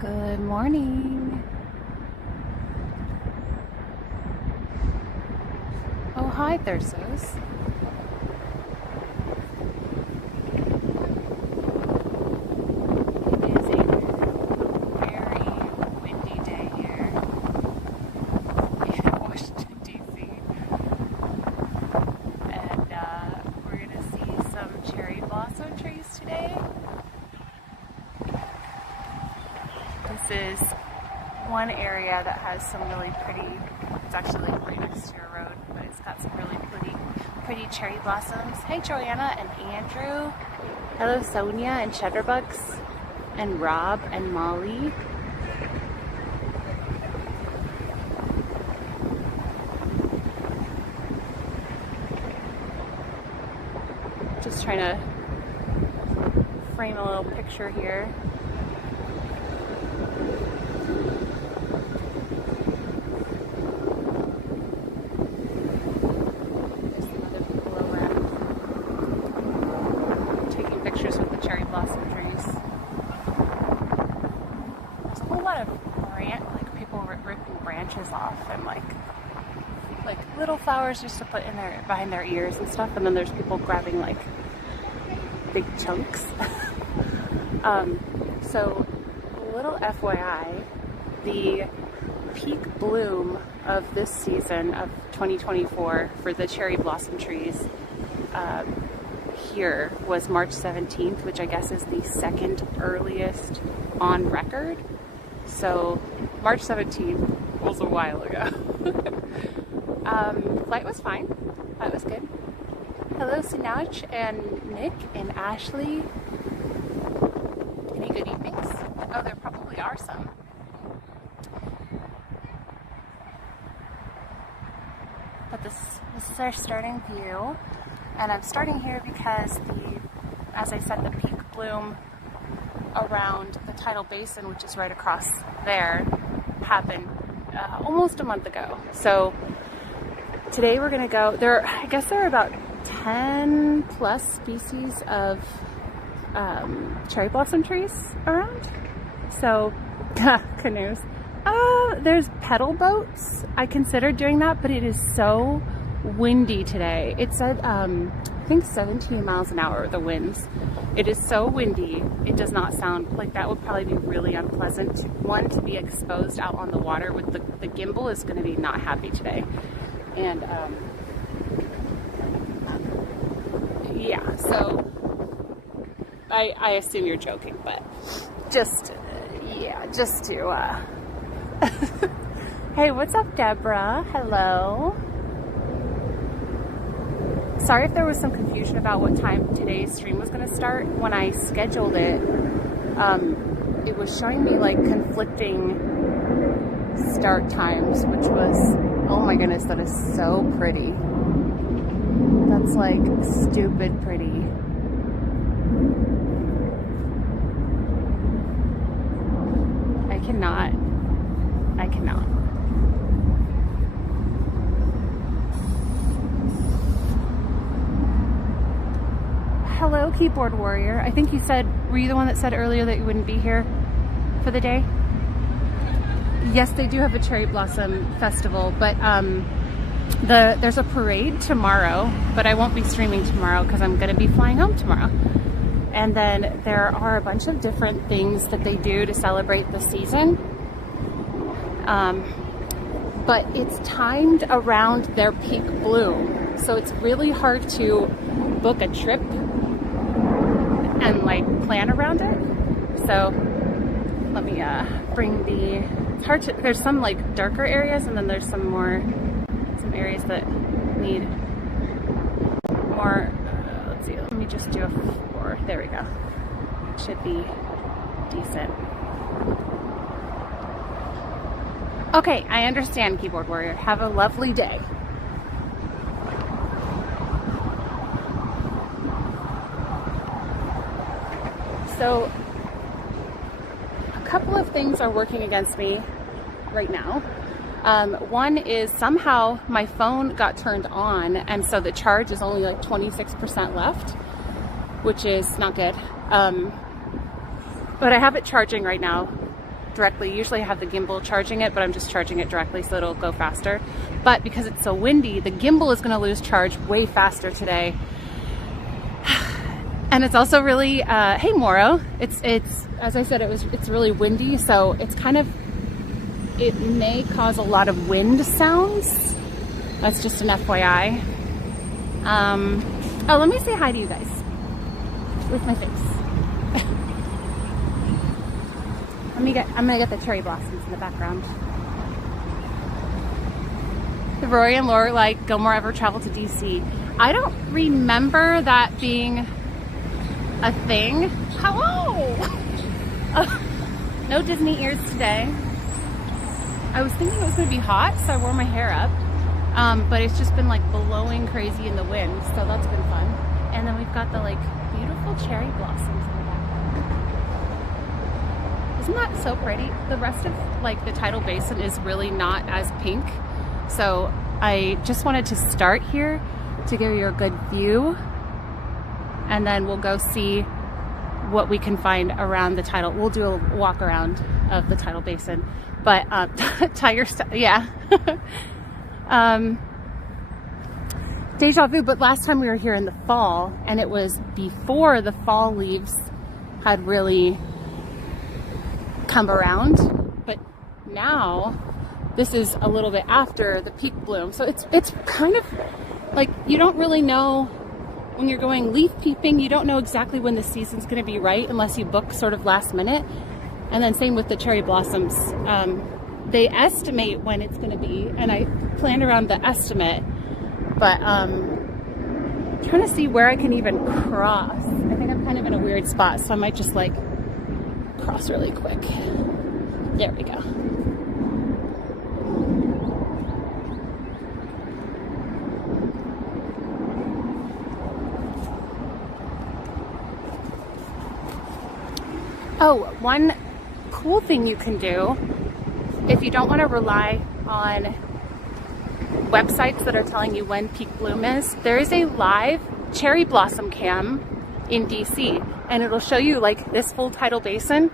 Good morning. Oh, hi, Thursos. It is a very windy day here in Washington, D.C. And we're going to see some cherry blossom trees today. This is one area that has some really pretty, it's actually like right next to your road, but it's got some really pretty cherry blossoms. Hey Joanna and Andrew. Hello Sonia and Cheddarbucks and Rob and Molly. Just trying to frame a little picture here. Off and like little flowers just to put in their behind their ears and stuff, and then there's people grabbing like big chunks. So little FYI, the peak bloom of this season of 2024 for the cherry blossom trees here was March 17th, which I guess is the second earliest on record. So March 17th was a while ago. Flight was fine. Flight was good. Hello Sinach and Nick and Ashley. Any good evenings? Oh, there probably are some. But this is our starting view. And I'm starting here because as I said, the peak bloom around the Tidal Basin, which is right across there, happened almost a month ago. So today we're gonna go there. I guess there are about 10 plus species of cherry blossom trees around. So canoes. There's pedal boats. I considered doing that, but it is so windy today. It said I think 17 miles an hour the winds. It is so windy, it does not sound like that would probably be really unpleasant. One, to be exposed out on the water with the gimbal is going to be not happy today. And yeah, so I assume you're joking, but just to hey, what's up, Deborah? Hello. Sorry if there was some confusion about what time today's stream was going to start. When I scheduled it, it was showing me like conflicting start times, which was, oh my goodness, that is so pretty. That's like stupid pretty. I cannot. Hello, keyboard warrior. I think you said, were you the one that said earlier that you wouldn't be here for the day? Yes, they do have a cherry blossom festival, but there's a parade tomorrow, but I won't be streaming tomorrow because I'm going to be flying home tomorrow. And then there are a bunch of different things that they do to celebrate the season. But it's timed around their peak bloom. So it's really hard to book a trip and like plan around it. So let me bring it's hard to, there's some like darker areas, and then there's some areas that need more, let's see, let me just do a 4, there we go. It should be decent. Okay, I understand, keyboard warrior. Have a lovely day. So a couple of things are working against me right now. One is somehow my phone got turned on, and so the charge is only like 26% left, which is not good. But I have it charging right now. directly. Usually I have the gimbal charging it, but I'm just charging it directly so it'll go faster. But because it's so windy, the gimbal is going to lose charge way faster today. And it's also really, hey Moro, it's as I said, it's really windy, so it's kind of, it may cause a lot of wind sounds. That's just an FYI. Oh, let me say hi to you guys with my face. I'm gonna get the cherry blossoms in the background. The Rory and Lorelai Gilmore ever traveled to DC? I don't remember that being a thing. Hello! No Disney ears today. I was thinking it was gonna be hot, so I wore my hair up. But it's just been like blowing crazy in the wind, so that's been fun. And then we've got the like beautiful cherry blossoms in the background. Isn't that so pretty? The rest of like the Tidal Basin is really not as pink. So I just wanted to start here to give you a good view, and then we'll go see what we can find around the Tidal. We'll do a walk around of the Tidal Basin, but tiger stuff, yeah. Deja vu, but last time we were here in the fall, and it was before the fall leaves had really come around, but now this is a little bit after the peak bloom. So it's kind of like, you don't really know when you're going leaf peeping, you don't know exactly when the season's going to be right unless you book sort of last minute. And then same with the cherry blossoms. They estimate when it's going to be, and I planned around the estimate, but trying to see where I can even cross. I think I'm kind of in a weird spot, so I might just like cross really quick. There we go. Oh, one cool thing you can do if you don't want to rely on websites that are telling you when peak bloom is, there is a live cherry blossom cam in DC, and it'll show you like this full Tidal Basin,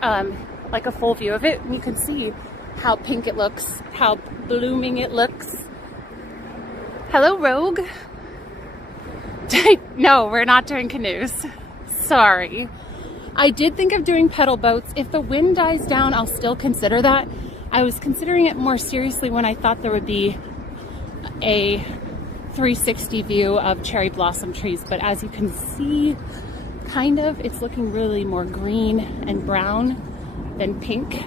like a full view of it, and you can see how pink it looks, how blooming it looks. Hello, Rogue. No, we're not doing canoes. Sorry. I did think of doing pedal boats. If the wind dies down, I'll still consider that. I was considering it more seriously when I thought there would be a 360 view of cherry blossom trees, but as you can see, kind of, it's looking really more green and brown than pink.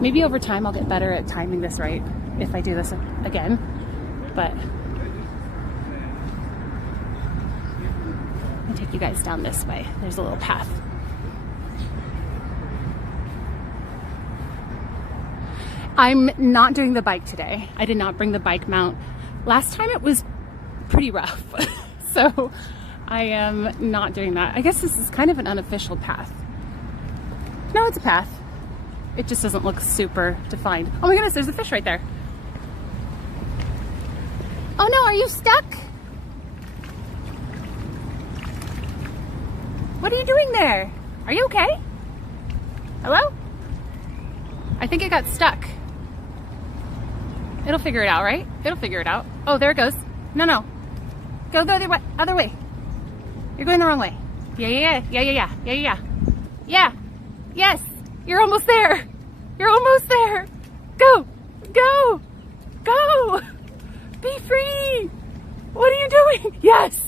Maybe over time I'll get better at timing this right if I do this again, but I'll take you guys down this way. There's a little path. I'm not doing the bike today. I did not bring the bike mount. Last time it was pretty rough, so I am not doing that. I guess this is kind of an unofficial path. No, it's a path. It just doesn't look super defined. Oh my goodness, there's a fish right there. Oh no, are you stuck? What are you doing there? Are you okay? Hello? I think it got stuck. It'll figure it out, right? It'll figure it out. Oh, there it goes. No, no. Go the other way. You're going the wrong way. Yeah. Yeah. Yes. You're almost there. You're almost there. Go. Go. Go. Be free. What are you doing? Yes.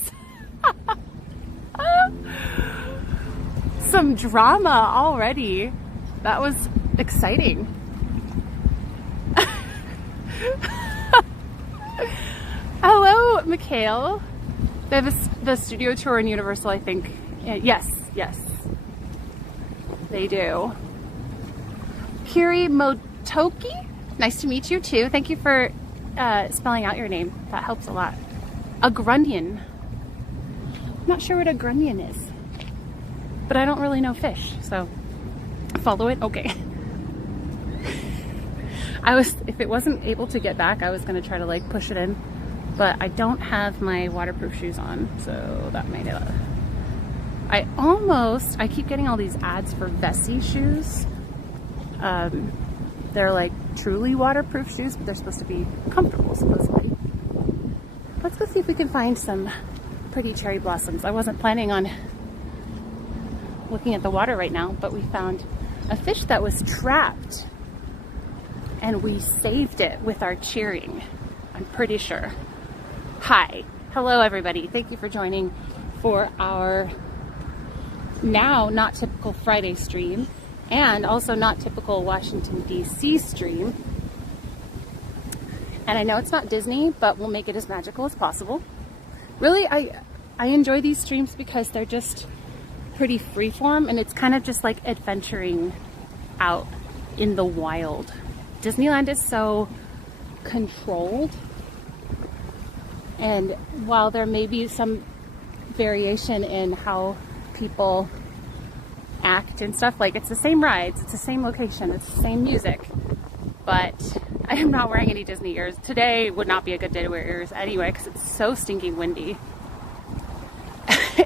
Some drama already. That was exciting. Hello, Mikhail. They have the studio tour in Universal, I think. Yes, they do. Kiri Motoki, nice to meet you too. Thank you for spelling out your name. That helps a lot. A grunion. I'm not sure what a grunion is, but I don't really know fish, so follow it. Okay. If it wasn't able to get back, I was gonna try to like push it in, but I don't have my waterproof shoes on, so that made it. I keep getting all these ads for Vessi shoes, They're like truly waterproof shoes, but they're supposed to be comfortable, supposedly. Let's go see if we can find some pretty cherry blossoms. I wasn't planning on looking at the water right now, but we found a fish that was trapped and we saved it with our cheering, I'm pretty sure. Hi. Hello everybody. Thank you for joining for our now not typical Friday stream and also not typical Washington DC stream. And I know it's not Disney, but we'll make it as magical as possible. Really, I enjoy these streams because they're just pretty freeform and it's kind of just like adventuring out in the wild. Disneyland is so controlled, and while there may be some variation in how people act and stuff, like it's the same rides, it's the same location, it's the same music, but I am not wearing any Disney ears. Today would not be a good day to wear ears anyway because it's so stinking windy.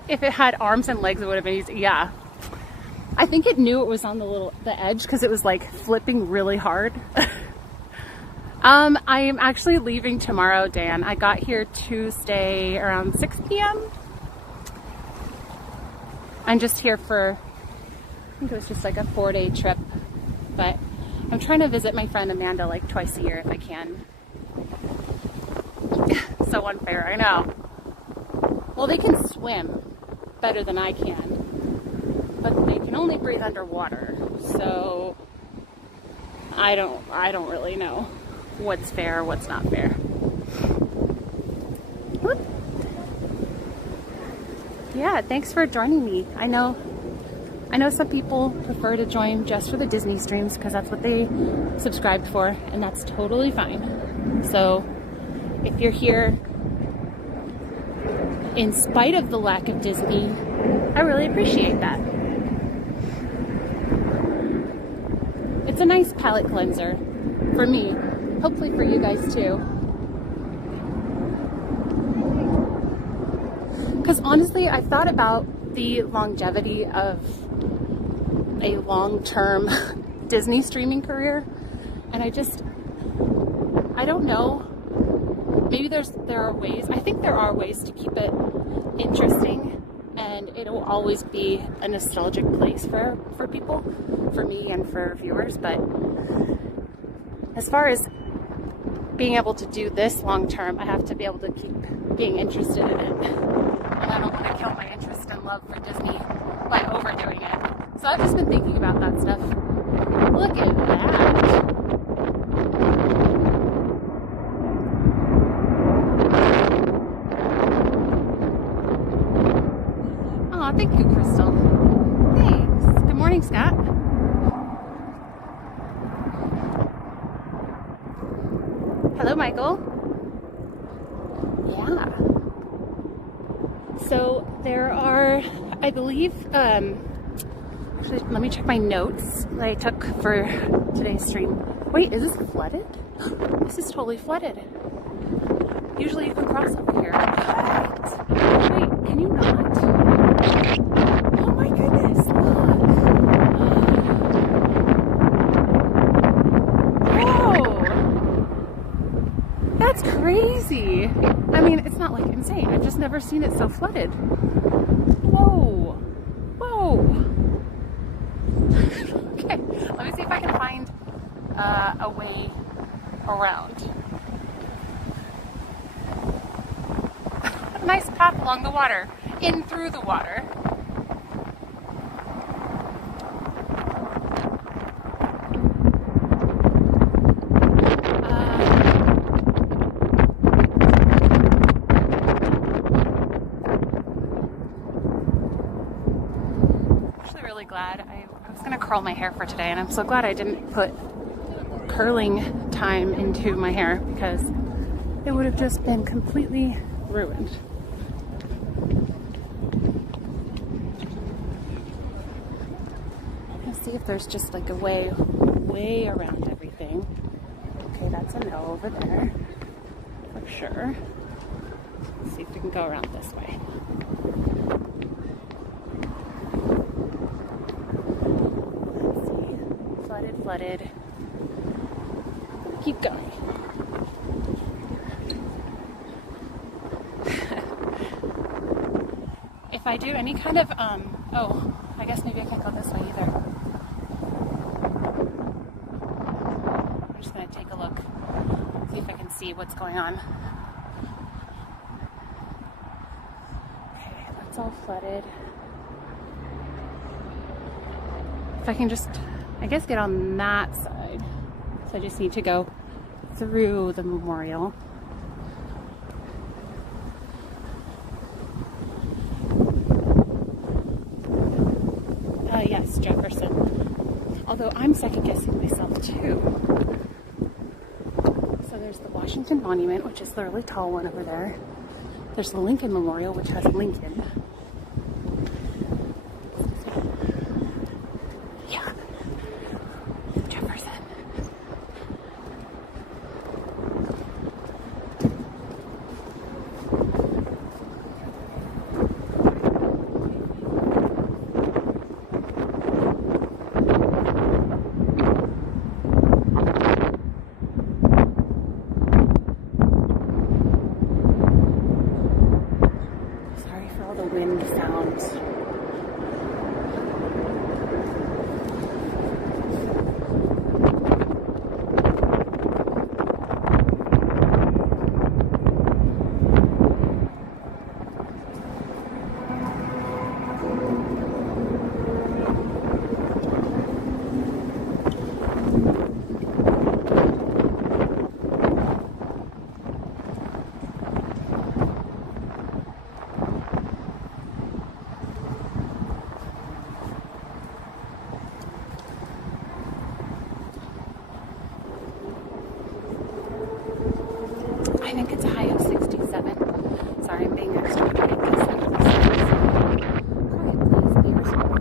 If it had arms and legs, it would have been easy. Yeah. I think it knew it was on the edge because it was like flipping really hard. I am actually leaving tomorrow, Dan. I got here Tuesday around 6 p.m. I'm just here for, I think it was just like a 4-day trip, but I'm trying to visit my friend Amanda like twice a year if I can. So unfair, I know. Well, they can swim better than I can, but they can only breathe underwater. So I don't really know what's fair, what's not fair. Whoop. Yeah, thanks for joining me. I know some people prefer to join just for the Disney streams because that's what they subscribed for, and that's totally fine. So if you're here in spite of the lack of Disney, I really appreciate that. It's a nice palate cleanser for me, hopefully for you guys too. Because honestly, I've thought about the longevity of a long-term Disney streaming career, and I don't know. Maybe there are ways. I think there are ways to keep it interesting, and it will always be a nostalgic place for people, for me and for viewers. But as far as being able to do this long term, I have to be able to keep being interested in it, and I don't want to kill my interest and love for Disney by overdoing it. So I've just been thinking about that stuff. Look at that. Thank you, Crystal. Thanks. Good morning, Scott. Hello, Michael. Yeah. So there are, I believe, actually, let me check my notes that I took for today's stream. Wait, is this flooded? This is totally flooded. Usually you can cross over here. What? Wait, can you not? Oh my goodness, look. Whoa. That's crazy. I mean, it's not like insane. I've just never seen it so flooded. Whoa. Whoa. Okay, let me see if I can find a way around. Nice path along the water, in through the water. Actually really glad. I was gonna curl my hair for today, and I'm so glad I didn't put curling time into my hair because it would have just been completely ruined. Let's see if there's just like a way around everything. Okay, that's a no over there for sure. Let's see if we can go around this way. Let's see. Flooded flooded. Keep going. If I do any kind of, oh, I guess maybe I can't go this way either. I'm just going to take a look, see if I can see what's going on. Okay, that's all flooded. If I can just, I guess, get on that side. So I just need to go through the memorial. Yes, Jefferson. Although I'm second guessing myself too. So there's the Washington Monument, which is the really tall one over there. There's the Lincoln Memorial, which has Lincoln. Yeah. Jefferson. Wind sounds. I think it's a high of 67. Sorry, I'm being extra quiet because I'm quiet, please be respectful.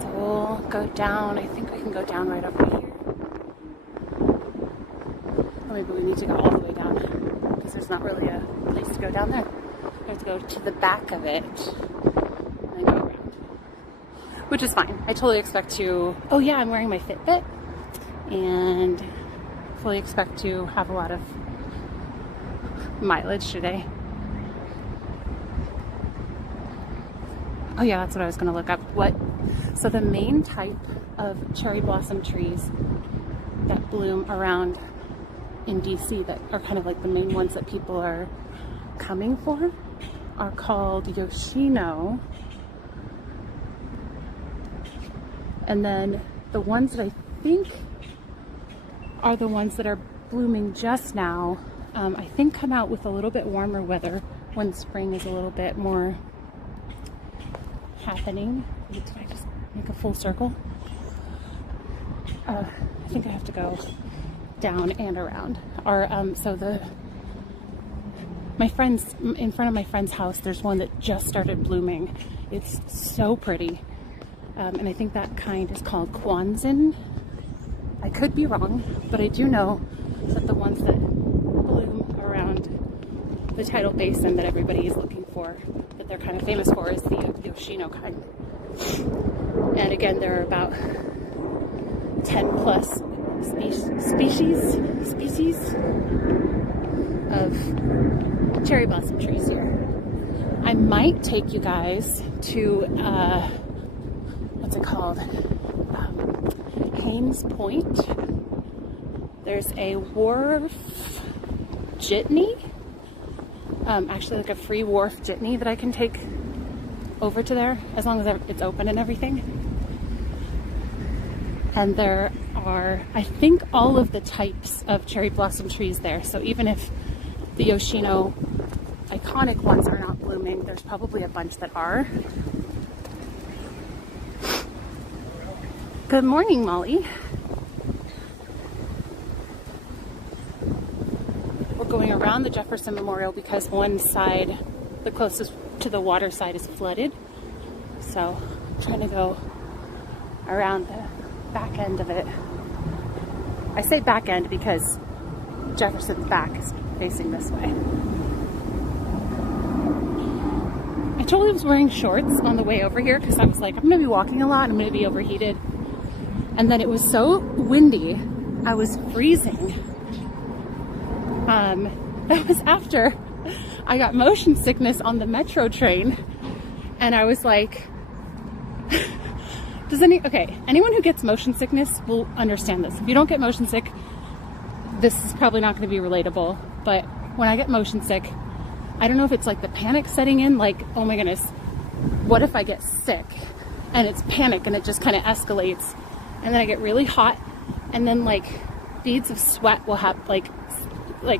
So we'll go down. I think we can go down right over here. Or maybe we need to go all the way down because there's not really a place to go down there. We have to go to the back of it and then go around. Which is fine. I totally expect to... Oh yeah, I'm wearing my Fitbit. And fully expect to have a lot of mileage today. Oh yeah, that's what I was going to look up. So the main type of cherry blossom trees that bloom around in DC that are kind of like the main ones that people are coming for are called Yoshino. And then the ones that I think are the ones that are blooming just now, I think come out with a little bit warmer weather when spring is a little bit more happening. Did I just make a full circle? I think I have to go down and around. My friends, in front of my friend's house, there's one that just started blooming. It's so pretty. And I think that kind is called Kwanzin. I could be wrong, but I do know that the ones that bloom around the Tidal Basin that everybody is looking for, that they're kind of famous for, is the Yoshino kind. And again, there are about 10 plus species of cherry blossom trees here. I might take you guys to, what's it called? Haynes Point. There's a Wharf jitney, actually like a free Wharf jitney that I can take over to there as long as it's open and everything. And there are, I think, all of the types of cherry blossom trees there. So even if the Yoshino iconic ones are not blooming, there's probably a bunch that are. Good morning, Molly. We're going around the Jefferson Memorial because one side, the closest to the water side, is flooded. So I'm trying to go around the back end of it. I say back end because Jefferson's back is facing this way. I totally was wearing shorts on the way over here because I was like, I'm gonna be walking a lot, I'm gonna be overheated. And then it was so windy, I was freezing. That was after I got motion sickness on the metro train, and I was like, anyone who gets motion sickness will understand this. If you don't get motion sick, this is probably not going to be relatable, but when I get motion sick, I don't know if it's like the panic setting in, like, oh my goodness, what if I get sick? And it's panic and it just kind of escalates. And then I get really hot, and then like beads of sweat will have like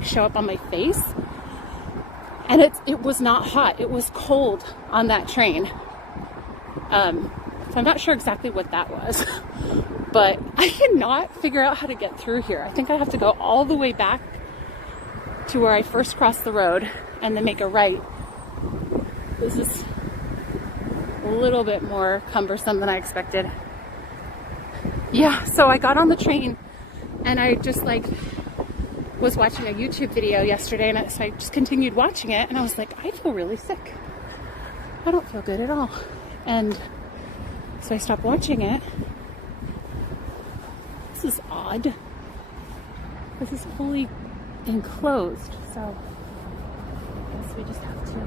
show up on my face. And it was not hot, it was cold on that train. So I'm not sure exactly what that was, but I cannot figure out how to get through here. I think I have to go all the way back to where I first crossed the road and then make a right. This is a little bit more cumbersome than I expected. Yeah, so I got on the train and I just like was watching a YouTube video yesterday, and so I just continued watching it, and I was like, I feel really sick. I don't feel good at all. And so I stopped watching it. This is odd. This is fully enclosed, so I guess we just have to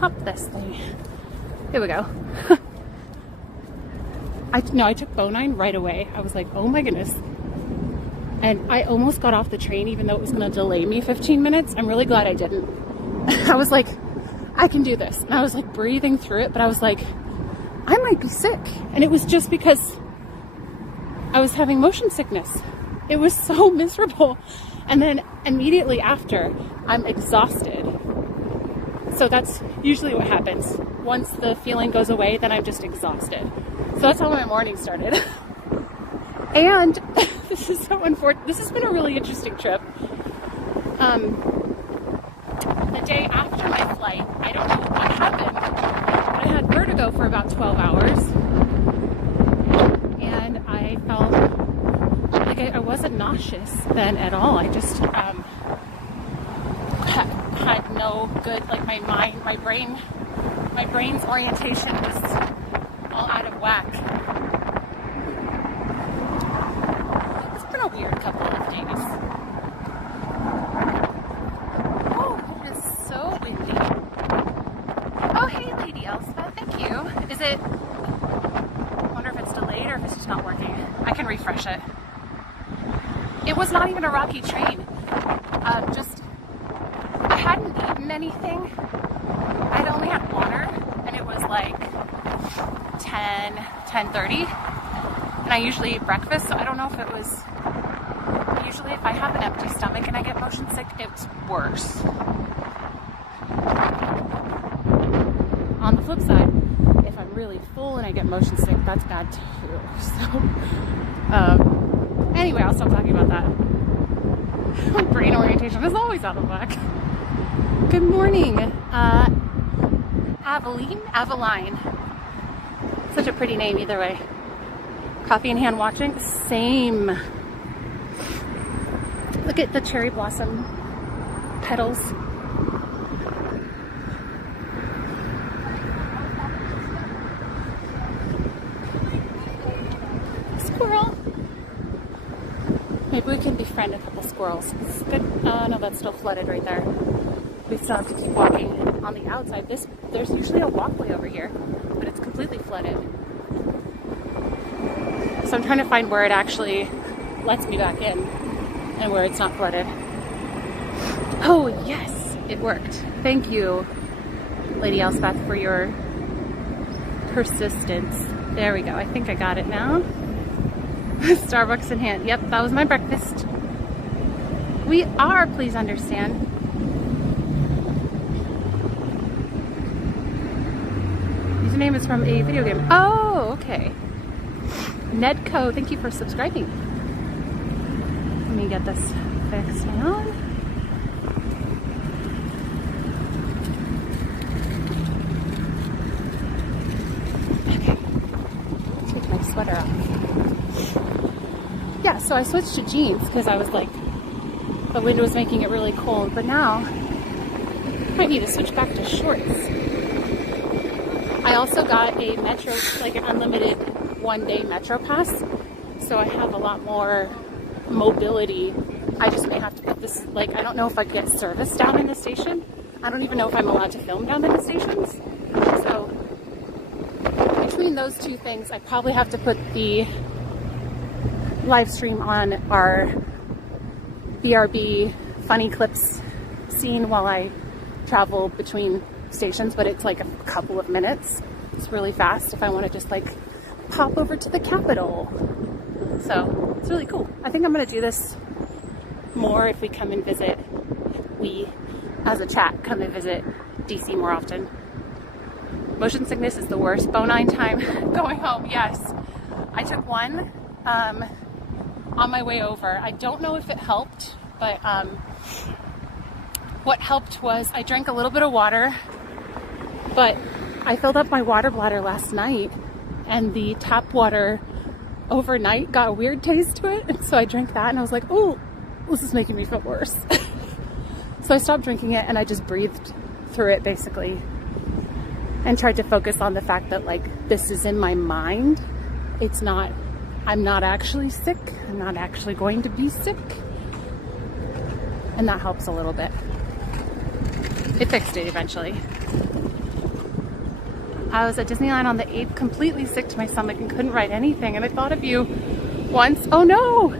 hop this thing. Here we go. I took Bonine right away. I was like, oh my goodness. And I almost got off the train even though it was going to delay me 15 minutes. I'm really glad I didn't. I was like, I can do this. And I was like breathing through it, but I was like, I might be sick. And it was just because I was having motion sickness. It was so miserable. And then immediately after, I'm exhausted. So that's usually what happens. Once the feeling goes away, then I'm just exhausted. So that's how my morning started. And this is so unfortunate. This has been a really interesting trip. The day after my flight, I don't know what happened, but I had vertigo for about 12 hours. And I felt like I wasn't nauseous then at all. I just had no good, like my brain's orientation was all out of whack. A weird couple of days. Oh, it is so windy. Oh, hey, Lady Elspeth, thank you. Is it, I wonder if it's delayed or if it's just not working. I can refresh it. It was not even a rocky train. I hadn't eaten anything. I'd only had water, and it was like 10:30. And I usually eat breakfast, so I don't know if it was, usually if I have an empty stomach and I get motion sick, it's worse. On the flip side, if I'm really full and I get motion sick, that's bad too. So, anyway, I'll stop talking about that. My brain orientation is always out of whack. Good morning, Aveline. Such a pretty name either way. Coffee in hand watching? Same. Look at the cherry blossom petals. Squirrel. Maybe we can befriend a couple squirrels. It's good. No, that's still flooded right there. We still have to keep walking on the outside. There's usually a walkway over here, but it's completely flooded. So I'm trying to find where it actually lets me back in and where it's not flooded. Oh yes, it worked. Thank you, Lady Elspeth, for your persistence. There we go. I think I got it now. Starbucks in hand. Yep, that was my breakfast. We are, please understand. Username is from a video game. Oh, okay. Nedco, thank you for subscribing. Let me get this fixed. Hang on. Okay. Take my sweater off. Yeah, so I switched to jeans because I was like, the wind was making it really cold, but now I need to switch back to shorts. I also got a Metro, like an unlimited one-day Metro pass, so I have a lot more mobility. I just may have to put this, like, I don't know if I get service down in the station. I don't even know if I'm allowed to film down in the stations. So between those two things, I probably have to put the live stream on our BRB funny clips scene while I travel between stations, but it's like a couple of minutes. It's really fast if I want to just like pop over to the Capitol. So it's really cool. I think I'm going to do this more if we come and visit. We, as a chat, come and visit DC more often. Motion sickness is the worst. Bone-9 time going home. Yes, I took one on my way over. I don't know if it helped, but what helped was I drank a little bit of water, but I filled up my water bladder last night, and the tap water overnight got a weird taste to it, and so I drank that and I was like, oh, this is making me feel worse. So I stopped drinking it and I just breathed through it basically and tried to focus on the fact that like this is in my mind. It's not, I'm not actually sick. I'm not actually going to be sick. And that helps a little bit. It fixed it eventually. I was at Disneyland on the 8th, completely sick to my stomach and couldn't write anything. And I thought of you once. Oh no!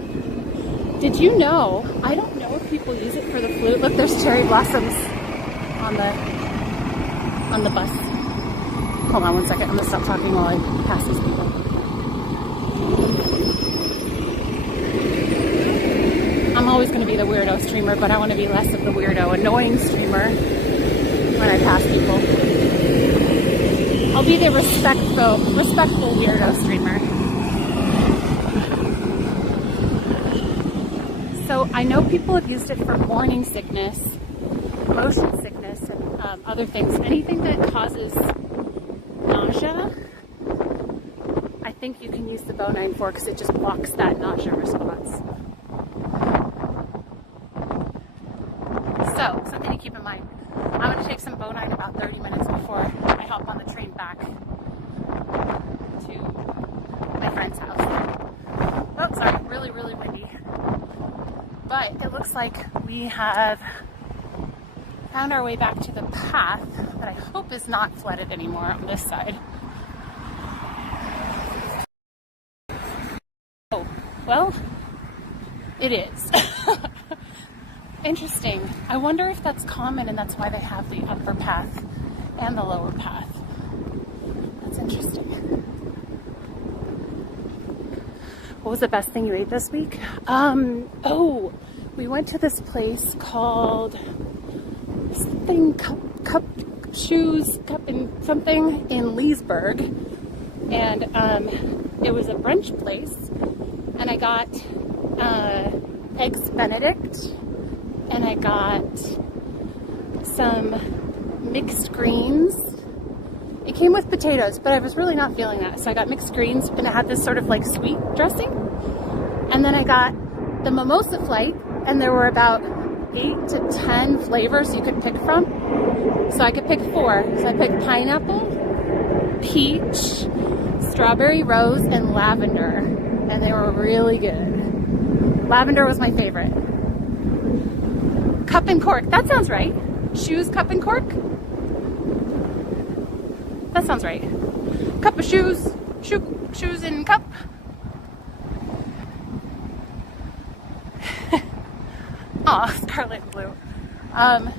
Did you know? I don't know if people use it for the flute. Look, there's cherry blossoms on the bus. Hold on one second. I'm gonna stop talking while I pass these people. I'm always gonna be the weirdo streamer, but I want to be less of the weirdo, annoying streamer when I pass people. I'll be the respectful weirdo streamer. So I know people have used it for morning sickness, motion sickness, and other things. Anything that causes nausea, I think you can use the Bone-9 for because it just blocks that nausea response. So something to keep in mind. I'm going to take some Bone-9 about 30 minutes before I hop on the train back to my friend's house. Oh, sorry, really, really windy. But it looks like we have found our way back to the path that I hope is not flooded anymore on this side. Oh, well, it is. Interesting. I wonder if that's common and that's why they have the upper path and the lower path. That's interesting. What was the best thing you ate this week? Oh, we went to this place called something cup and something in Leesburg, and it was a brunch place, and I got eggs Benedict, and I got some mixed greens. It came with potatoes, but I was really not feeling that. So I got mixed greens, and it had this sort of like sweet dressing. And then I got the mimosa flight, and there were about 8 to 10 flavors you could pick from. So I could pick 4. So I picked pineapple, peach, strawberry rose, and lavender. And they were really good. Lavender was my favorite. Cup and cork, that sounds right. Shoes, cup and cork. That sounds right. Cup of shoes, shoes and cup. Aw, scarlet and blue. I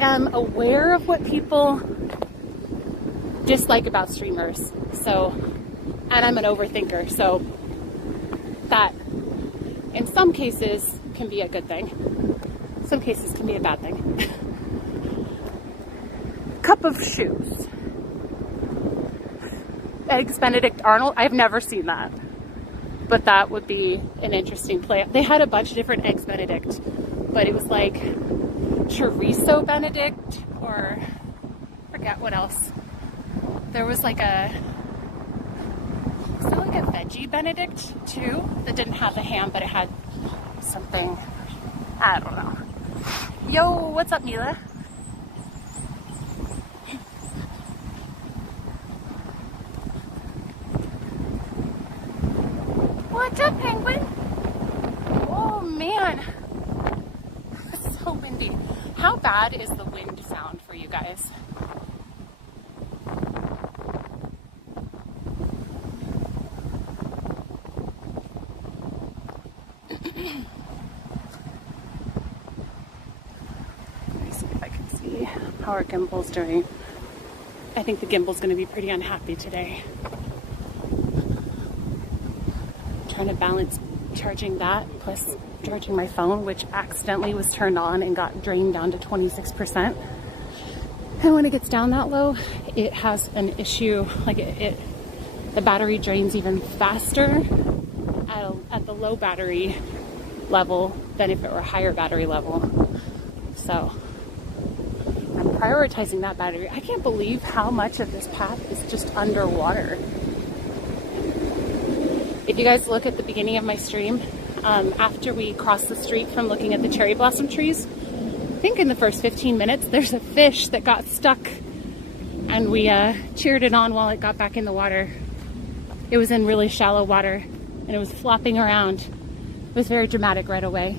am aware of what people dislike about streamers. So, and I'm an overthinker, so that in some cases can be a good thing. Some cases can be a bad thing. Cup of shoes. Eggs Benedict Arnold. I've never seen that. But that would be an interesting play. They had a bunch of different Eggs Benedict, but it was like chorizo Benedict, or I forget what else. There was like a veggie Benedict too that didn't have the ham, but it had something, I don't know. Yo, what's up, Mila? What's up, penguin? Oh man, it's so windy. How bad is the wind sound for you guys? Let me see if I can see how our gimbal's doing. I think the gimbal's going to be pretty unhappy today. Trying to balance charging that plus charging my phone, which accidentally was turned on and got drained down to 26%. And when it gets down that low, it has an issue, like the battery drains even faster at the low battery level than if it were a higher battery level. So I'm prioritizing that battery. I can't believe how much of this path is just underwater. If you guys look at the beginning of my stream, after we cross the street from looking at the cherry blossom trees, I think in the first 15 minutes, there's a fish that got stuck and we cheered it on while it got back in the water. It was in really shallow water and it was flopping around. It was very dramatic right away.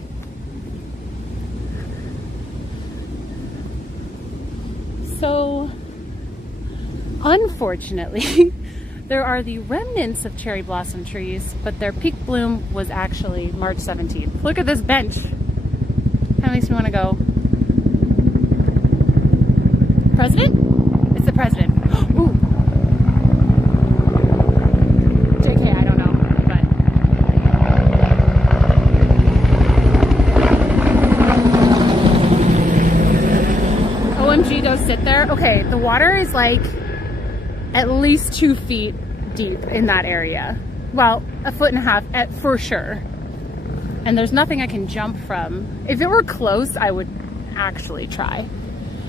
So, unfortunately, there are the remnants of cherry blossom trees, but their peak bloom was actually March 17th. Look at this bench. That makes me want to go. President? It's the president. Ooh. JK, I don't know, but OMG, go sit there. Okay, the water is like at least 2 feet deep in that area. Well, 1.5 feet for sure. And there's nothing I can jump from. If it were close, I would actually try.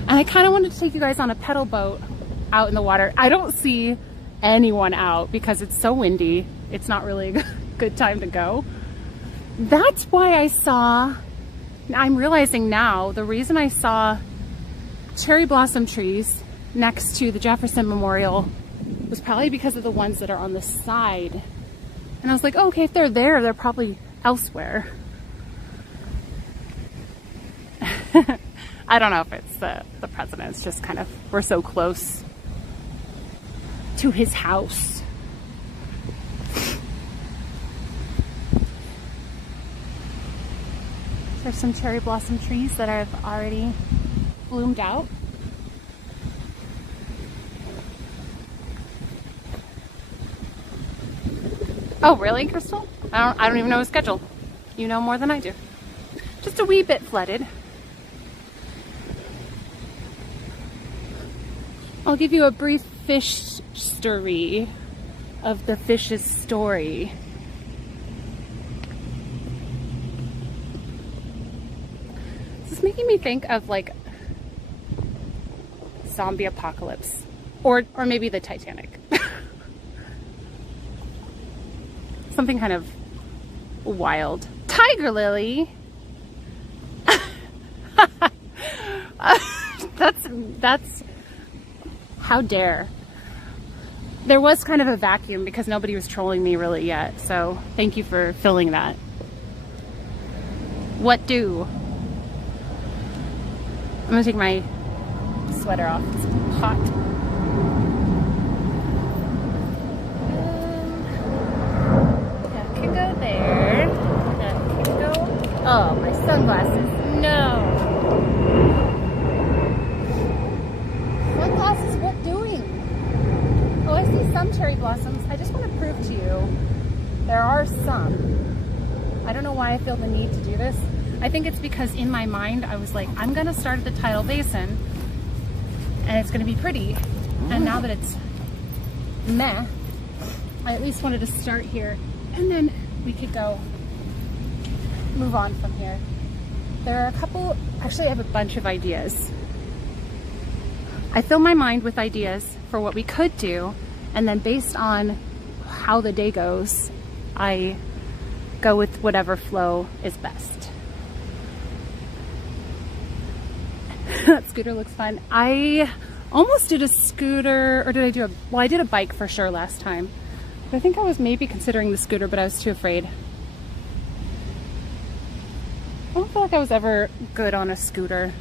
And I kind of wanted to take you guys on a pedal boat out in the water. I don't see anyone out because it's so windy. It's not really a good time to go. That's why I'm realizing now, the reason I saw cherry blossom trees next to the Jefferson Memorial was probably because of the ones that are on the side. And I was like, oh, okay, if they're there, they're probably elsewhere. I don't know if it's the president. It's just kind of, we're so close to his house. There's some cherry blossom trees that have already bloomed out. Oh, really, Crystal? I don't even know his schedule. You know more than I do. Just a wee bit flooded. I'll give you a brief fish story of the fish's story. This is making me think of like zombie apocalypse or maybe the Titanic. Something kind of wild. Tiger lily. That's how dare. There was kind of a vacuum because nobody was trolling me really yet. So thank you for filling that. What do? I'm gonna take my sweater off. It's hot. That can go there. That can go. Oh, my sunglasses. No. Sunglasses, what doing? Oh, I see some cherry blossoms. I just want to prove to you there are some. I don't know why I feel the need to do this. I think it's because in my mind I was like, I'm gonna start at the Tidal Basin and it's gonna be pretty. And now that it's meh, I at least wanted to start here and then we could go move on from here. There are a couple, actually I have a bunch of ideas. I fill my mind with ideas for what we could do, and then based on how the day goes, I go with whatever flow is best. That scooter looks fun. I almost did a scooter, or did I do well, I did a bike for sure last time. But I think I was maybe considering the scooter, but I was too afraid. I don't feel like I was ever good on a scooter.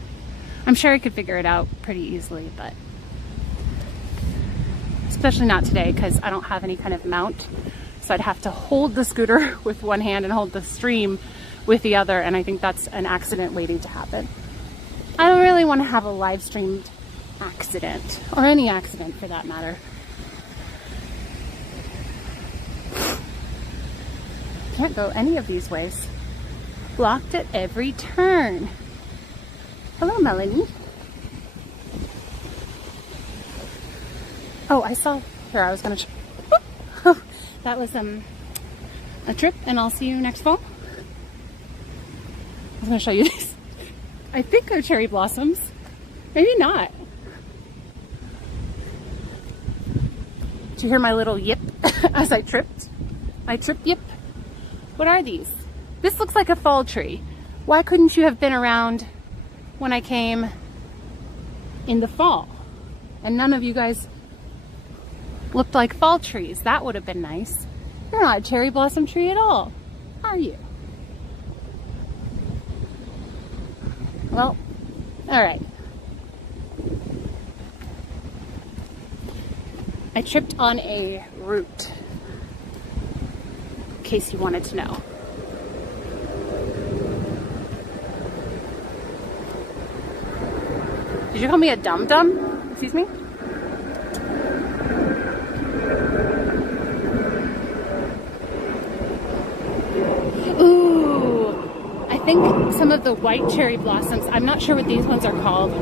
I'm sure I could figure it out pretty easily, but especially not today because I don't have any kind of mount. So I'd have to hold the scooter with one hand and hold the stream with the other, and I think that's an accident waiting to happen. I don't really want to have a live streamed accident, or any accident for that matter. Can't go any of these ways. Blocked at every turn. Hello, Melanie. Oh, I saw here. I was gonna. That was a trip, and I'll see you next fall. I was gonna show you these. I think they're cherry blossoms. Maybe not. Did you hear my little yip as I tripped? My trip yip. What are these? This looks like a fall tree. Why couldn't you have been around when I came in the fall? And none of you guys looked like fall trees. That would have been nice. You're not a cherry blossom tree at all, are you? Well, all right. I tripped on a root, in case you wanted to know. Did you call me a dum-dum? Excuse me? Ooh, I think some of the white cherry blossoms, I'm not sure what these ones are called,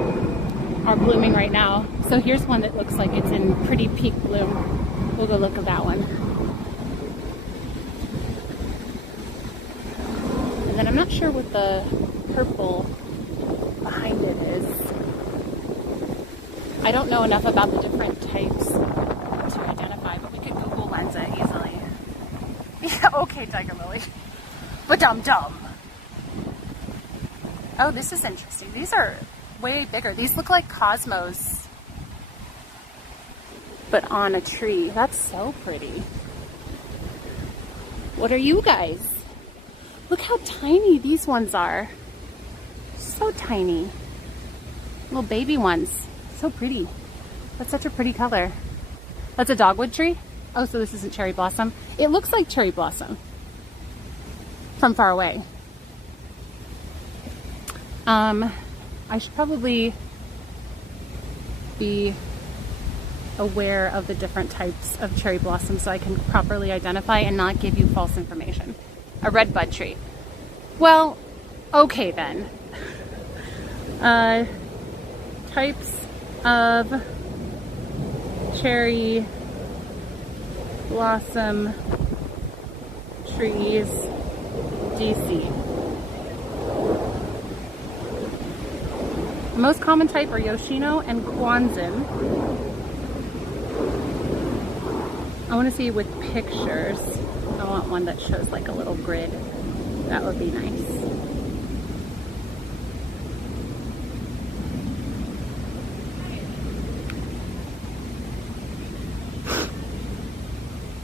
are blooming right now. So here's one that looks like it's in pretty peak bloom. We'll go look at that one. And then I'm not sure what the purple behind it is. I don't know enough about the different types to identify, but we could Google lens it easily. Yeah, okay, Tiger Lily. But dum-dum. Oh, this is interesting. These are way bigger. These look like cosmos, but on a tree. That's so pretty. What are you guys? Look how tiny these ones are. So tiny. Little baby ones. So pretty. That's such a pretty color. That's a dogwood tree? Oh, so this isn't cherry blossom. It looks like cherry blossom from far away. I should probably be aware of the different types of cherry blossoms so I can properly identify and not give you false information. A red bud tree. Well, okay then. Types of cherry blossom trees, DC. The most common type are Yoshino and Kwanzan. I want to see with pictures. I want one that shows like a little grid. That would be nice.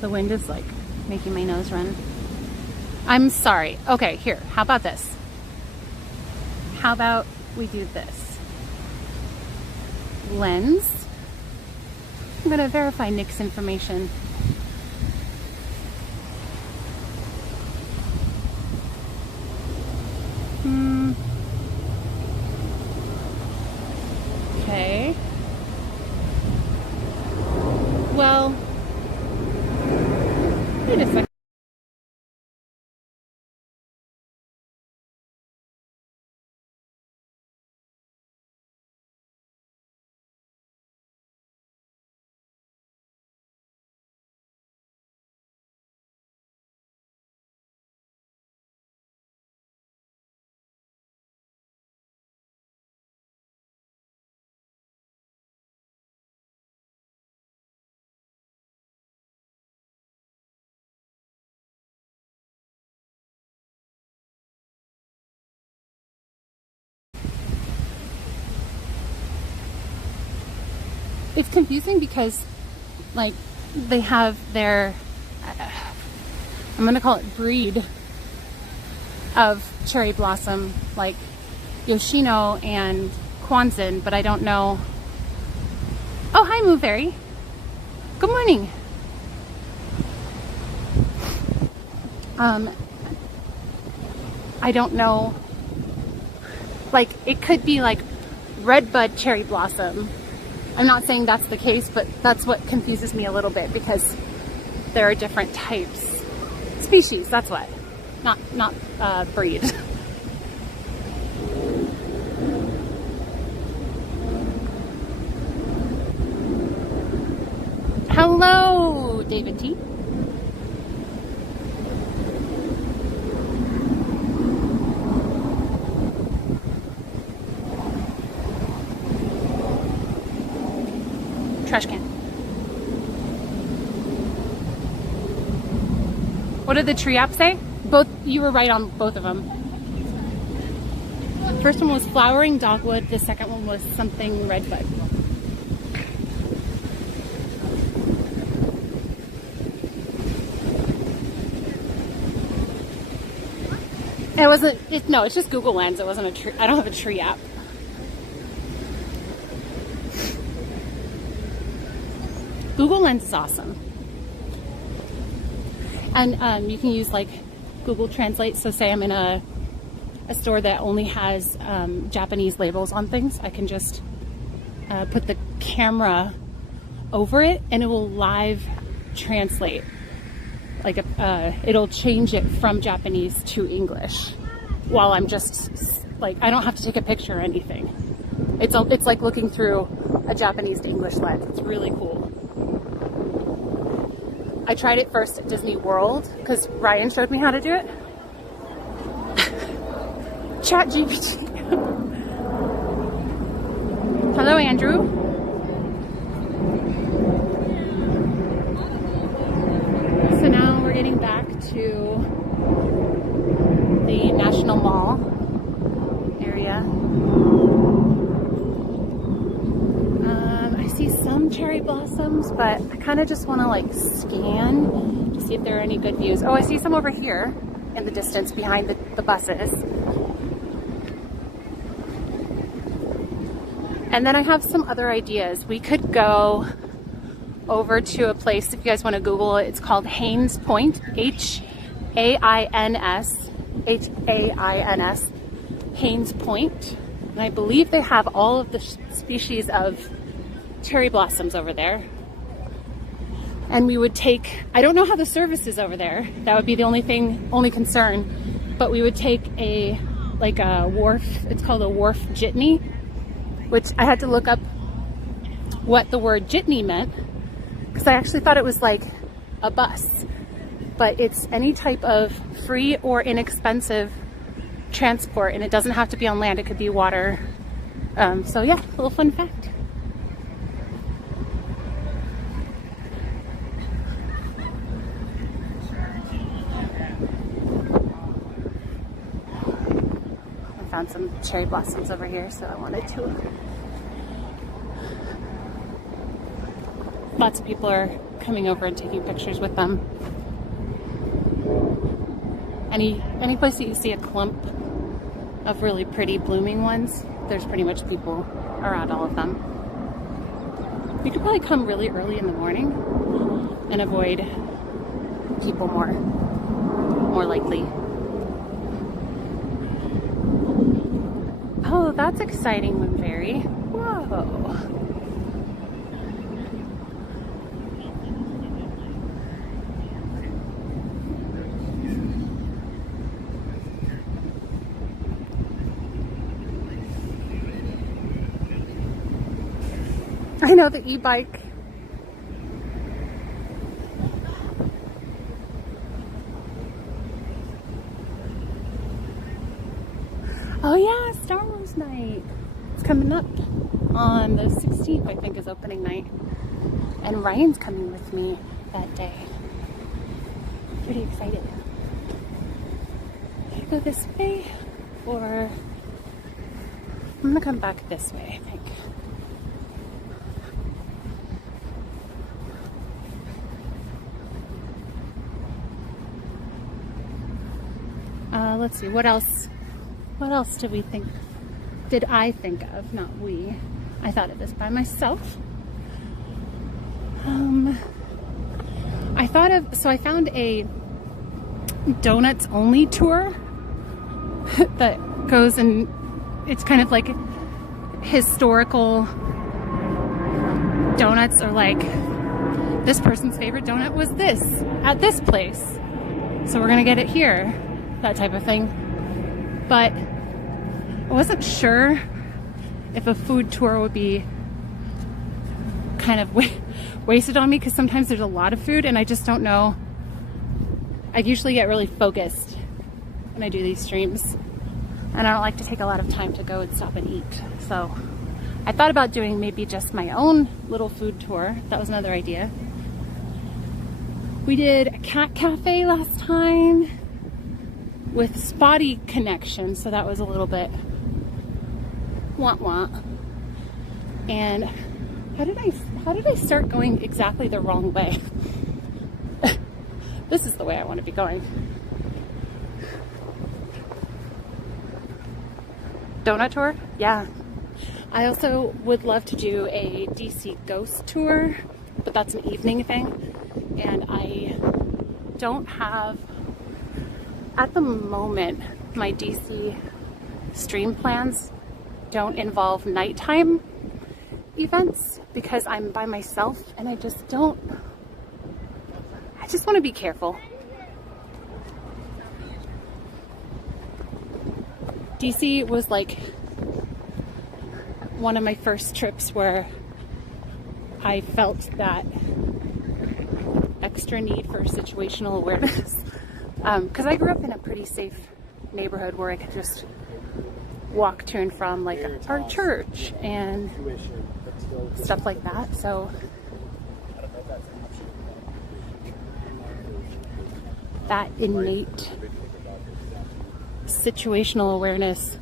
The wind is like making my nose run. I'm sorry. Okay, here. How about this? How about we do this? Lens. I'm going to verify Nick's information. Okay. Well, wait a second. it's confusing because like they have their, I'm gonna call it breed of cherry blossom, like Yoshino and Kwanzan, but I don't know. Oh, hi, Moo Fairy. Good morning. I don't know. Like, it could be like redbud cherry blossom. I'm not saying that's the case, but that's what confuses me a little bit because there are different types. Species, that's what. Not breed. Hello, David T. Trash can. What did the tree app say? Both, you were right on both of them. First one was flowering dogwood. The second one was something redbud. It wasn't. No, it's just Google Lens. It wasn't a tree. I don't have a tree app. Google Lens is awesome. And you can use like Google Translate. So say I'm in a store that only has Japanese labels on things. I can just put the camera over it and it will live translate. Like it'll change it from Japanese to English while I'm just like, I don't have to take a picture or anything. It's like looking through a Japanese to English lens. It's really cool. I tried it first at Disney World because Ryan showed me how to do it. Chat GPT. Hello, Andrew. So now we're getting back to the National Mall area. I see some cherry blossoms, but I kind of just want to like scan to see if there are any good views. Oh, I see some over here in the distance behind the buses. And then I have some other ideas. We could go over to a place, if you guys want to Google it, it's called Haines Point, H-A-I-N-S, H-A-I-N-S, Haines Point. And I believe they have all of the species of cherry blossoms over there. And we would take, I don't know how the service is over there. That would be the only concern. But we would take a Wharf, it's called a Wharf jitney, which I had to look up what the word jitney meant, because I actually thought it was like a bus, but it's any type of free or inexpensive transport, and it doesn't have to be on land, it could be water. So yeah, a little fun fact. I found some cherry blossoms over here, so I wanted to. Lots of people are coming over and taking pictures with them. Any place that you see a clump of really pretty blooming ones, there's pretty much people around all of them. You could probably come really early in the morning and avoid people more likely. Oh, that's exciting, Moonberry. Whoa. I know, the e-bike. Oh yeah, Star Wars night. It's coming up on the 16th, I think, is opening night. And Ryan's coming with me that day. Pretty excited. Should I go this way? Or I'm gonna come back this way, I think. Let's see, what else did we think? Did I think of? Not we. I thought of this by myself. I found a donuts only tour that goes and it's kind of like historical donuts, or like this person's favorite donut was this at this place, so we're gonna get it here, that type of thing. But I wasn't sure if a food tour would be kind of wasted on me, because sometimes there's a lot of food and I just don't know. I usually get really focused when I do these streams, and I don't like to take a lot of time to go and stop and eat. So I thought about doing maybe just my own little food tour. That was another idea. We did a cat cafe last time with spotty connection, so that was a little bit wah. And how did I start going exactly the wrong way? This is the way I want to be going. Donut tour? Yeah. I also would love to do a DC ghost tour, but that's an evening thing. And I don't have, at the moment, my DC stream plans don't involve nighttime events because I'm by myself, and I just want to be careful. DC was like one of my first trips where I felt that extra need for situational awareness, because I grew up in a pretty safe neighborhood where I could just walk to and from like our church and stuff like that. So that innate situational awareness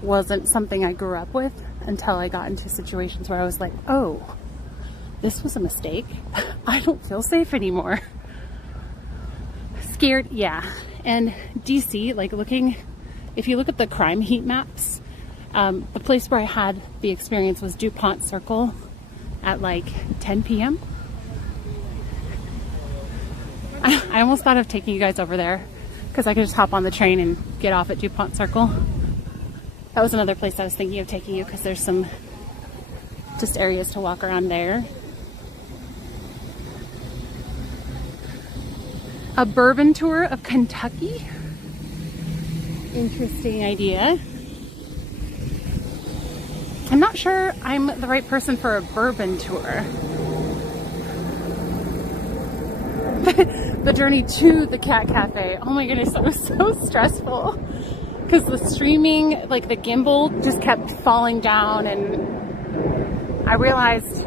wasn't something I grew up with until I got into situations where I was like, oh, this was a mistake. I don't feel safe anymore. Scared, yeah. And DC, like if you look at the crime heat maps, the place where I had the experience was DuPont Circle at like 10 p.m. I almost thought of taking you guys over there because I could just hop on the train and get off at DuPont Circle. That was another place I was thinking of taking you because there's some just areas to walk around there. A bourbon tour of Kentucky. Interesting idea. I'm not sure I'm the right person for a bourbon tour. The journey to the cat cafe. Oh my goodness, that was so stressful. Because the streaming, like the gimbal just kept falling down, and I realized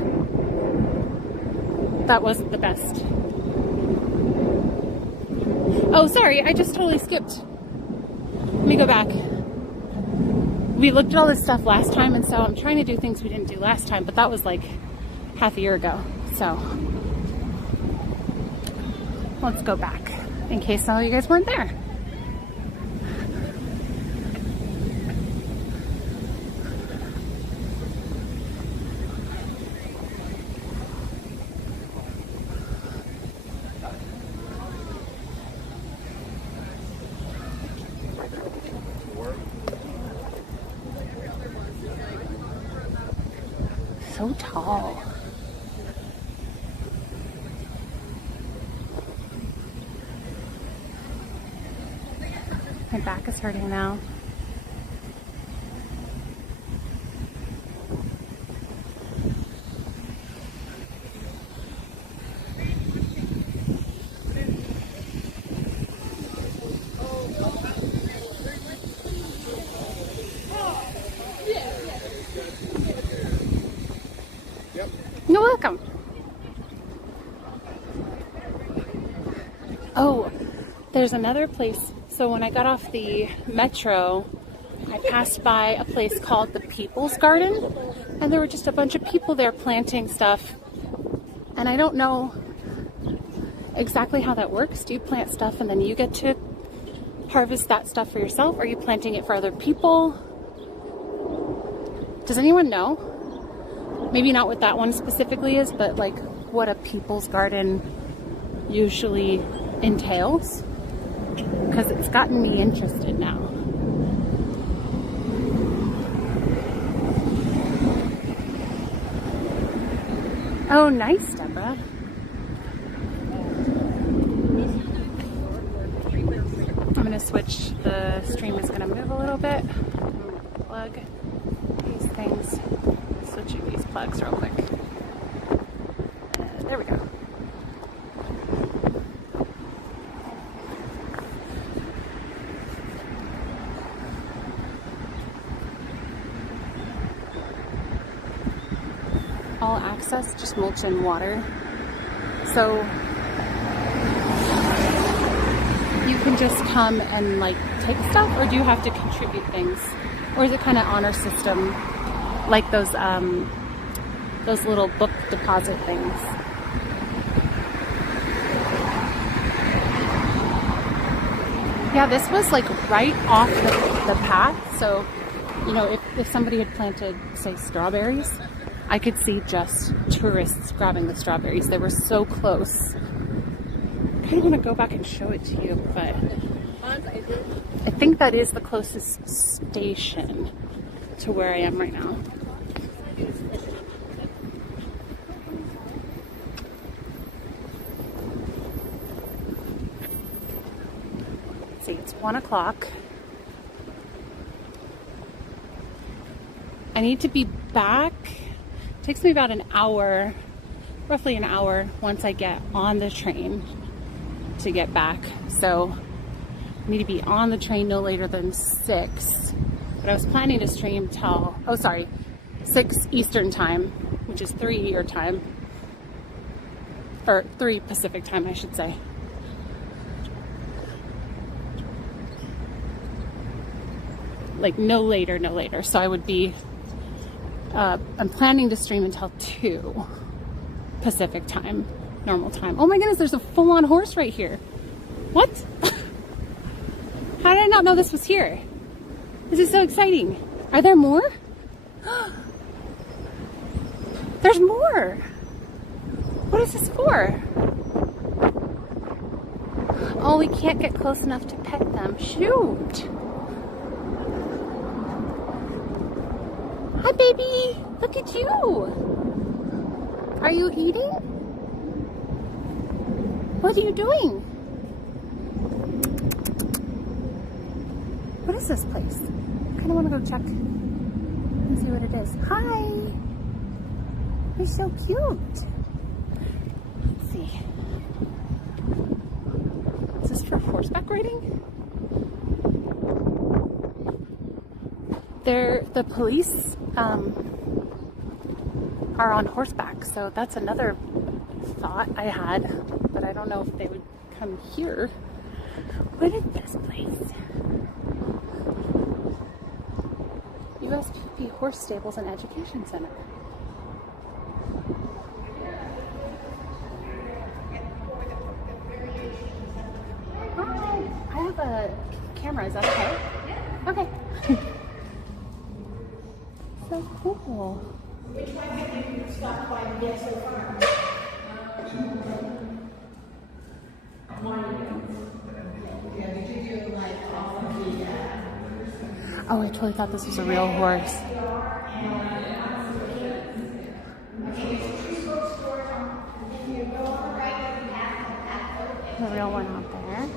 that wasn't the best. Oh, sorry, I just totally skipped. Let me go back. We looked at all this stuff last time, and so I'm trying to do things we didn't do last time, but that was like half a year ago. So let's go back in case some of you guys weren't there. So tall. My back is hurting now. You're welcome. Oh, there's another place. So when I got off the metro, I passed by a place called the People's Garden, and there were just a bunch of people there planting stuff. And I don't know exactly how that works. Do you plant stuff and then you get to harvest that stuff for yourself? Are you planting it for other people? Does anyone know? Maybe not what that one specifically is, but like what a people's garden usually entails, because it's gotten me interested now. Oh, nice, Deborah. I'm going to switch. The stream is going to move a little bit. I'm going to plug these things. Switching these plugs real quick. There we go. All access, just mulch and water. So you can just come and like take stuff, or do you have to contribute things? Or is it kind of honor system, like those little book deposit things? Yeah, this was like right off the path. So, you know, if somebody had planted, say, strawberries, I could see just tourists grabbing the strawberries. They were so close. I kind of want to go back and show it to you, but I think that is the closest station to where I am right now. Let's see, it's 1 o'clock. I need to be back. It takes me about an hour, roughly an hour, once I get on the train to get back. So I need to be on the train no later than 6. But I was planning to stream till, 6 Eastern time, which is 3 your time. Or 3 Pacific time, I should say. Like no later. So I would be, I'm planning to stream until 2 Pacific time, normal time. Oh my goodness, there's a full-on horse right here. What? How did I not know this was here? This is so exciting. Are there more? There's more. What is this for? Oh, we can't get close enough to pet them. Shoot. Hi, baby. Look at you. Are you eating? What are you doing? What is this place? I kind of want to go check and see what it is. Hi. You're so cute. Let's see. Is this for horseback riding? The police are on horseback, so that's another thought I had, but I don't know if they would come here. What is this place? USPP Horse Stables and Education Center. Hi, I have a camera, is that okay? Okay. So cool. Which one have you stopped by to get so far? Yeah, did you do like all of the... Oh, I totally thought this was a real horse. The real one out there.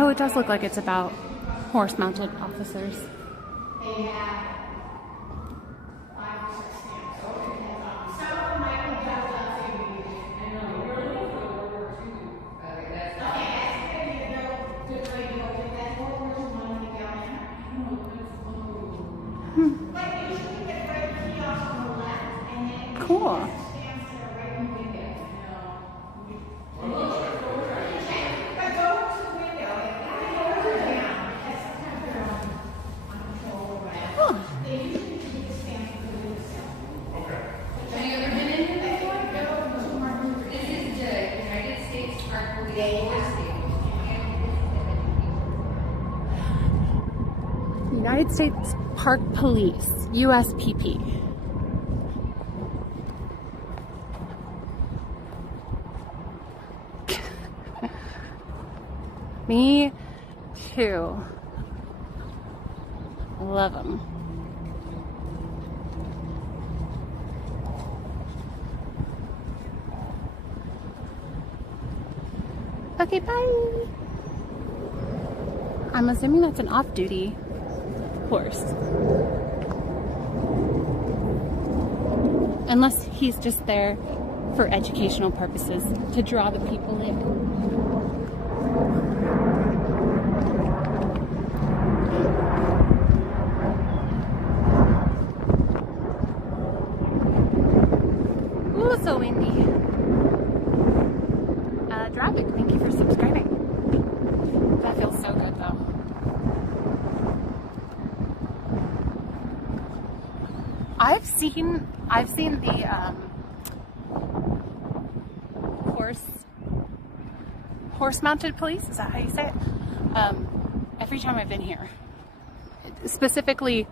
Oh, it does look like it's about horse-mounted officers. Cool. United States Park Police, USPP. Me too. Love them. Okay, bye. I'm assuming that's an off-duty horse. Unless he's just there for educational purposes to draw the people in. Ooh, so windy. Traffic, thank you for subscribing. That feels so good though. I've seen the horse-mounted police. Is that how you say it? Every time I've been here, specifically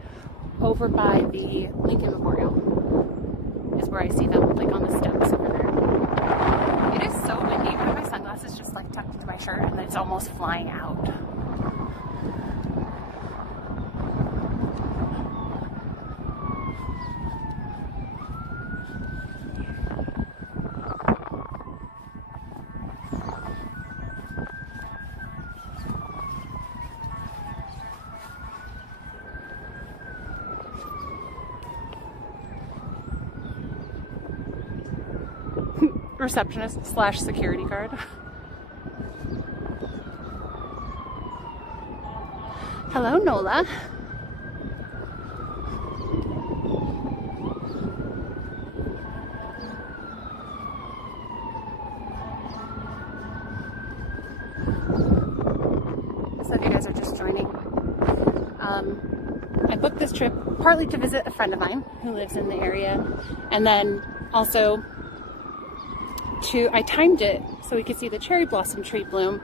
over by the Lincoln Memorial, is where I see them, like on the steps over there. It is so windy. One of my sunglasses just like tucked into my shirt, and it's almost flying out. Receptionist / security guard. Hello, Nola. So if you guys are just joining, I booked this trip partly to visit a friend of mine who lives in the area, and then also I timed it so we could see the cherry blossom tree bloom,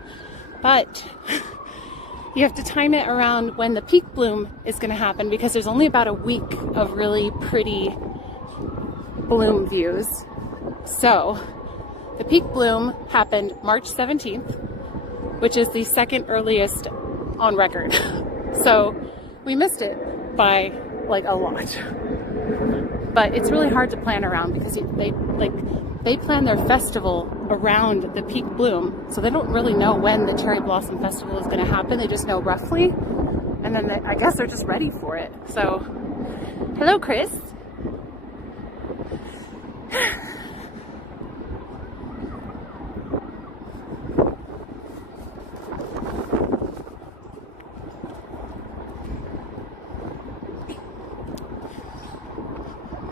but you have to time it around when the peak bloom is going to happen, because there's only about a week of really pretty bloom views. So the peak bloom happened March 17th, which is the second earliest on record. So we missed it by like a lot. But it's really hard to plan around, because they plan their festival around the peak bloom, so they don't really know when the cherry blossom festival is going to happen. They just know roughly, and then I guess they're just ready for it. So, hello, Chris.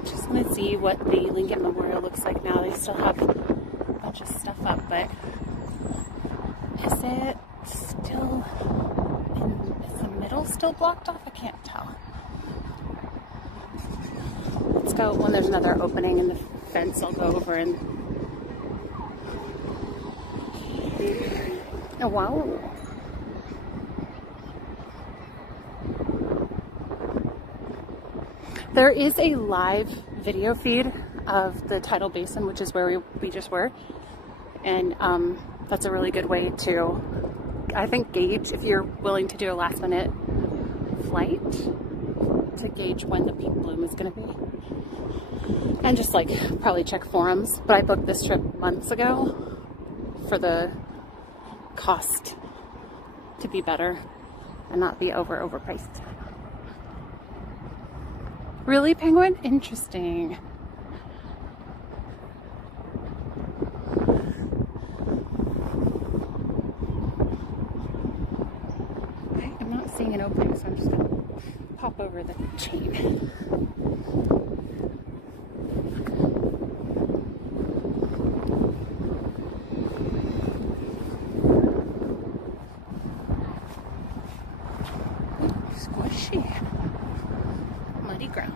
Just want to see what the Lincoln Memorial looks like now. They still have a bunch of stuff up, but is it still is the middle still blocked off? I can't tell. Let's go when there's another opening in the fence. I'll go over and oh wow. There is a live video feed of the Tidal Basin, which is where we just were, and that's a really good way to, I think, gauge if you're willing to do a last minute flight, to gauge when the peak bloom is going to be, and just like probably check forums. But I booked this trip months ago for the cost to be better and not be overpriced. Really, penguin? Interesting. I'm not seeing an opening, so I'm just gonna pop over the chain. Squishy. Muddy ground.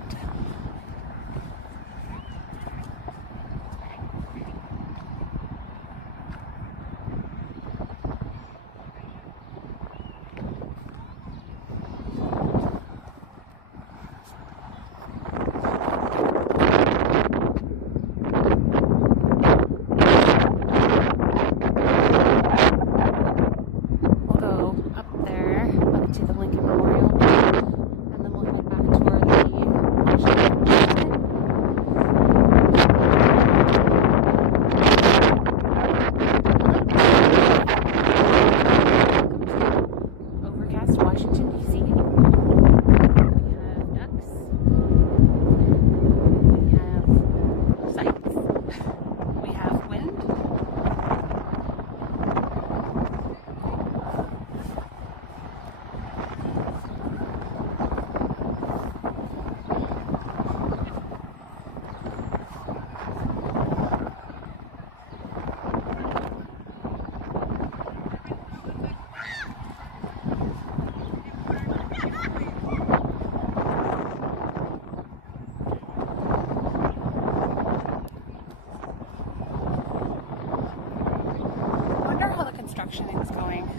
direction it was going.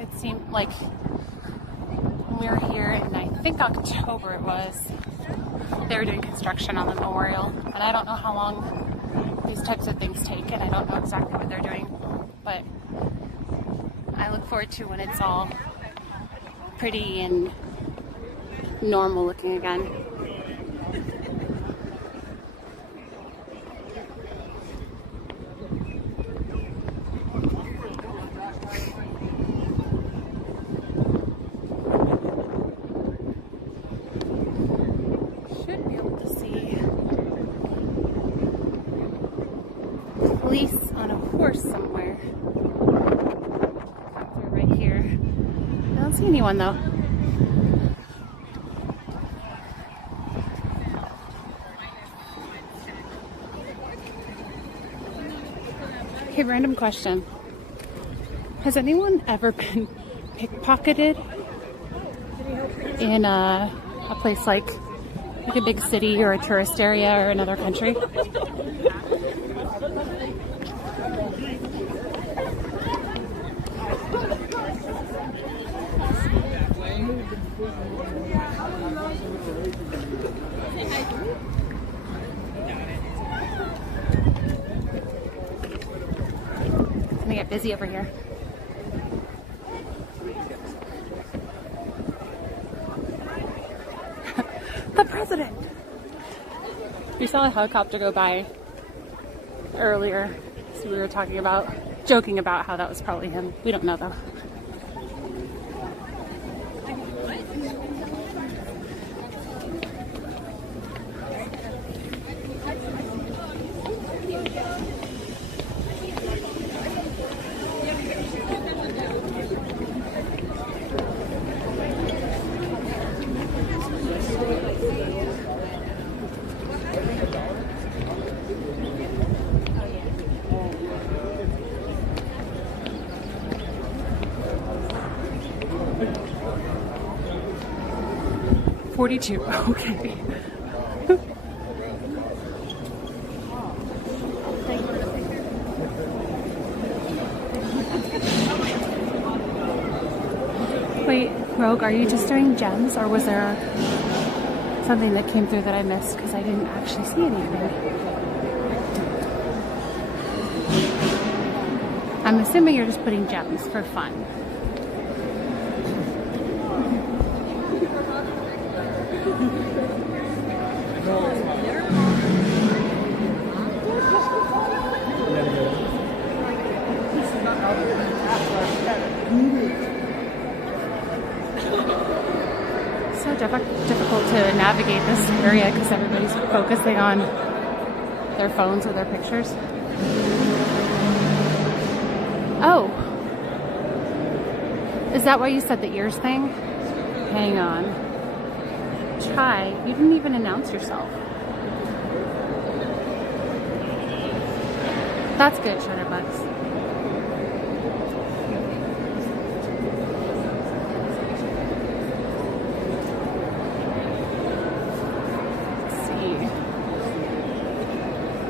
It seemed like when we were here in, I think October it was, they were doing construction on the memorial. And I don't know how long these types of things take, and I don't know exactly what they're doing, but I look forward to when it's all pretty and normal looking again. Should be able to see police on a horse somewhere. Right here. I don't see anyone though. Okay, random question. Has anyone ever been pickpocketed in a place like a big city or a tourist area or another country? It's gonna get busy over here. The president! We saw a helicopter go by earlier, so we were joking about how that was probably him. We don't know though. $42. Okay. Wait, Rogue, are you just doing gems, or was there something that came through that I missed because I didn't actually see anything? I'm assuming you're just putting gems for fun. So difficult to navigate this area because everybody's focusing on their phones or their pictures. Oh, is that why you said the ears thing? Hang on. Try. You didn't even announce yourself. That's good, Shutterbugs. Let's see.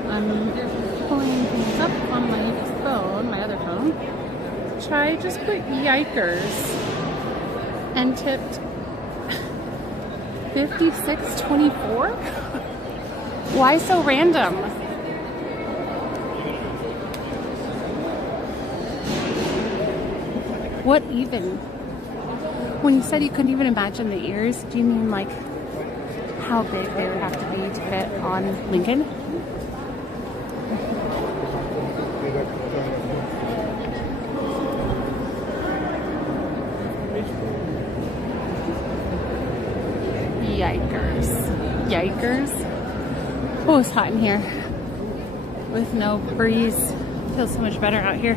I'm pulling things up on my phone, my other phone. Try just put yikers and tipped $56.24? Why so random? What even? When you said you couldn't even imagine the ears, do you mean like how big they would have to be to fit on Lincoln? Yikers. Yikers. Oh, it's hot in here. With no breeze. Feels so much better out here.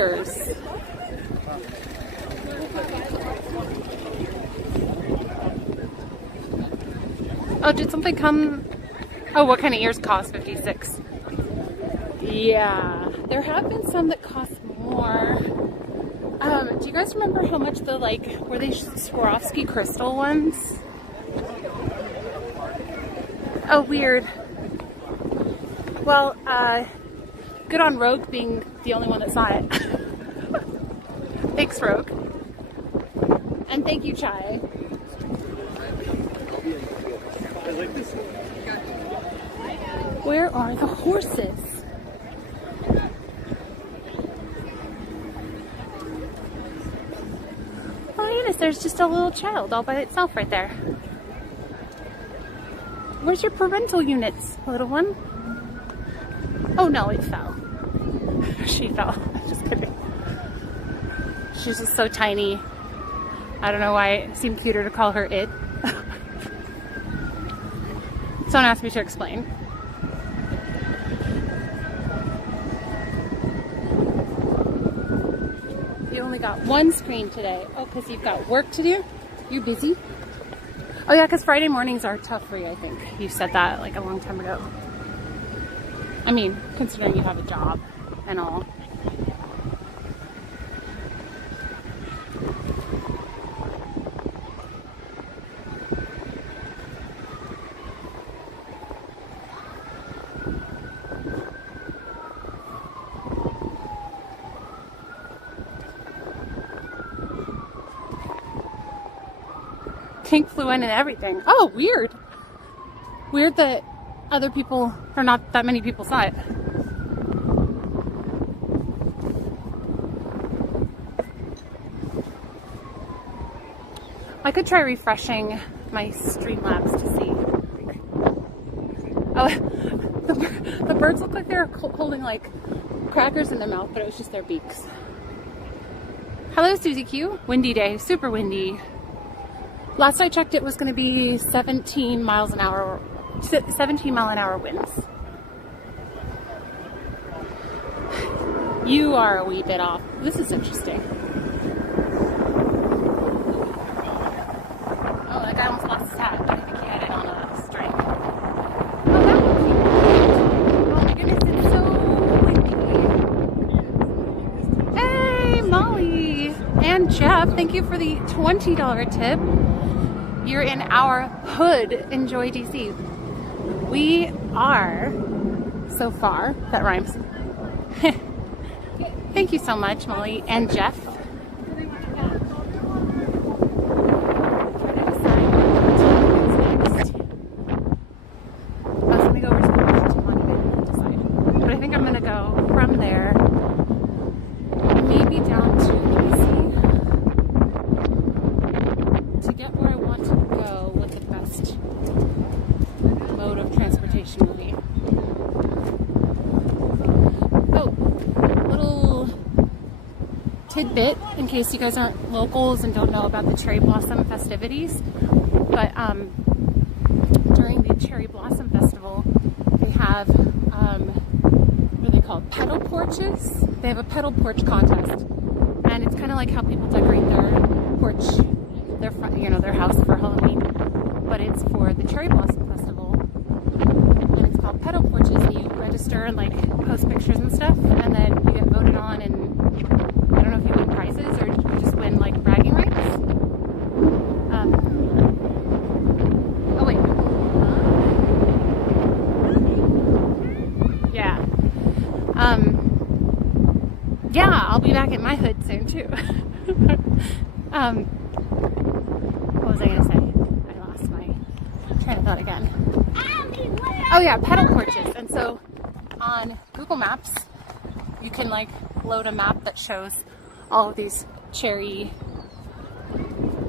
stickers. Oh, did something come? Oh, what kind of ears cost $56? Yeah, there have been some that cost more. Do you guys remember how much the, like, were they Swarovski crystal ones? Oh, weird. Well, good on Rogue being the only one that saw it. Thanks, Rogue. And thank you, Chai. Where are the horses? Oh my goodness, there's just a little child all by itself right there. Where's your parental units, little one? Oh no, it fell. She fell. Just kidding. She's just so tiny. I don't know why it seemed cuter to call her it. Don't ask me to explain. You only got one screen today. Oh, because you've got work to do? You're busy? Oh yeah, because Friday mornings are tough for you, I think. You said that like a long time ago. I mean, considering you have a job and all. Tank flew in and everything. Oh, weird. Weird that other people, or not that many people saw it. I could try refreshing my Streamlabs to see. Oh, the birds look like they're holding like crackers in their mouth, but it was just their beaks. Hello, Susie Q. Windy day, super windy. Last I checked, it was going to be 17 miles an hour, 17 mile an hour winds. You are a wee bit off. This is interesting. Oh, that guy almost lost his hat, but I think he had it on a string. Oh, that would be great. Oh my goodness, it's so windy. Hey, Molly and Jeff, thank you for the $20 tip. You're in our hood. Enjoy DC. We are, so far, that rhymes. Thank you so much, Molly and Jeff. I was gonna go over to the Washington Monument and decide. But I think I'm gonna go from there, maybe down to Basin, to get where I want to go, what the best mode of transportation will be. Oh, little tidbit in case you guys aren't locals and don't know about the cherry blossom festivities. But during the cherry blossom festival, they have what are they called? Petal porches. They have a petal porch contest, and it's kind of like how people decorate their porch, their front, you know, their house for Halloween. But it's for the cherry blossom festival, and it's called petal porches. And you register and like post pictures and stuff, and then you get voted on, and I don't know if you win prizes or you just win like bragging rights. Oh wait. Yeah. Yeah, I'll be back in my hood soon too. What was I gonna say? I lost my train of thought again. Oh yeah, petal porches. And so on Google Maps, you can like load a map that shows all of these cherry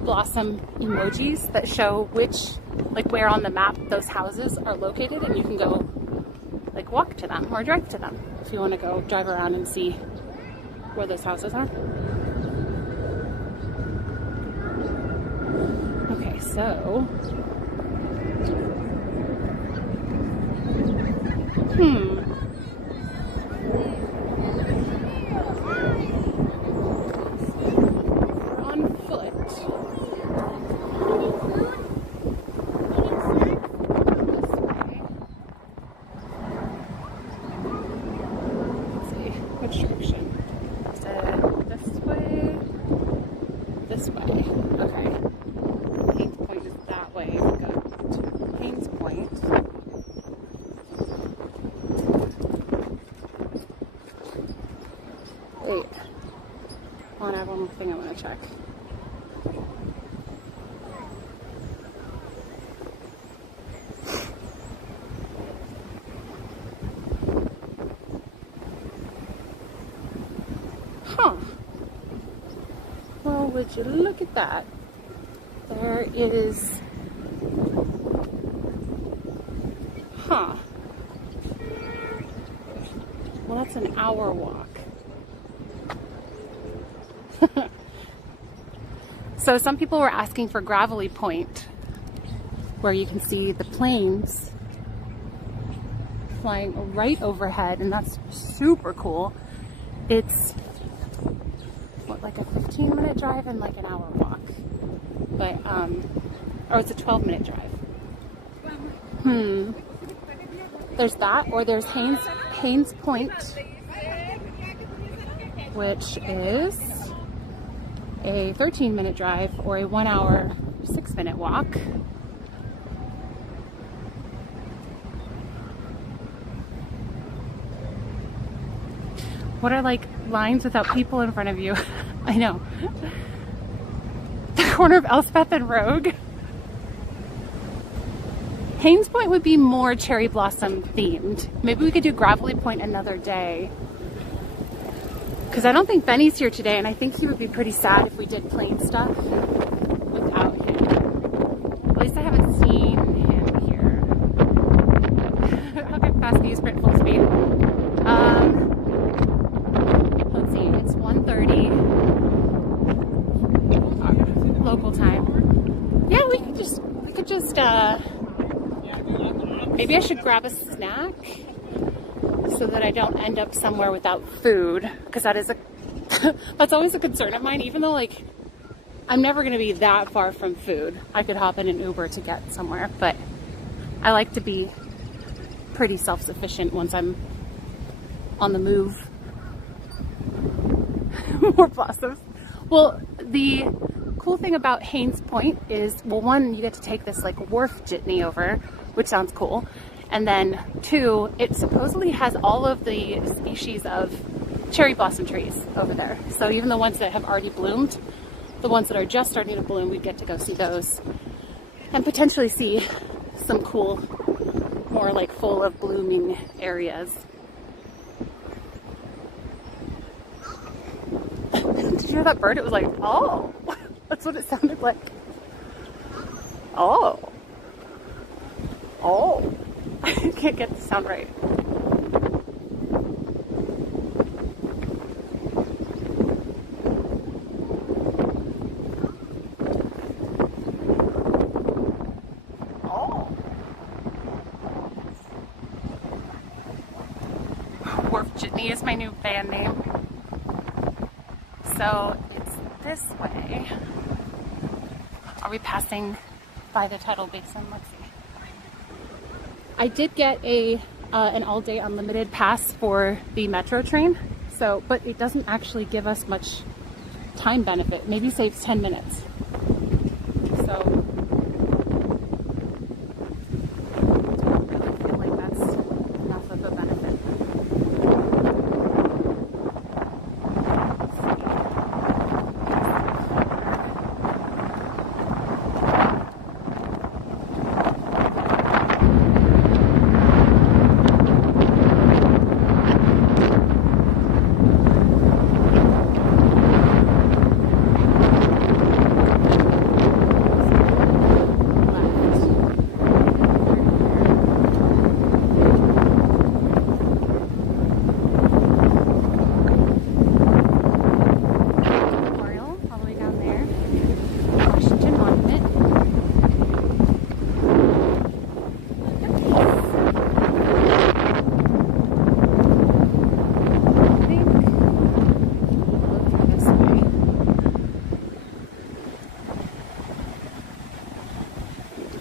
blossom emojis that show which, like where on the map those houses are located, and you can go like walk to them or drive to them if you want to go drive around and see where those houses are. Okay, so this way. Okay. Haynes Point is that way. We go to Haynes Point. Wait. I have one more thing I want to check. Huh. Well, would you look at that? There is... Huh. Well, that's an hour walk. So some people were asking for Gravelly Point, where you can see the planes flying right overhead, and that's super cool. It's what, like a 15-minute drive and like an hour walk, but or it's a 12-minute drive. There's that, or there's Haynes Point, which is a 13-minute drive or a 1 hour, 6-minute walk. What are like lines without people in front of you? I know. The corner of Elspeth and Rogue. Haynes Point would be more cherry blossom themed. Maybe we could do Gravelly Point another day. Because I don't think Benny's here today, and I think he would be pretty sad if we did plane stuff without him. At least I haven't seen him here. How fast can you sprint full speed? Let's see, it's 1:30 local time. Yeah, we could just maybe I should grab a snack so that I don't end up somewhere without food, because that is that's always a concern of mine. Even though like I'm never going to be that far from food, I could hop in an Uber to get somewhere, but I like to be pretty self-sufficient once I'm on the move. More blossoms. Well, the cool thing about Haynes Point is, well, one, you get to take this like Wharf jitney over, which sounds cool. And then two, it supposedly has all of the species of cherry blossom trees over there. So even the ones that have already bloomed, the ones that are just starting to bloom, we get to go see those and potentially see some cool, more like full of blooming areas. Did you hear that bird? It was like, oh, that's what it sounded like. Oh. Oh. I can't get the sound right. Oh. Wharf Jitney is my new band name. So it's this way. Are we passing by the Tidal Basin? Let's see. I did get an all-day unlimited pass for the metro train, so, but it doesn't actually give us much time benefit. Maybe saves 10 minutes. So I don't really feel like that's enough of a benefit.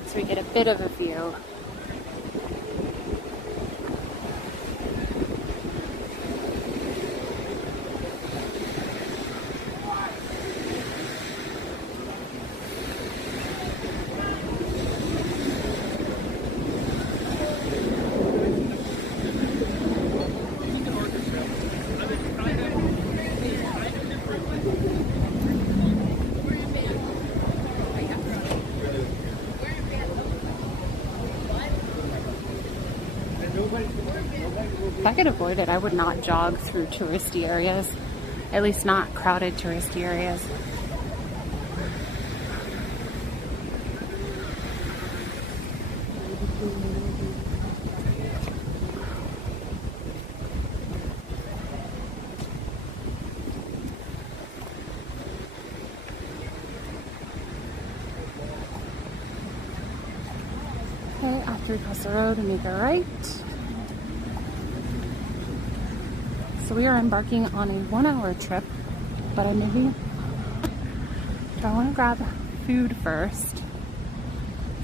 So we get a bit of a view. If I could avoid it, I would not jog through touristy areas. At least not crowded touristy areas. Okay, after we cross the road, we make a right. So we are embarking on a 1-hour trip, but I want to grab food first.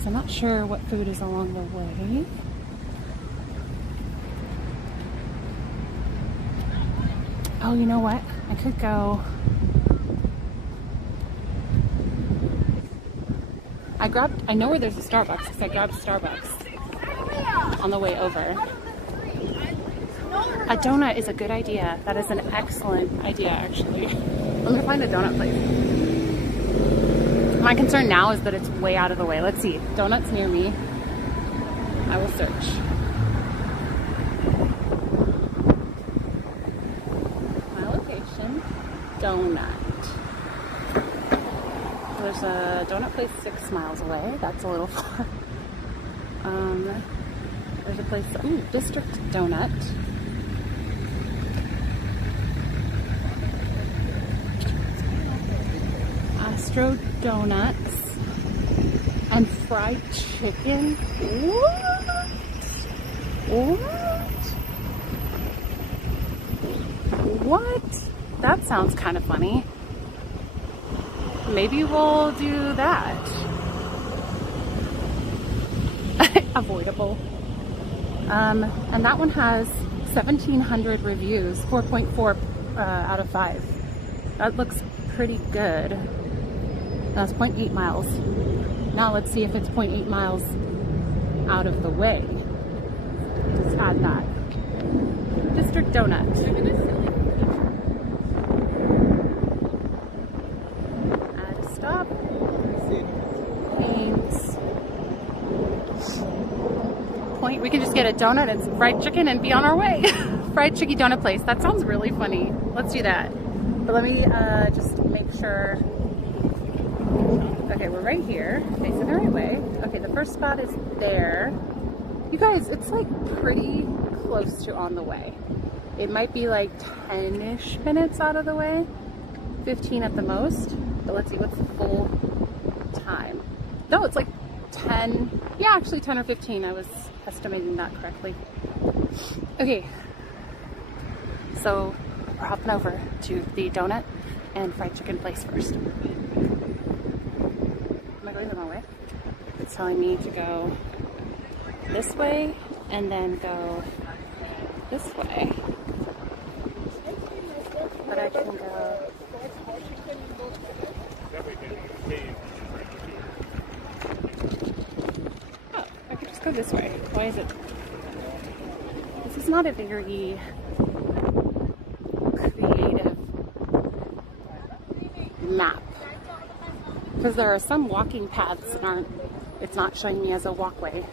So I'm not sure what food is along the way. Oh, you know what? I could go. I know where there's a Starbucks because I grabbed Starbucks on the way over. A donut is a good idea. That is an excellent idea, actually. Let me find a donut place. My concern now is that it's way out of the way. Let's see. Donuts near me. I will search. My location. Donut. There's a donut place 6 miles away. That's a little far. There's a place, ooh, District Donut. Astro Donuts. And fried chicken. What? What? That sounds kind of funny. Maybe we'll do that. Avoidable. And that one has 1,700 reviews, 4.4 out of 5. That looks pretty good. That's 0.8 miles. Now let's see if it's 0.8 miles out of the way. Just add that. District Donut. Add a stop. Ames. Point. We can just get a donut and some fried chicken and be on our way. Fried chicken donut place. That sounds really funny. Let's do that. But let me just make sure. Okay, we're right here, facing the right way. Okay, the first spot is there. You guys, it's like pretty close to on the way. It might be like 10-ish minutes out of the way, 15 at the most. But let's see, what's the full time? No, it's like 10, yeah, actually 10 or 15. I was estimating that correctly. Okay, so we're hopping over to the donut and fried chicken place first. Am I going the wrong way? It's telling me to go this way and then go this way. But I can go. Oh, I could just go this way. Why is it? This is not a very creative map. Because there are some walking paths that it's not showing me as a walkway,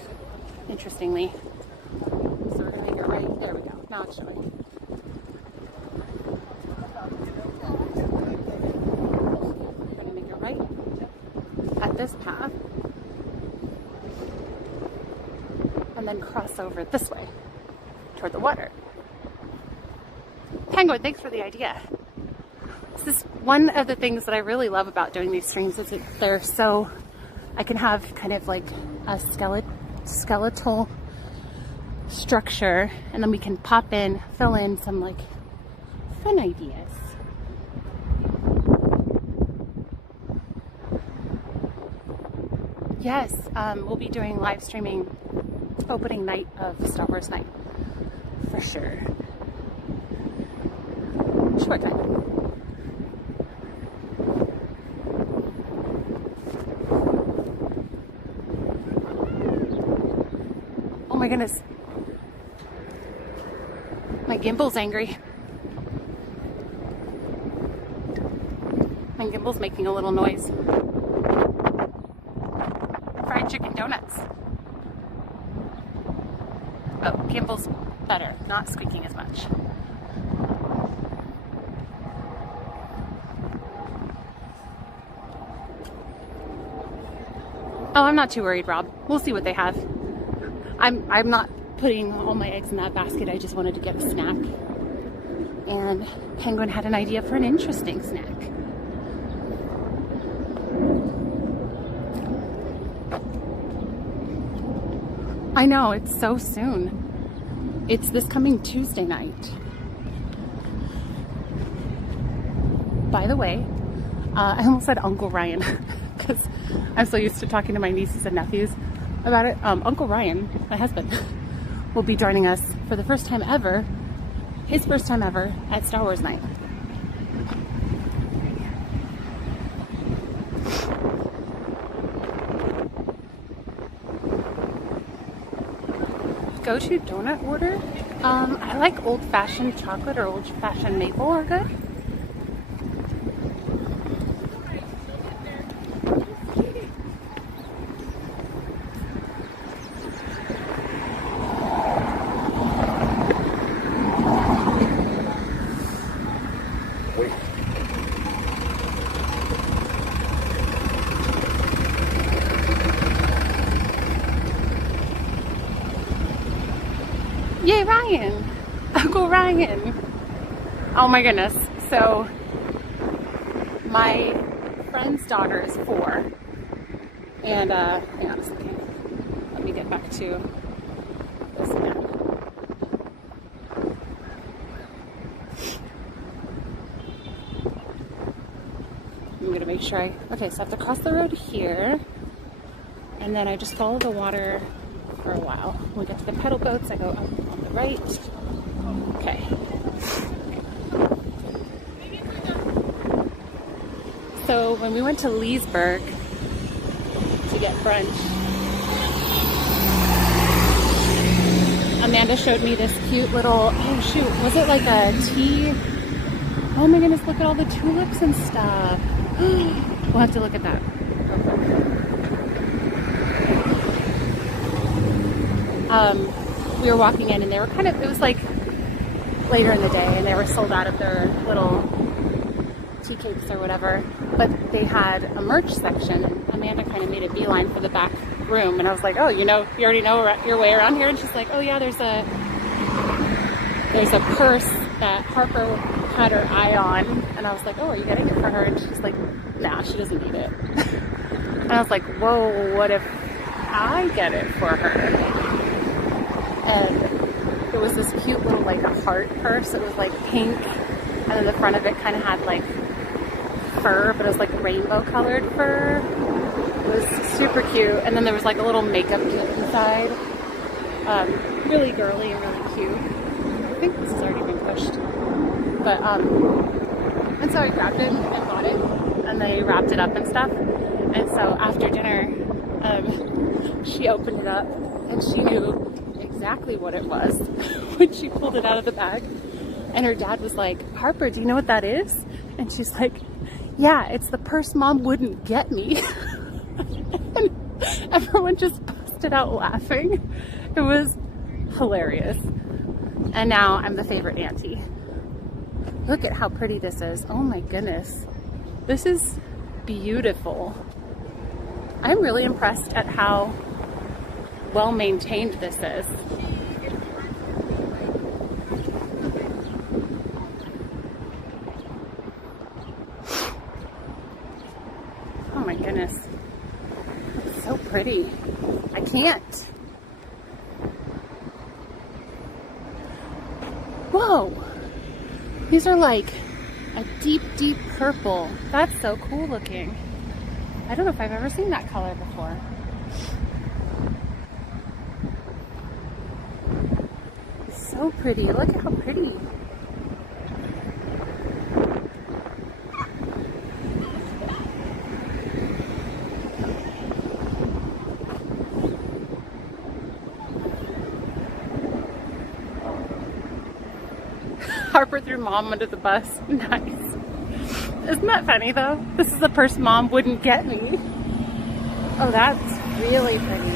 interestingly. So we're gonna make it right. There we go. Now it's showing. We're gonna make it right at this path. And then cross over this way toward the water. Penguin, thanks for the idea. This is one of the things that I really love about doing these streams is that they're so, I can have kind of like a skeletal structure and then we can pop in, fill in some like fun ideas. Yes, we'll be doing live streaming opening night of Star Wars night for sure. Short time. Oh my goodness. My gimbal's angry. My gimbal's making a little noise. Fried chicken donuts. Oh, gimbal's better, not squeaking as much. Oh, I'm not too worried, Rob. We'll see what they have. I'm not putting all my eggs in that basket. I just wanted to get a snack. And Penguin had an idea for an interesting snack. I know, it's so soon. It's this coming Tuesday night. By the way, I almost said Uncle Ryan because I'm so used to talking to my nieces and nephews about it. Uncle Ryan, my husband, will be joining us for the first time ever, his first time ever, at Star Wars night. Go-to donut order? I like old-fashioned chocolate or old-fashioned maple are good. Yay, Ryan! Uncle Ryan! Oh my goodness. So, my friend's daughter is 4. And, hang on a second. Let me get back to this again. I'm gonna make sure okay, so I have to cross the road here. And then I just follow the water for a while. When we get to the pedal boats, I go up on the right. Okay. So when we went to Leesburg to get brunch, Amanda showed me this cute little, oh shoot, was it like a tea? Oh my goodness, look at all the tulips and stuff. We'll have to look at that real quick. We were walking in and they were kind of, it was like later in the day and they were sold out of their little tea cakes or whatever, but they had a merch section and Amanda kind of made a beeline for the back room and I was like, oh, you already know your way around here? And she's like, oh yeah, there's a purse that Harper had her eye on, and I was like, oh, are you getting it for her? And she's like, nah, she doesn't need it. And I was like, whoa, what if I get it for her? And it was this cute little like a heart purse. It was like pink, and then the front of it kind of had like fur, but it was like rainbow colored fur. It was super cute. And then there was like a little makeup kit inside. Really girly and really cute. I think this has already been pushed. But and so I grabbed it and bought it, and they wrapped it up and stuff. And so after dinner, she opened it up and she knew exactly what it was when she pulled it out of the bag. And her dad was like, Harper, do you know what that is? And she's like, yeah, it's the purse Mom wouldn't get me. And everyone just busted out laughing. It was hilarious. And now I'm the favorite auntie. Look at how pretty this is. Oh my goodness. This is beautiful. I'm really impressed at how well maintained this is. Oh my goodness. It's so pretty. I can't. Whoa. These are like a deep, deep purple. That's so cool looking. I don't know if I've ever seen that color before. It's so pretty. Look at how pretty. Harper threw Mom under the bus. Nice. Isn't that funny though? This is the purse Mom wouldn't get me. Oh, that's really pretty.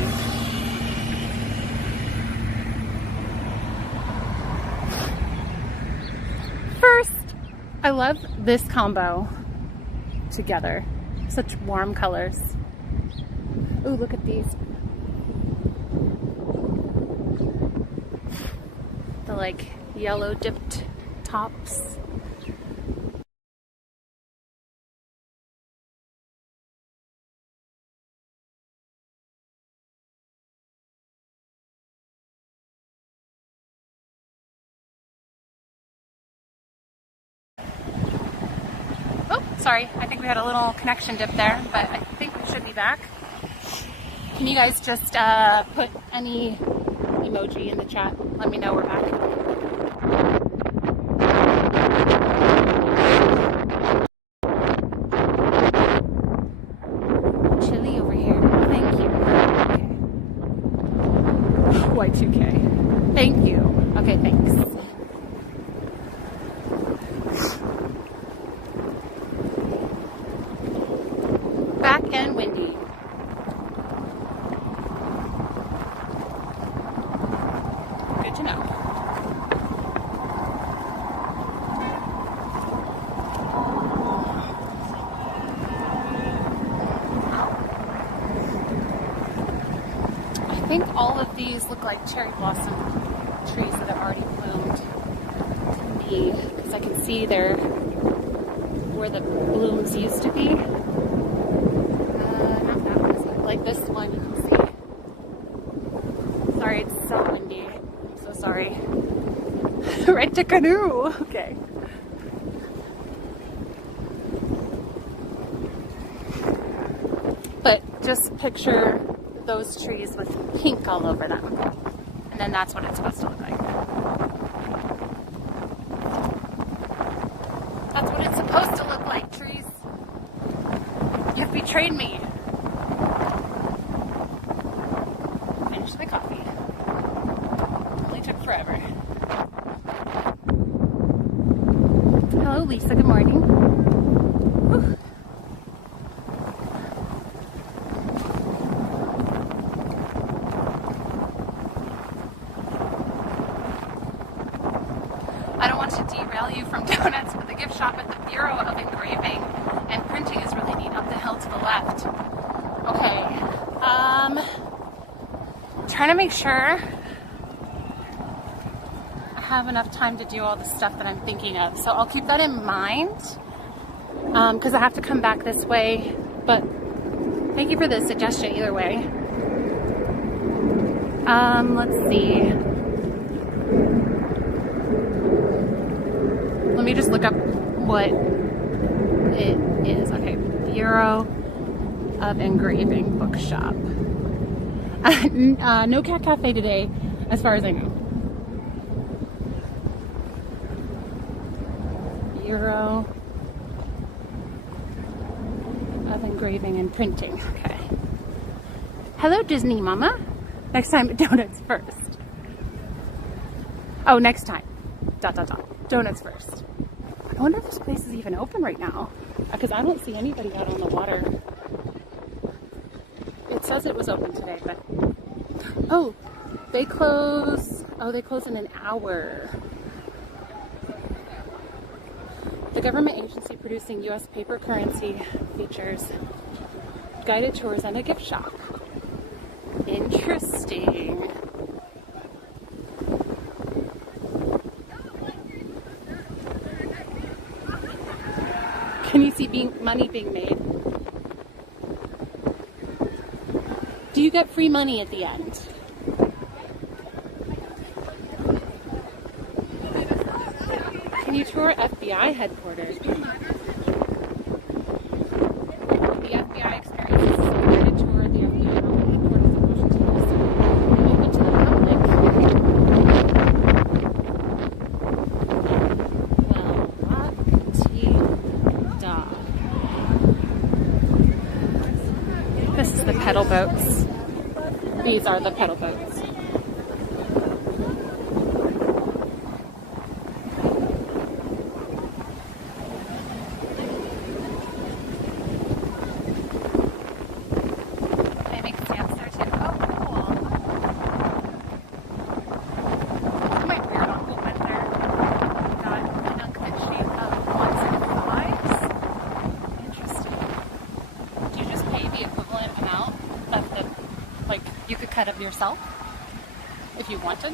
I love this combo together. Such warm colors. Ooh, look at these. The like yellow dipped tops. Oh, sorry. I think we had a little connection dip there, but I think we should be back. Can you guys just put any emoji in the chat? Let me know we're back. Chilly over here. Thank you. Okay. Y2K. Thank you. Okay, thanks. Back and windy. Good to know. I think all of these look like cherry blossom trees that have already bloomed to me, because I can see they're where the blooms used to be. Not that one, like this one you can see. Sorry, it's so windy. I'm so sorry. Right to canoe. Okay. But just picture those trees with pink all over them. And then that's what it's supposed to look like. That's what it's supposed to look like, trees. You've betrayed me. Finish my coffee. Only took forever. Hello, Lisa. Good morning. Whew. I don't want to derail you from donuts, but the gift shop at the Bureau of Engraving and Printing is really neat up the hill to the left. Okay. Trying to make sure I have enough time to do all the stuff that I'm thinking of. So I'll keep that in mind because I have to come back this way. But thank you for the suggestion either way. Let's see. Let me just look up what it is. Okay, Bureau of Engraving Bookshop. No cat cafe today, as far as I know. Bureau of Engraving and Printing. Okay. Hello, Disney Mama. Next time, donuts first. Oh, next time. ... Donuts first. I wonder if this place is even open right now, because I don't see anybody out on the water. It says it was open today, but oh, they close. Oh, they close in an hour. The government agency producing U.S. paper currency features guided tours and a gift shop. Interesting. Can you see money being made? Do you get free money at the end? Can you tour FBI headquarters? The FBI experiences a guided tour of the FBI headquarters in Washington, D.C. Open to the public. This is the pedal boats. These are the pedal boats. They make stamps there too. Oh, cool. My weird uncle went there. Got an uncut shape of one cut it yourself if you wanted.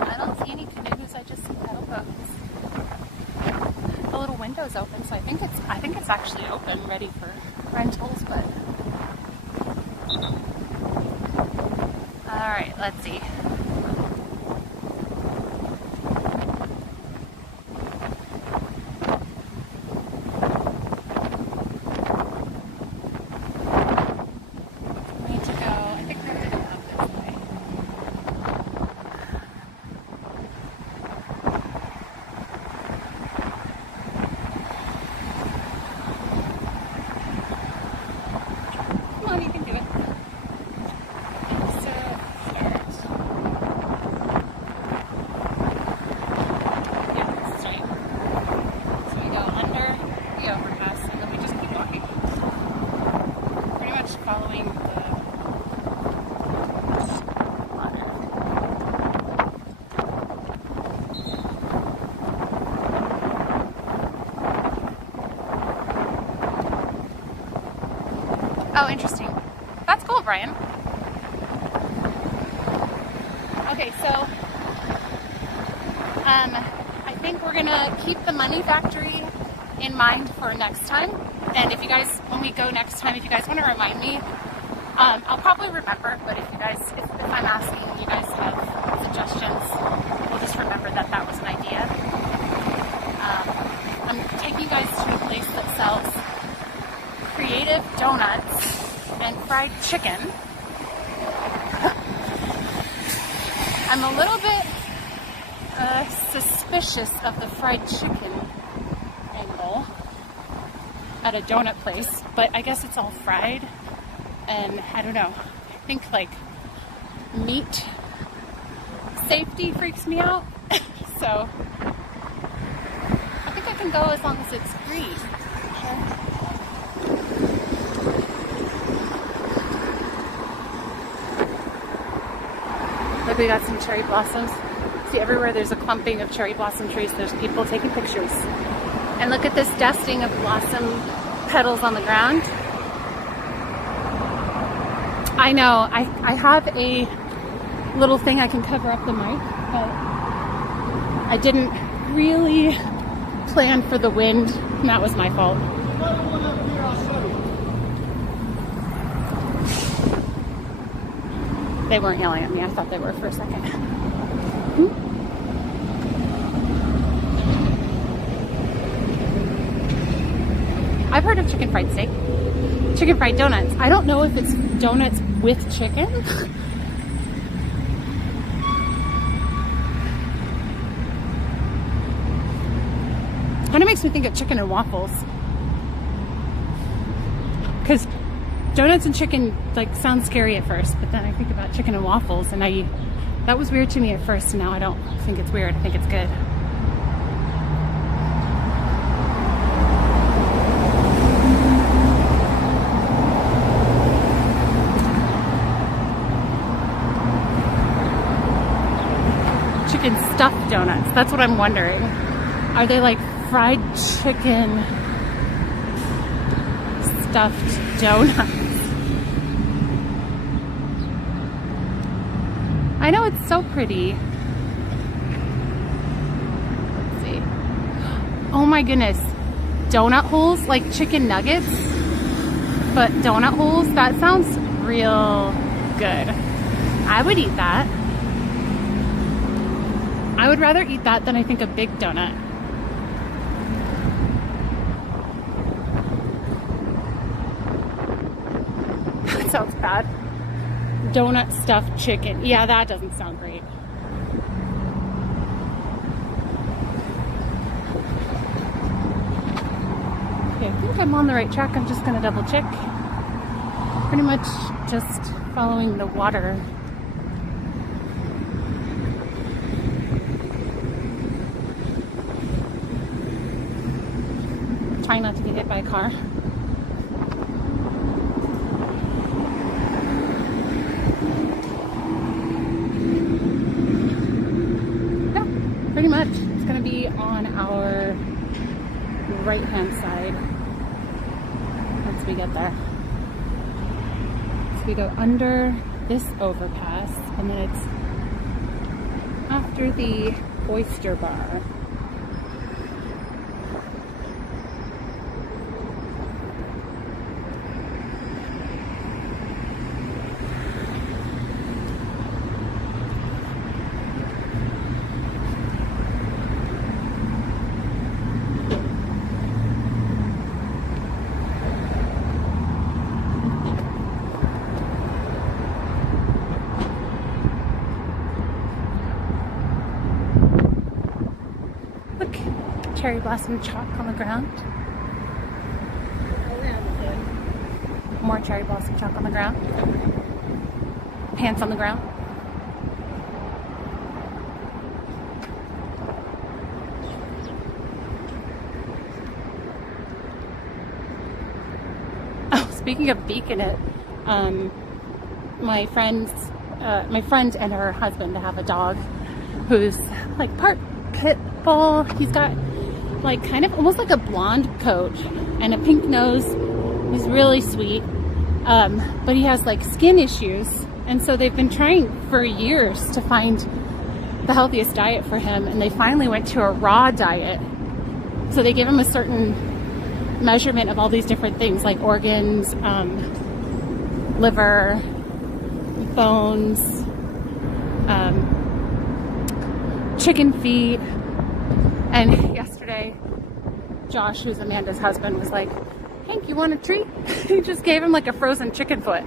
I don't see any canoes, I just see pedal boats. The little window's open, so I think it's actually open, ready for rentals, but all right, let's see. We need to go, I think we have to go up this way. Come on, you can do it. Following the water. Oh, interesting. That's cool, Brian. Okay, so I think we're gonna keep the money factory in mind for next time. And if you guys, when we go next time, if you guys want to remind me, I'll probably remember, but if you guys, if I'm asking, you guys have suggestions, we'll just remember that that was an idea. I'm taking you guys to a place that sells creative donuts and fried chicken. I'm a little bit suspicious of the fried chicken angle at a donut place, but I guess it's all fried, and I don't know, I think like meat safety freaks me out, so I think I can go as long as it's free. Look, we got some cherry blossoms. See, everywhere there's a clumping of cherry blossom trees, there's people taking pictures. And look at this dusting of blossom petals on the ground. I know, I have a little thing I can cover up the mic, but I didn't really plan for the wind, and that was my fault. They weren't yelling at me, I thought they were for a second. I've heard of chicken fried steak, chicken fried donuts. I don't know if it's donuts with chicken. Kind of makes me think of chicken and waffles. Because donuts and chicken like sound scary at first, but then I think about chicken and waffles, and that was weird to me at first, and now I don't think it's weird. I think it's good. Chicken stuffed donuts. That's what I'm wondering. Are they like fried chicken stuffed donuts? I know, it's so pretty. Let's see. Oh my goodness. Donut holes, like chicken nuggets, but donut holes. That sounds real good. I would eat that. I would rather eat that than I think a big donut. That sounds bad. Donut stuffed chicken. Yeah, that doesn't sound great. Okay, I think I'm on the right track. I'm just gonna double check. Pretty much just following the water. Trying not to get hit by a car. right-hand side once we get there. So we go under this overpass, and then it's after the oyster bar. Cherry blossom chalk on the ground. More cherry blossom chalk on the ground. Pants on the ground. Oh, speaking of Beacon, my friend and her husband have a dog who's like part pit bull. He's got like kind of almost like a blonde coat and a pink nose. He's really sweet, but he has like skin issues, and so they've been trying for years to find the healthiest diet for him, and they finally went to a raw diet. So they give him a certain measurement of all these different things like organs, liver, bones, chicken feet. And yesterday, Josh, who's Amanda's husband, was like, Hank, you want a treat? He just gave him like a frozen chicken foot.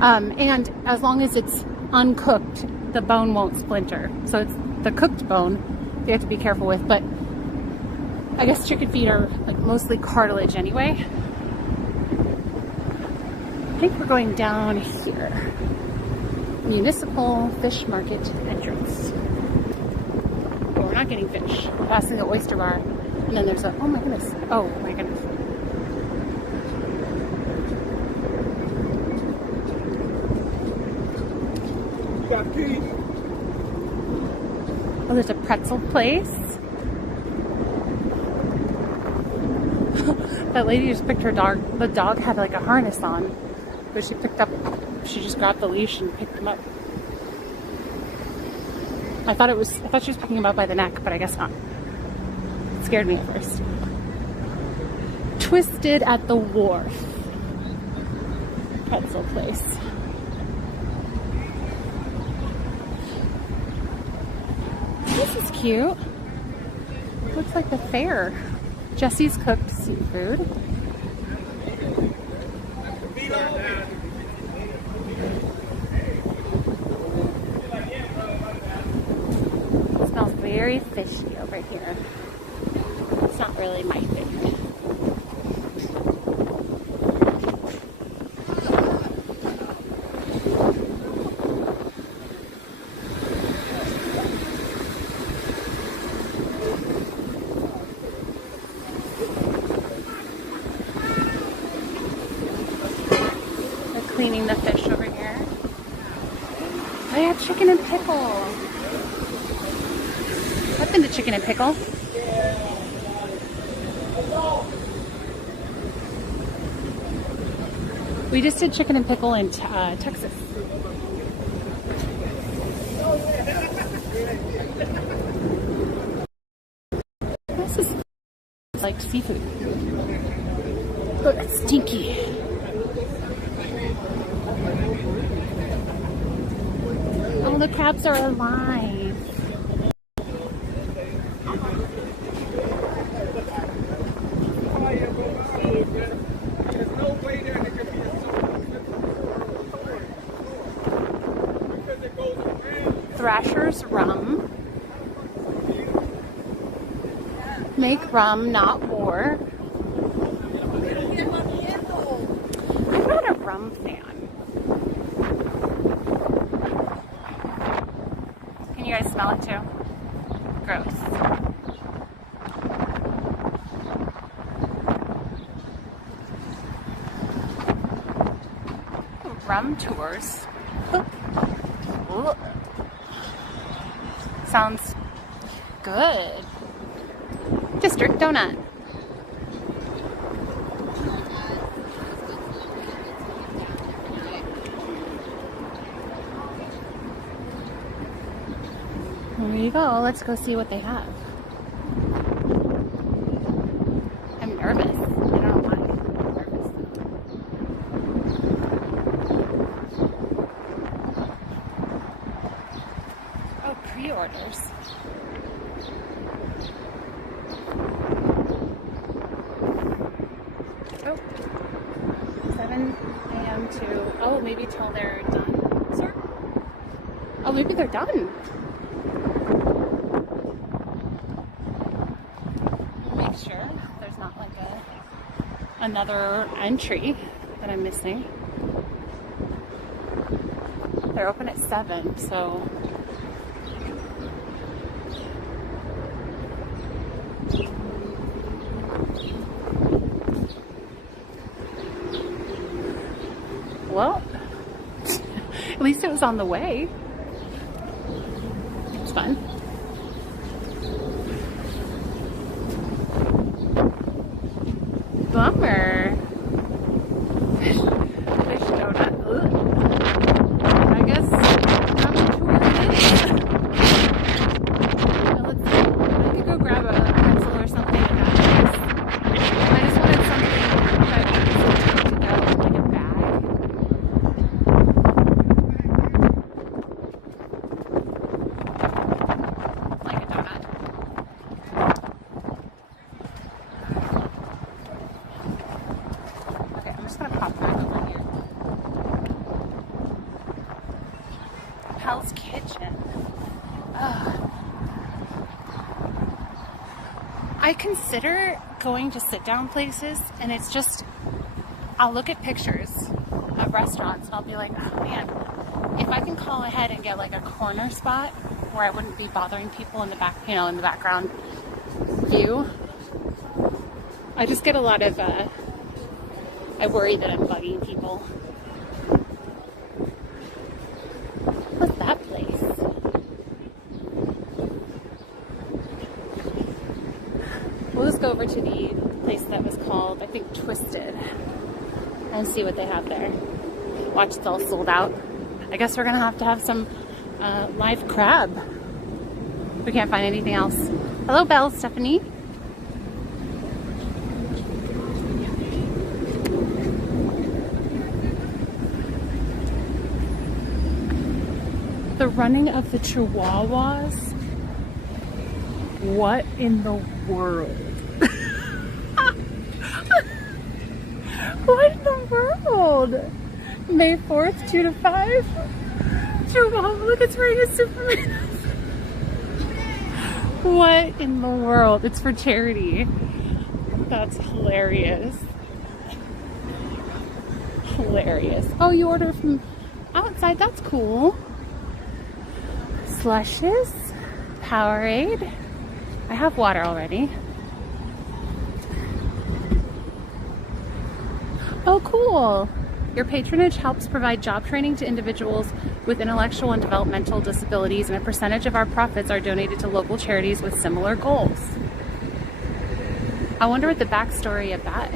And as long as it's uncooked, the bone won't splinter. So it's the cooked bone you have to be careful with. But I guess chicken feet are like mostly cartilage anyway. I think we're going down here. Municipal Fish Market entrance. We're not getting fish. We're passing the oyster bar, and then there's a, oh my goodness, oh my goodness. Oh, there's a pretzel place. That lady just picked her dog. The dog had like a harness on, but she just grabbed the leash and picked him up. I thought she was picking him up by the neck, but I guess not. It scared me at first. Twisted at the Wharf. Pretzel place. This is cute. Looks like the fair. Jesse's cooked seafood. Very fishy over here. It's not really my thing. They're cleaning the fish over here. They have chicken and pickle. I've been to Chicken and Pickle. We just did Chicken and Pickle in Texas. This is like seafood. Oh, it's stinky. All the crabs are alive. Thrasher's rum. Make rum, not war. I'm not a rum fan. Can you guys smell it too? Gross. Rum tours. Sounds good. District Donut. There you go. Let's go see what they have. I'm nervous. I don't know why. I'm nervous. Oh, pre-orders. Oh. 7 a.m. to, oh, maybe till they're done, sir? Oh, maybe they're done. Make sure there's not like another entry that I'm missing. They're open at 7, so. Well, at least it was on the way. It's fun. Bummer. Fish donut. Ugh. I guess I'm not sure what it is. Let's see. I could go grab a pretzel or something in that place. I just wanted something that was easy to go in like a bag. Like a donut. Okay, I'm just gonna pop back over here. Hell's Kitchen. Ugh. I consider going to sit-down places, and it's just, I'll look at pictures of restaurants, and I'll be like, oh man, if I can call ahead and get like a corner spot where I wouldn't be bothering people in the back, you know, in the background view. I just get a lot of, I worry that I'm bugging people. What's that place? We'll just go over to the place that was called, I think, Twisted, and see what they have there. Watch, it's all sold out. I guess we're gonna have to have some live crab. We can't find anything else. Hello, Belle, Stephanie. The running of the Chihuahuas? What in the world? What in the world? May 4th, 2 to 5? Chihuahua, look, it's wearing a Superman. What in the world? It's for charity. That's hilarious. Hilarious. Oh, you order from outside? That's cool. Slushes, Powerade. I have water already. Oh, cool. Your patronage helps provide job training to individuals with intellectual and developmental disabilities, and a percentage of our profits are donated to local charities with similar goals. I wonder what the backstory of that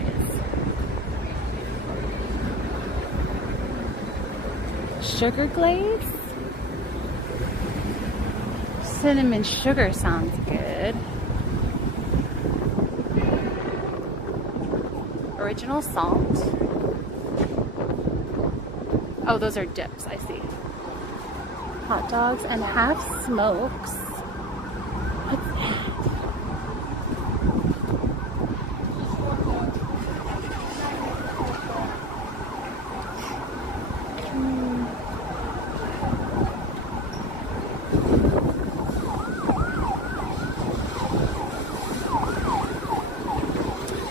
is. Sugar glaze? Cinnamon sugar sounds good. Original salt. Oh, those are dips, I see. Hot dogs and half smokes. What's that?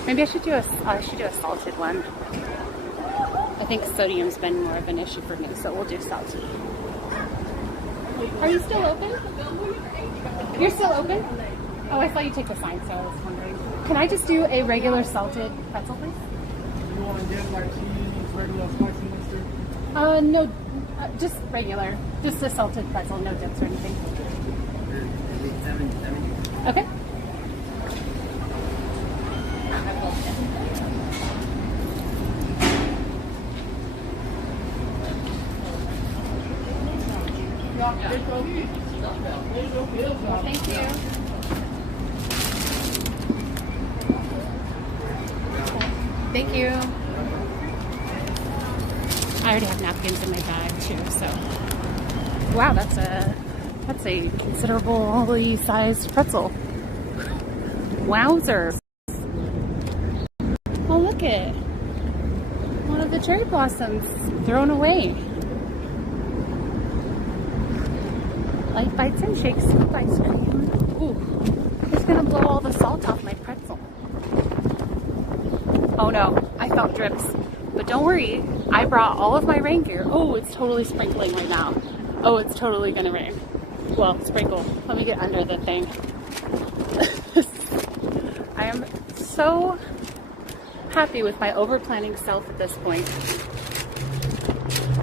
Maybe I should do a salted one. I think sodium's been more of an issue for me, so we'll do salted. Are you still open? You're still open? Oh, I saw you take the sign, so I was wondering. Can I just do a regular salted pretzel, please? You want to get like cheese, regular spicy mustard? No, just regular. Just a salted pretzel, no dips or anything. Okay. Thank you. Thank you. I already have napkins in my bag too, so. Wow, that's a considerably sized pretzel. Wowzer. Oh, look it. One of the cherry blossoms thrown away. Light bites and shakes, scoop ice cream. Ooh, it's gonna blow all the salt off my pretzel. Oh no, I felt drips. But don't worry, I brought all of my rain gear. Oh, it's totally sprinkling right now. Oh, it's totally gonna rain. Well, sprinkle. Let me get under the thing. I am so happy with my over-planning self at this point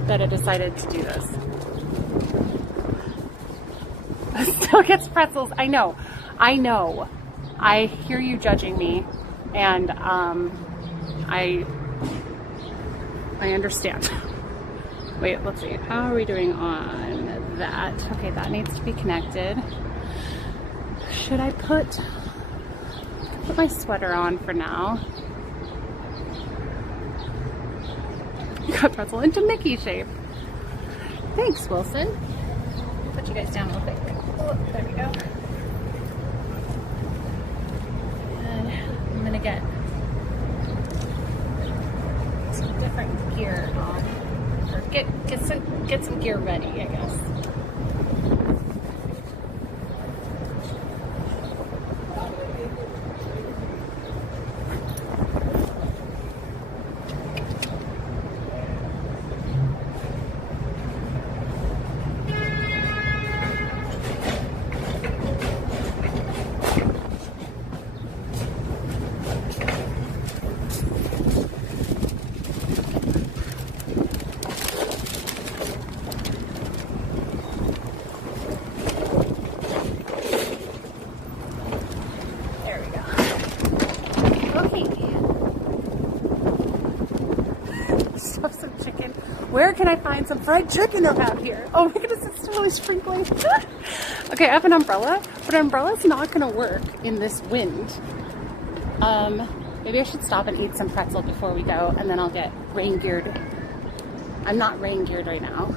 that I decided to do this. Still gets pretzels. I know. I hear you judging me, and I understand. Wait, let's see. How are we doing on that? Okay, that needs to be connected. Should I put my sweater on for now? Got pretzel into Mickey shape. Thanks, Wilson. Put you guys down real quick. Oh, there we go. And I'm gonna get some different gear on, or get some gear ready, I guess. Where can I find some fried chicken around here? Oh my goodness, it's totally sprinkling. Okay, I have an umbrella, but an umbrella's not gonna work in this wind. Maybe I should stop and eat some pretzel before we go, and then I'll get rain geared. I'm not rain geared right now.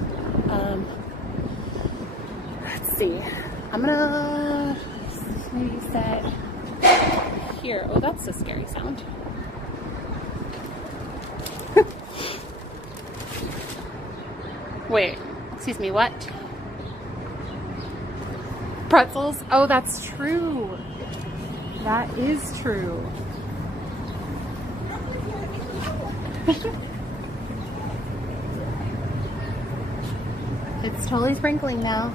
Let's see. I'm gonna maybe set here. Oh, that's a scary sound. Wait, excuse me, what? Pretzels? Oh, that's true. That is true. It's totally sprinkling now.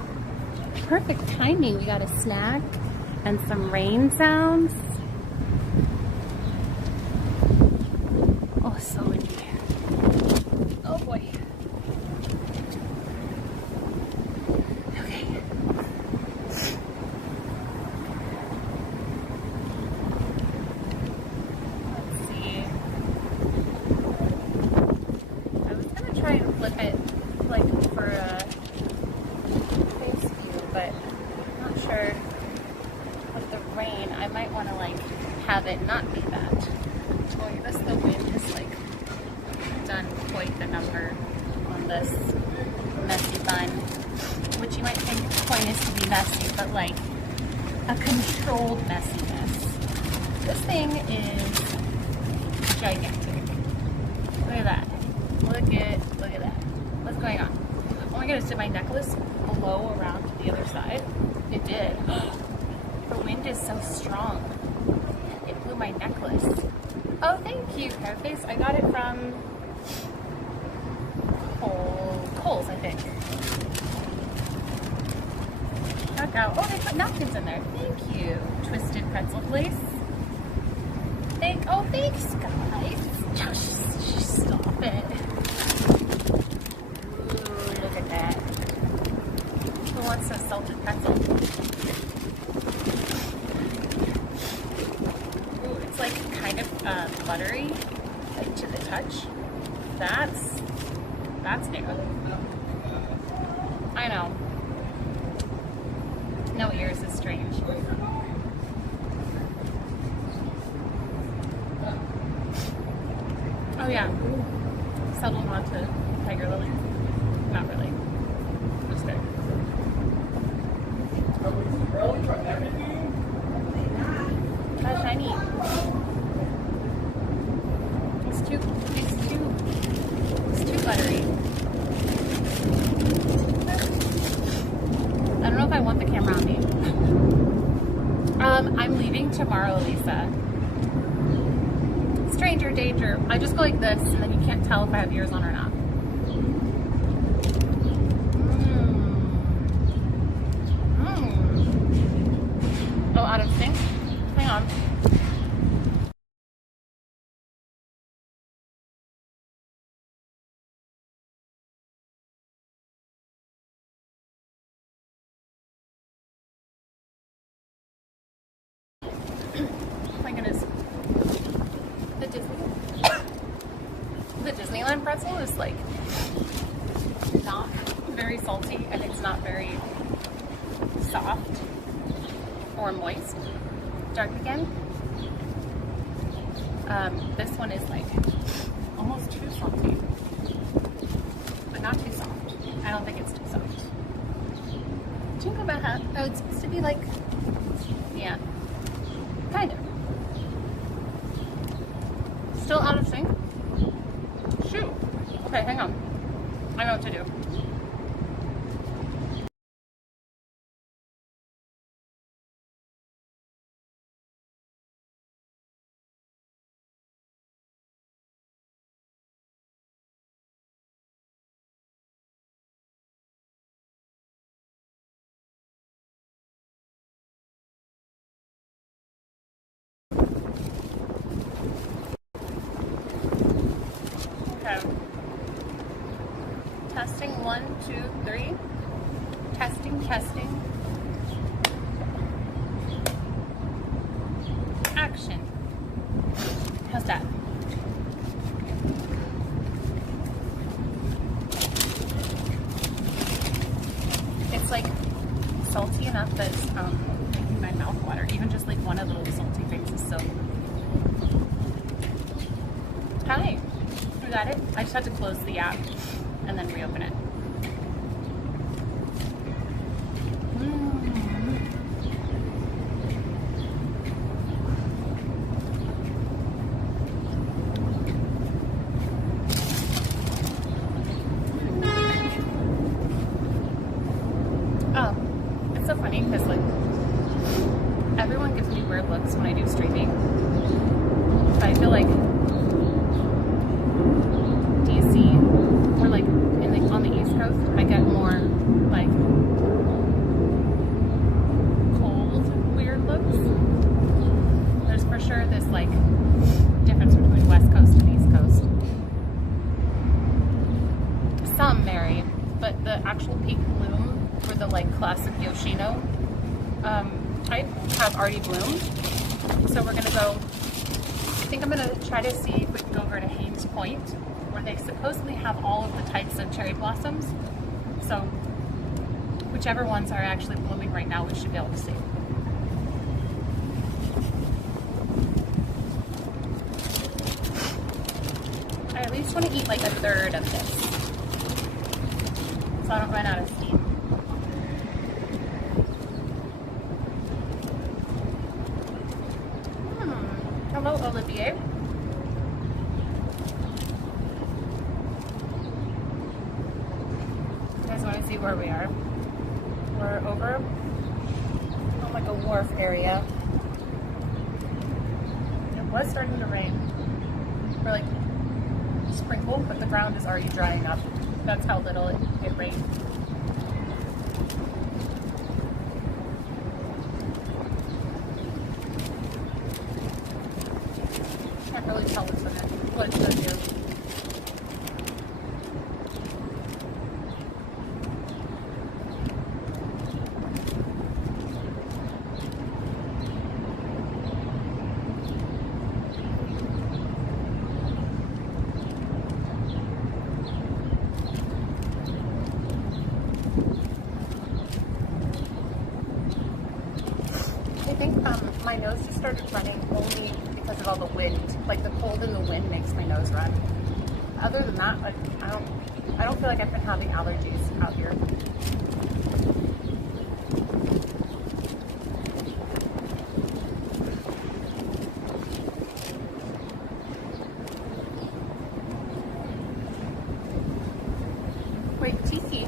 Perfect timing. We got a snack and some rain sounds. Oh, so windy. Oh boy. Have it not be that. Oh, this, the wind has like done quite the number on this messy bun, which you might think the point is to be messy, but like a controlled messiness. This thing is gigantic. Look at that. Look at that. What's going on? Oh my goodness, did my necklace blow around to the other side? It did. The wind is so strong. My necklace. Oh, thank you, Hairface. I got it from Kohl's, I think. Check out. Oh, they put napkins in there. Thank you, Twisted Pretzel Place. Oh, thanks, guys. Josh, stop it. Ooh, look at that. Who wants a salted pretzel? Like kind of buttery, like to the touch. That's new. I know. No ears is strange. Oh yeah. Settled onto tiger lily. Not really. Just there. How shiny. It's too buttery. I don't know if I want the camera on me. I'm leaving tomorrow, Lisa. Stranger danger. I just go like this, and then you can't tell if I have ears on or not. Oh, out of sync? Hang on. Oh my goodness. The Disneyland pretzel is like not very salty, and it's not very soft or moist. Dark again. This one is like almost too salty, but not too soft. I don't think it's too soft. Jingle bell hat. Oh, it's supposed to be like, yeah, kind of. Still out of sync? Shoot. Okay, hang on. I know what to do. Okay. Testing 1, 2, 3. Testing. Action. How's that? It's like salty enough that it's making my mouth water. Even just like one of those salty things is so. Hi. You got it? I just had to close the app and then reopen it. Oh, it's so funny because like everyone gives me weird looks when I do streaming. But I feel like or like on the East Coast, I get more like cold, weird looks. There's for sure this like difference between West Coast and East Coast. Some marry, but the actual peak bloom for the like classic Yoshino, I have already bloomed. So we're gonna go. I think I'm gonna try to see if we can go over to Haynes Point, where they supposedly have all of the types of cherry blossoms. So whichever ones are actually blooming right now, we should be able to see. I at least want to eat like a third of this, so I don't run out of steam. Hello, Olivier. See where we are. We're over on like a wharf area. It was starting to rain. Or like sprinkle, but the ground is already drying up. That's how little it rained. Can't really tell what it's going to do. started running only because of all the wind. Like the cold and the wind makes my nose run. Other than that, like I don't feel like I've been having allergies out here. Wait, Tiki.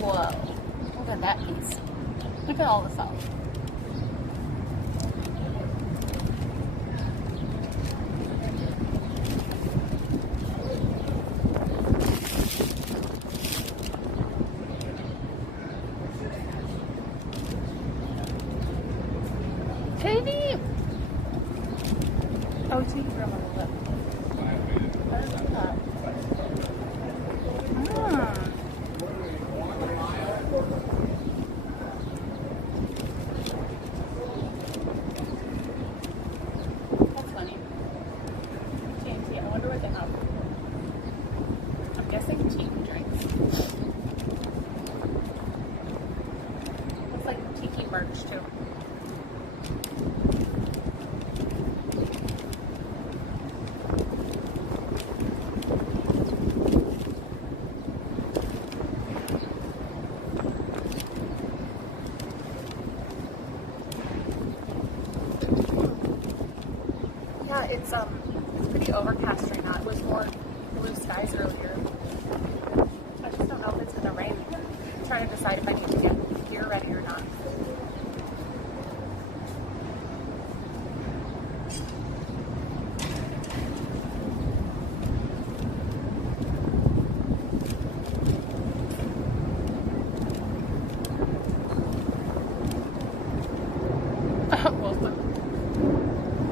Whoa, look at that piece. Look at all the salt. Katie! Oh, Tiki from on the lip. I love that. That's funny. TNT, I wonder what they have. I'm guessing tiki drinks. Looks like tiki merch too. Yeah, it's pretty overcast right now. It was more blue skies earlier. I just don't know if it's gonna rain. I'm trying to decide if I need to get gear ready or not.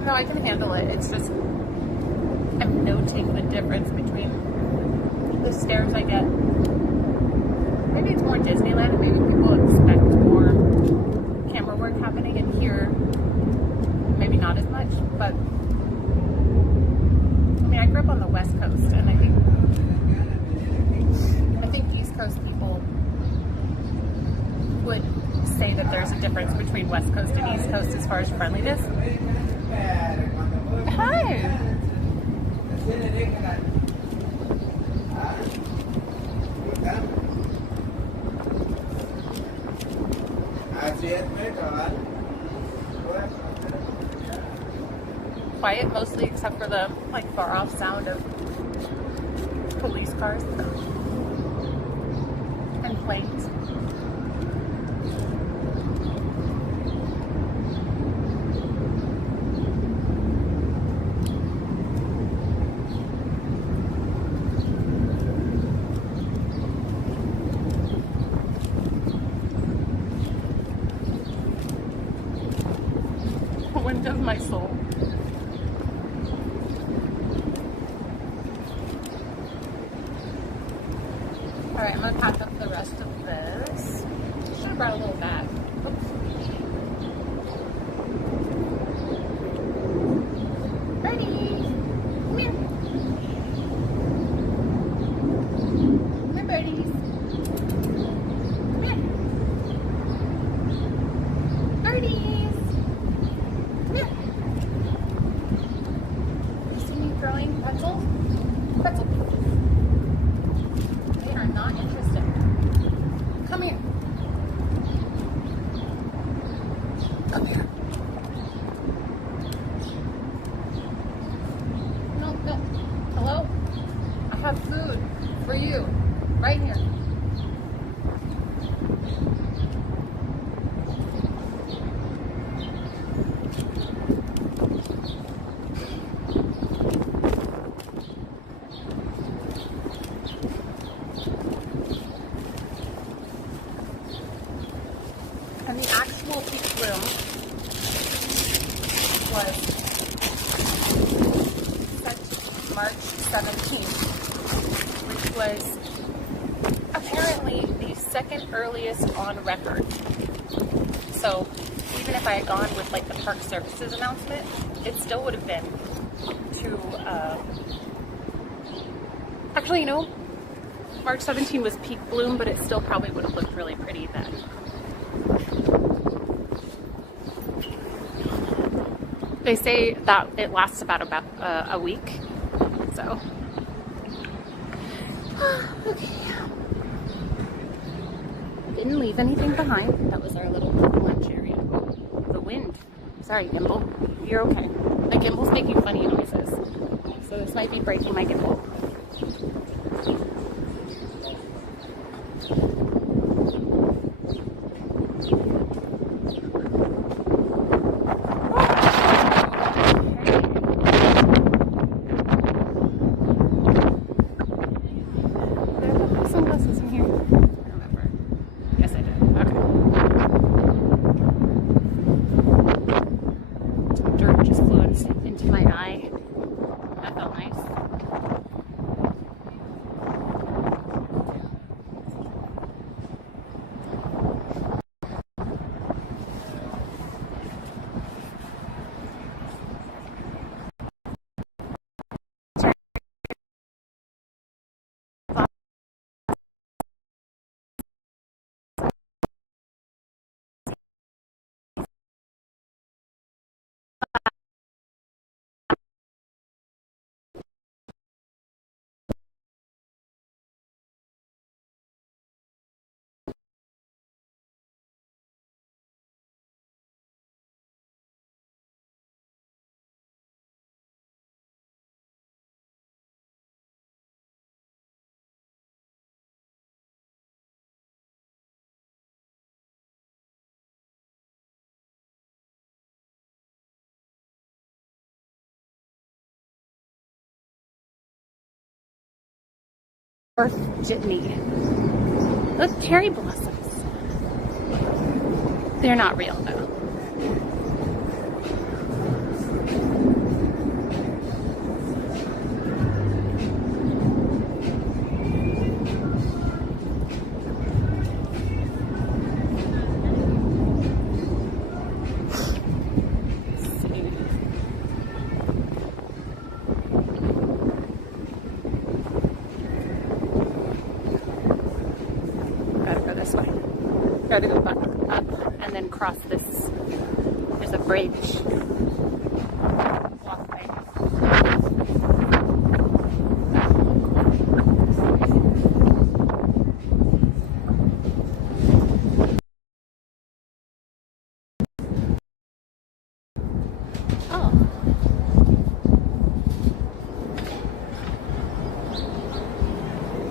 No, I can handle it. It's just I'm noting the difference between the stares I get. Maybe it's more Disneyland, and maybe people expect more camera work happening, and here maybe not as much. But I mean, I grew up on the West Coast, and I think East Coast people would say that there's a difference between West Coast and East Coast as far as friendliness. Hi. Quiet mostly, except for the like far off sound of police cars and planes. Wind of my soul. Alright, I'm gonna pack up the rest of this. Should have brought a little bag. Oops. Birdie! Come here. Come here, birdies. Come here. Birdies! Come here. You see me throwing pretzels? Pretzel. They are not interested. Come here. Come here. No, no. Hello? I have food for you. Right here. And the actual peak bloom was set March 17th, which was apparently the second earliest on record. So even if I had gone with like the Park Services announcement, it still would have been too Actually, you know, March 17 was peak bloom, but it still probably would have looked really pretty then. They say that it lasts about a week, so. Okay. Didn't leave anything behind. That was our little lunch area. The wind. Sorry, gimbal. You're okay. My gimbal's making funny noises, so this might be breaking my gimbal. Sunglasses in here. I remember. Yes, I did. Okay. Some dirt just flew into my eye. That felt nice. Earth jitney. Look, cherry blossoms. They're not real though. This way. Gotta go back up and then cross this. There's a bridge. Walkway. Oh.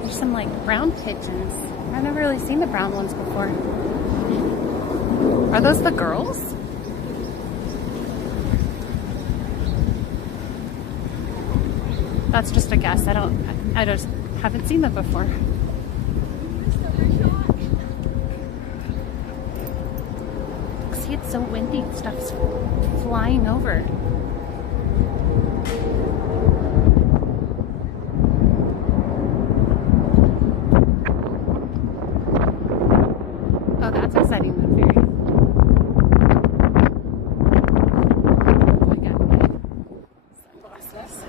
There's some like brown pigeons. I've never really seen the brown ones before. Are those the girls? That's just a guess. I just haven't seen them before. See, it's so windy. Stuff's flying over. Oh, that's exciting, Moon Fairy. I got my sunglasses.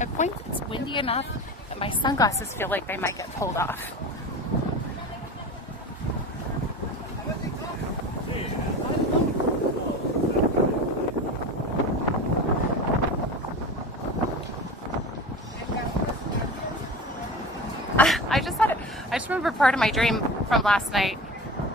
At points, it's windy enough that my sunglasses feel like they might get pulled off. I just remember part of my dream from last night.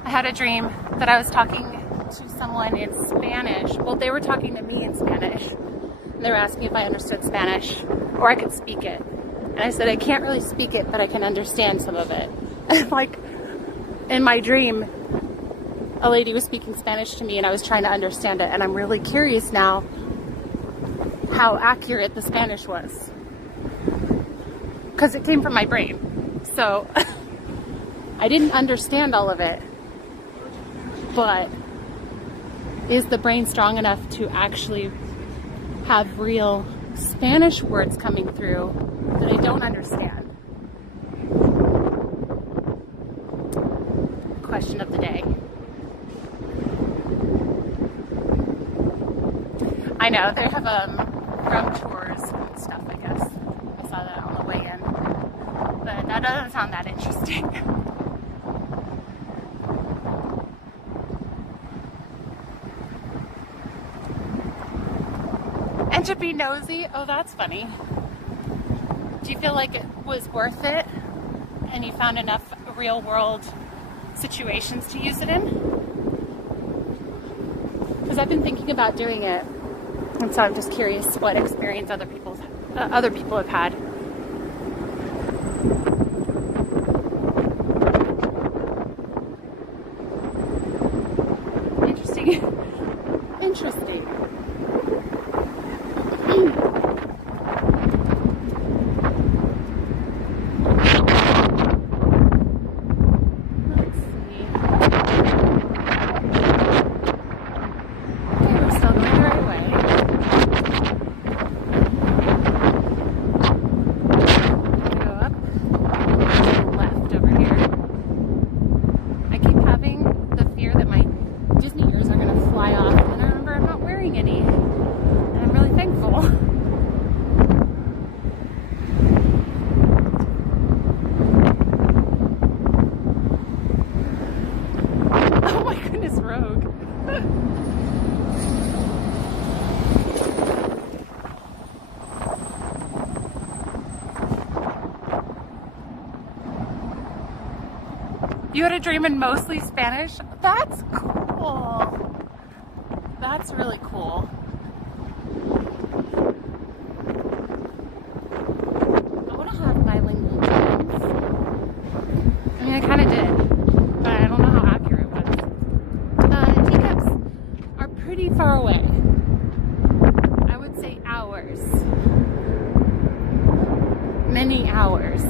I had a dream that I was talking to someone in Spanish. Well, they were talking to me in Spanish. And they were asking if I understood Spanish or I could speak it. And I said, I can't really speak it, but I can understand some of it. And like in my dream, a lady was speaking Spanish to me and I was trying to understand it. And I'm really curious now how accurate the Spanish was. Because it came from my brain. So I didn't understand all of it, but is the brain strong enough to actually have real Spanish words coming through that I don't understand. Question of the day. I know, they have rum tours and stuff, I guess. I saw that on the way in. But that doesn't sound that interesting. And to be nosy, oh, that's funny. Do you feel like it was worth it and you found enough real world situations to use it in? Because I've been thinking about doing it, and so I'm just curious what experience other people have had. Interesting. You had a dream in mostly Spanish? That's cool. That's really cool. I want to have bilingual dreams. I mean, I kind of did, but I don't know how accurate it was. Teacups are pretty far away. I would say hours. Many hours.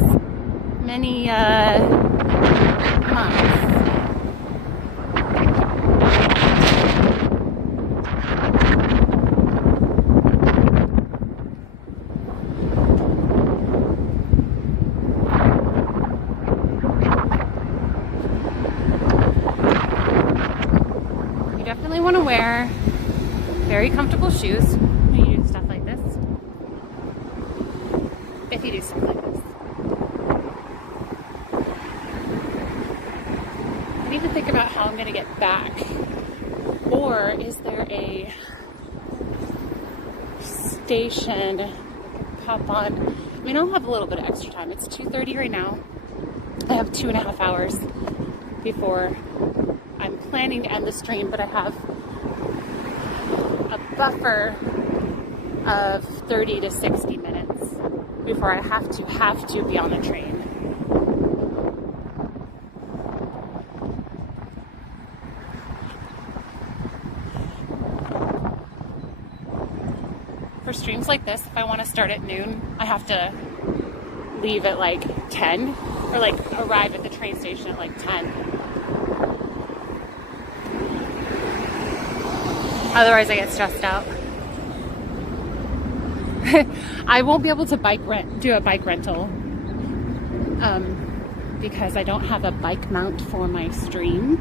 Many, months. You definitely want to wear very comfortable shoes when you do stuff like this. If you do stuff like this. I need to think about how I'm going to get back. Or is there a station I can pop on? I mean, I'll have a little bit of extra time. It's 2:30 right now. I have 2.5 hours before I'm planning to end the stream, but I have a buffer of 30 to 60 minutes before I have to be on the train. For streams like this, if I want to start at noon, I have to leave at like 10 or like arrive at the train station at like 10. Otherwise I get stressed out. I won't be able to do a bike rental because I don't have a bike mount for my stream.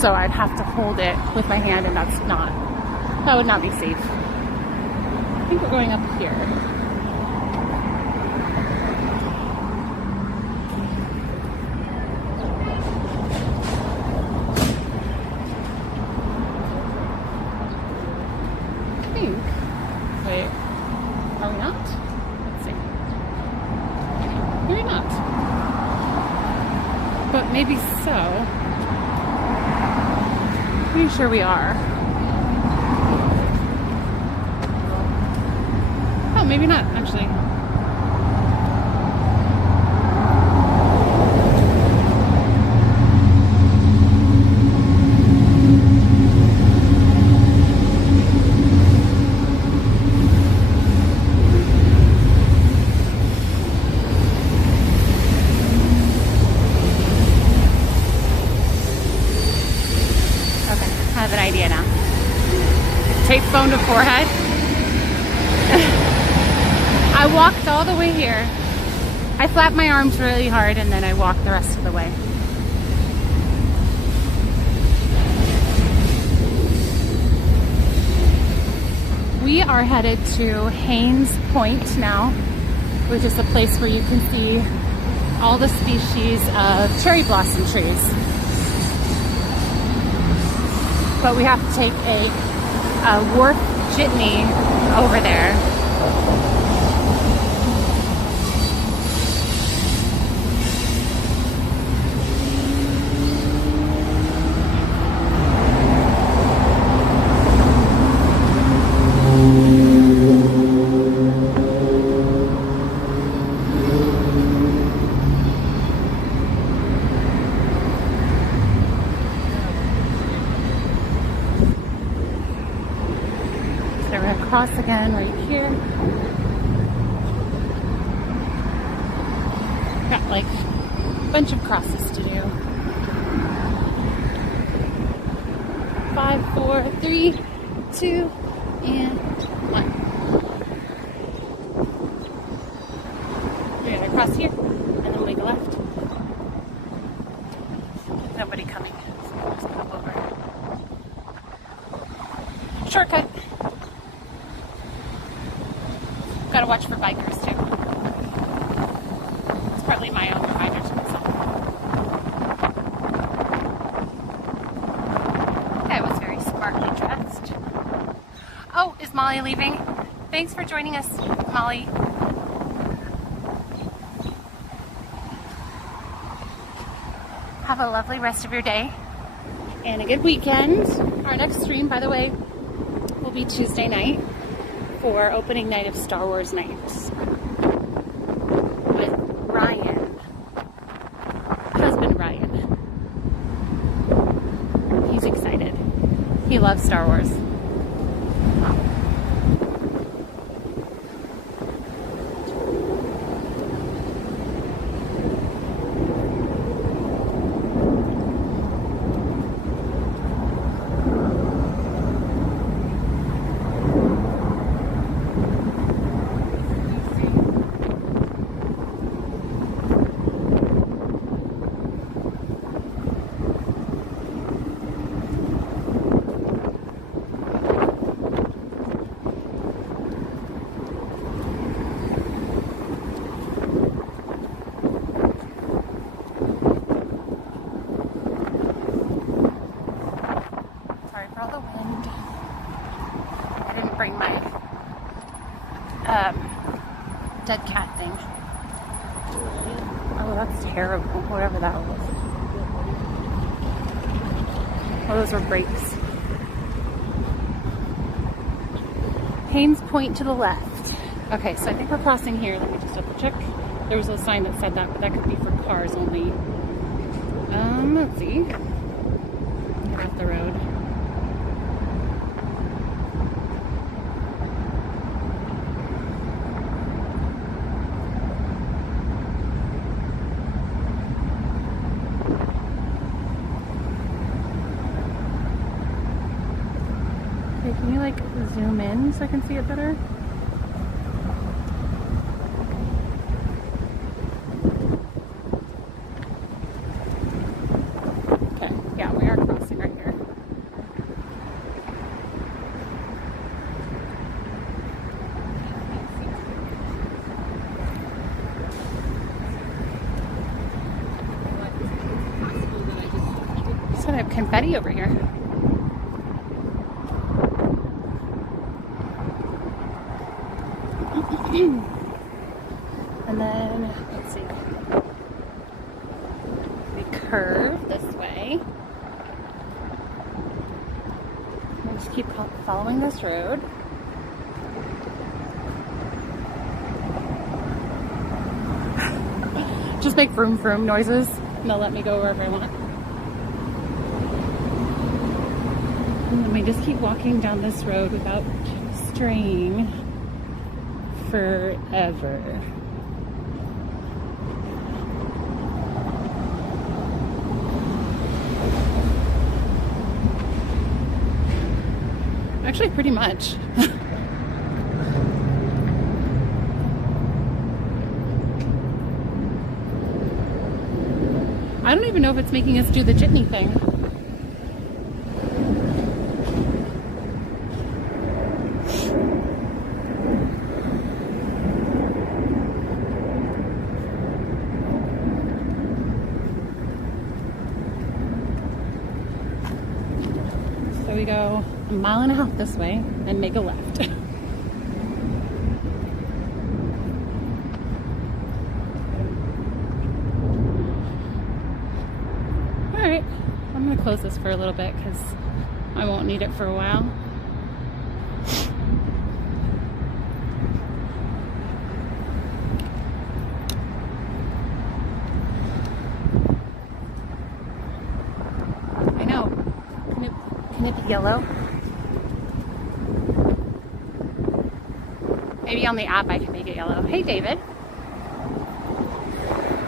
So I'd have to hold it with my hand, and that would not be safe. I think we're going up here. I think. Wait, are we not? Let's see. Maybe not. But maybe so. Pretty sure we are. Oh, maybe not, actually. Okay, I have an idea now. Tape phone to forehead. I walked all the way here. I flapped my arms really hard and then I walked the rest of the way. We are headed to Haynes Point now, which is a place where you can see all the species of cherry blossom trees. But we have to take a Wharf jitney over there. Cross again right here. Got like a bunch of crosses to do. 5, 4, 3, 2, and 1. We're gonna cross here and then make a left. Nobody coming, so we'll just pop over. Shortcut. Gotta watch for bikers too. It's partly my own reminder to myself. I was very smartly dressed. Oh, is Molly leaving? Thanks for joining us, Molly. Have a lovely rest of your day and a good weekend. Our next stream, by the way, will be Tuesday night for opening night of Star Wars Nights with Ryan, husband Ryan. He's excited. He loves Star Wars. Bring my dead cat thing. Oh, that's terrible. Whatever that was. Oh, those were brakes. Haynes Point to the left. Okay, so I think we're crossing here. Let me just double check. There was a sign that said that, but that could be for cars only. Let's see. Get off the road. Can you like zoom in so I can see it better? Okay, yeah, we are crossing right here. So I have confetti over here. And then, let's see, we curve this way. We'll just keep following this road. Just make vroom vroom noises and they'll let me go wherever I want. And then we just keep walking down this road without straying forever. Actually, pretty much. I don't even know if it's making us do the jitney thing. So we go a mile and a half this way and make a left. Alright, I'm going to close this for a little bit because I won't need it for a while. I know. Can it be yellow? Maybe on the app I can make it yellow. Hey David.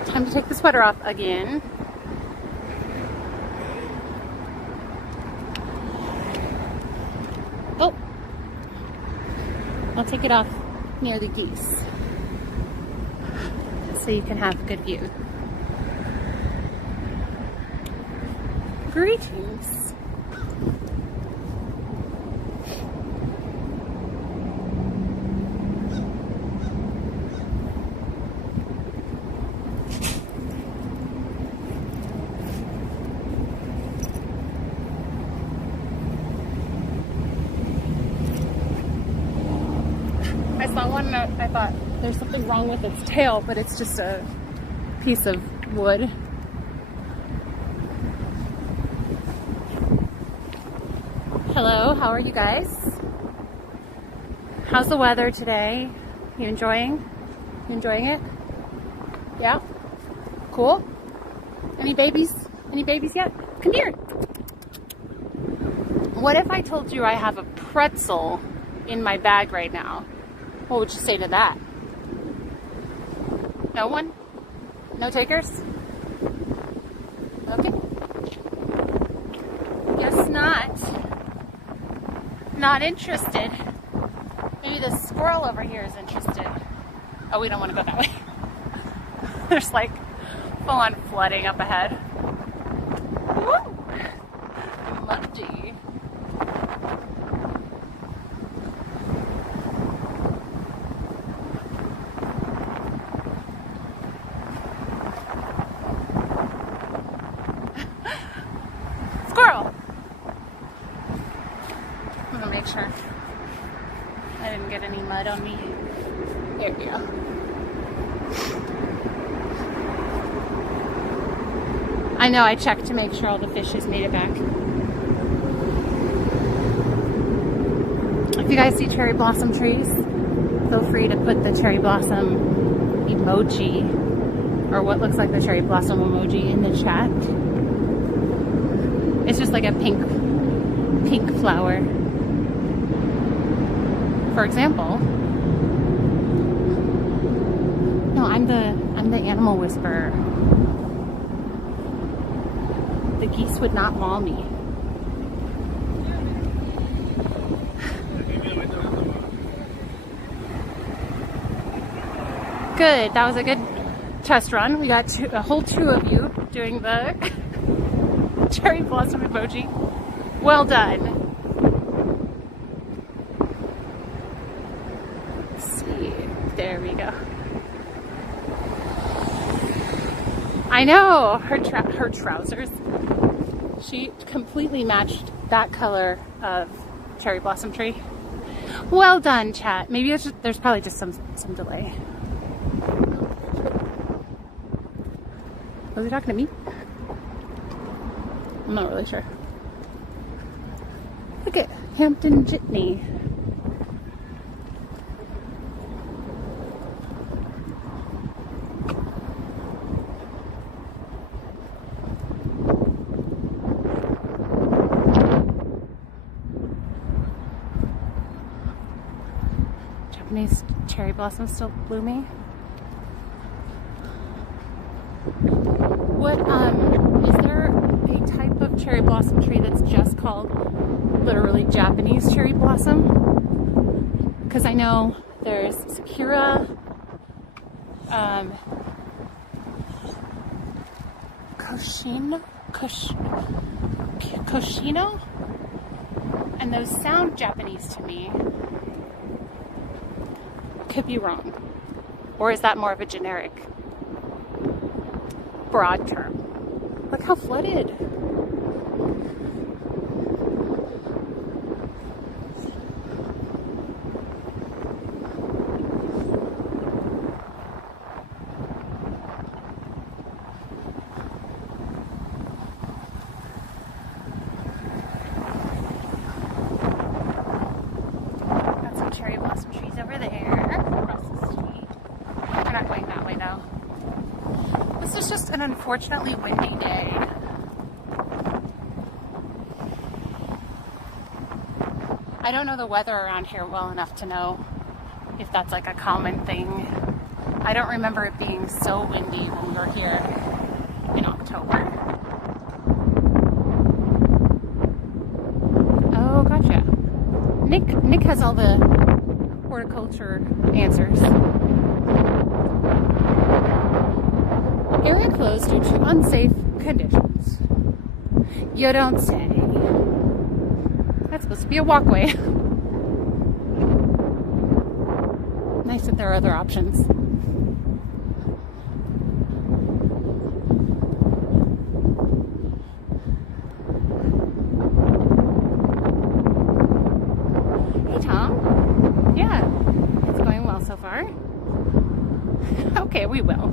Time to take the sweater off again. Oh, I'll take it off near the geese so you can have a good view. Greetings. I saw one and I thought there's something wrong with its tail, but it's just a piece of wood. Hello, how are you guys? How's the weather today? You enjoying? You enjoying it? Yeah? Cool? Any babies? Any babies yet? Come here! What if I told you I have a pretzel in my bag right now? What would you say to that? No one? No takers? Okay. Guess not. Not interested. Maybe the squirrel over here is interested. Oh, we don't want to go that way. There's like full-on flooding up ahead. Woo! Muddy. Squirrel! I'm gonna make sure I didn't get any mud on me. There we go. I know, I checked to make sure all the fishes made it back. If you guys see cherry blossom trees, feel free to put the cherry blossom emoji, or what looks like the cherry blossom emoji, in the chat. It's just like a pink flower. For example, no, I'm the animal whisperer. The geese would not maul me. Good, that was a good test run. We got a whole two of you doing the cherry blossom emoji. Well done. Let's see. There we go. I know, her trousers. She completely matched that color of cherry blossom tree. Well done, chat. Maybe it's just, there's probably just some delay. Was he talking to me? I'm not really sure. Look at Hampton Jitney. Japanese cherry blossoms still blooming. What, is there a type of cherry blossom tree that's just called literally Japanese cherry blossom? Because I know there's Sakura, Koshino? And those sound Japanese to me. Could be wrong. Or is that more of a generic broad term? Look how flooded. Got some cherry blossom trees over there across the street. We're not going that way though. This is just an unfortunately windy day. I don't know the weather around here well enough to know if that's like a common thing. I don't remember it being so windy when we were here in October. Oh, gotcha. Nick has all the horticulture answers. Area closed due to unsafe conditions. You don't say. That's supposed to be a walkway. Nice that there are other options. Hey Tom? Yeah, it's going well so far. Okay, we will.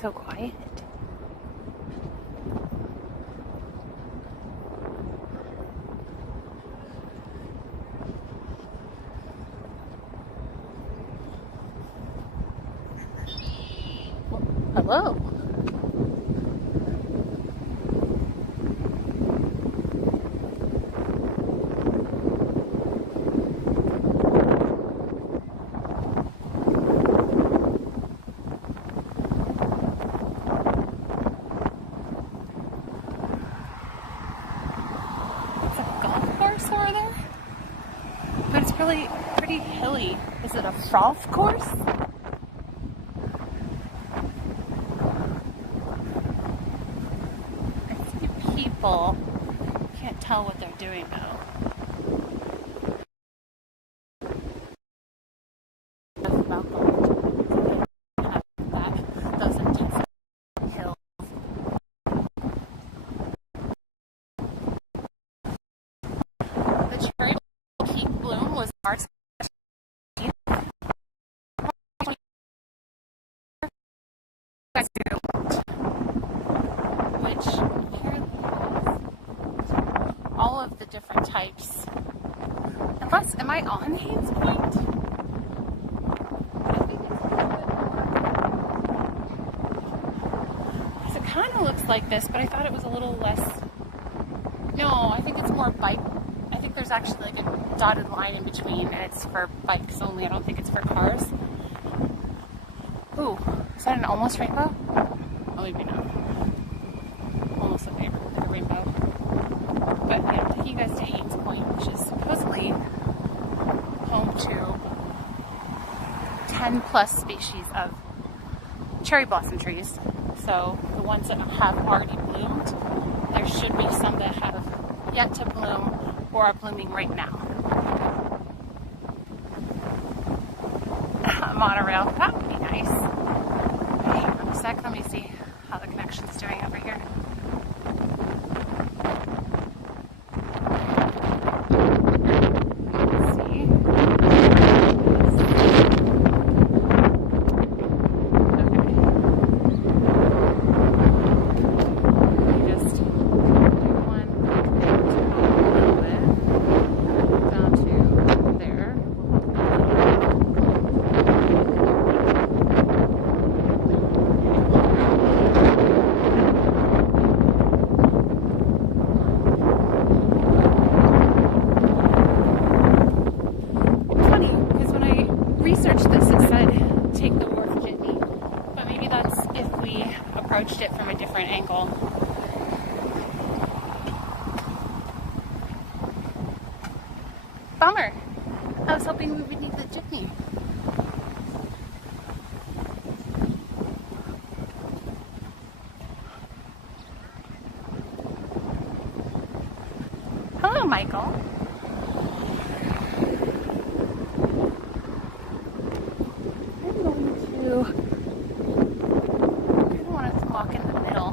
So quiet. Hello. But it's really pretty hilly. Is it a golf course? I see people. Can't tell what they're doing though. About those intense hills. The cherry peak bloom was March 17th. Which here all of the different types. Unless, am I on Haynes Point? It kind of looks like this, but I thought it was a little less. No, I think it's more bike. I think there's actually like a dotted line in between, and it's for bikes only. I don't think it's for cars. Ooh, is that an almost rainbow? Oh, maybe not. Almost a rainbow. But yeah, I'm taking you guys to Haynes Point, which is supposedly home to 10 plus species of cherry blossom trees. So the ones that have already bloomed, there should be some that have yet to bloom or are blooming right now. Monorail, that would be nice. Hang on a sec, let me see how the connection's doing over here. Let's see. approached it from a different angle. Bummer. I was hoping we would need the jitney. Hello, Michael. I'm going to... I kind of want to walk in the middle.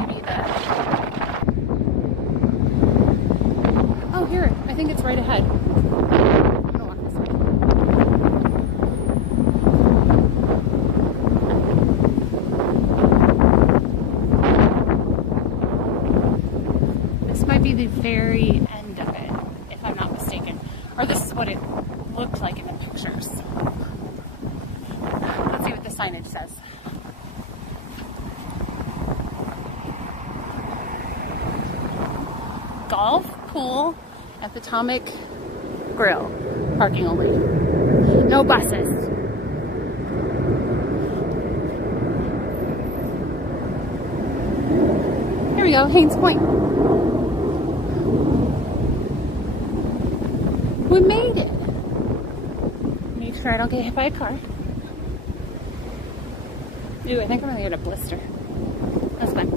Maybe the... Oh, here. I think it's right ahead. I'm going to walk this way. This might be the very end of it, if I'm not mistaken. Or this is what it looked like in the pictures. Let's see what the signage says. Golf, pool, Epitomic Grill. Parking only. No buses. Here we go, Haynes Point. We made it. Make sure I don't get hit by a car. Ooh, I think I'm gonna get a blister. That's fine.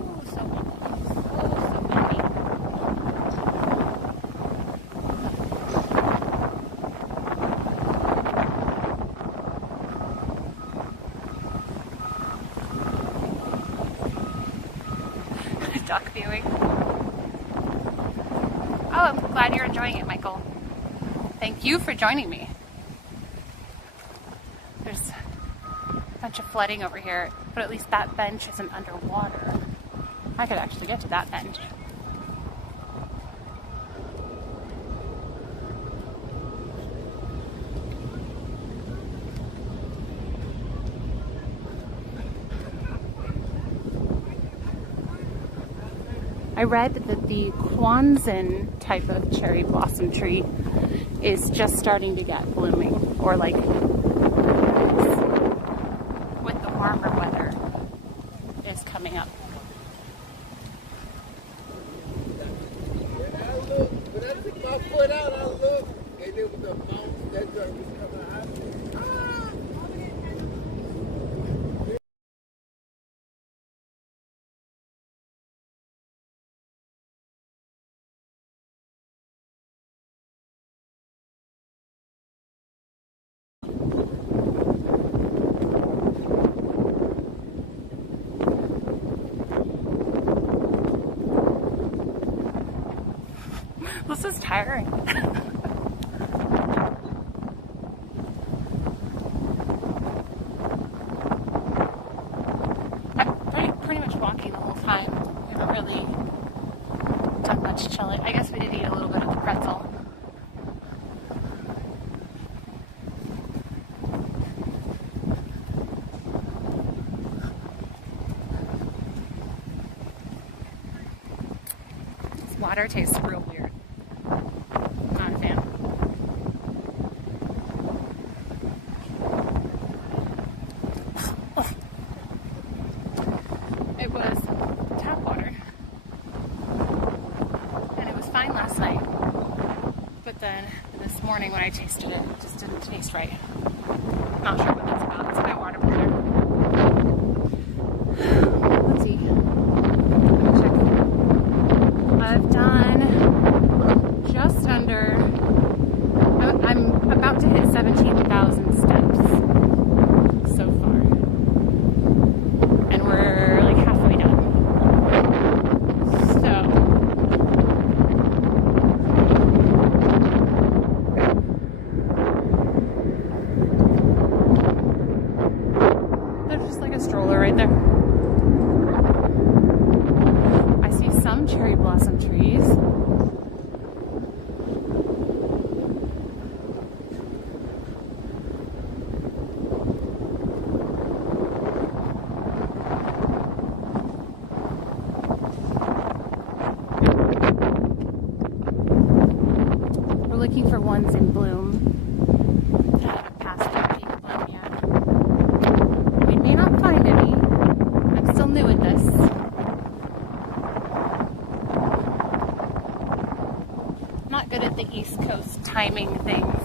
Oh, so windy. Duck viewing. Oh, I'm glad you're enjoying it, Michael. Thank you for joining me. There's a bunch of flooding over here, but at least that bench isn't underwater. I could actually get to that bench. I read that the Kwanzan type of cherry blossom tree is just starting to get blooming, or like with the warmer weather is coming up. When I took my foot out, I looked, and there was a mountain that was coming out. This is tiring. I'm pretty much walking the whole time. We haven't really done much chilling. I guess we did eat a little bit of the pretzel. This water tastes real weird. Not a fan. It was tap water, and it was fine last night, but then this morning when I tasted it, it just didn't taste right. Not sure what that's about. It's my water cooler. Let's see. Check. I've done just under, I'm about to hit 17,000 steps so far. And we're like halfway done. So, there's just like a stroller right there. I see some cherry blossom trees. looking for ones in bloom. I haven't passed the peak bloom yet. We may not find any. I'm still new at this. Not good at the East Coast timing things.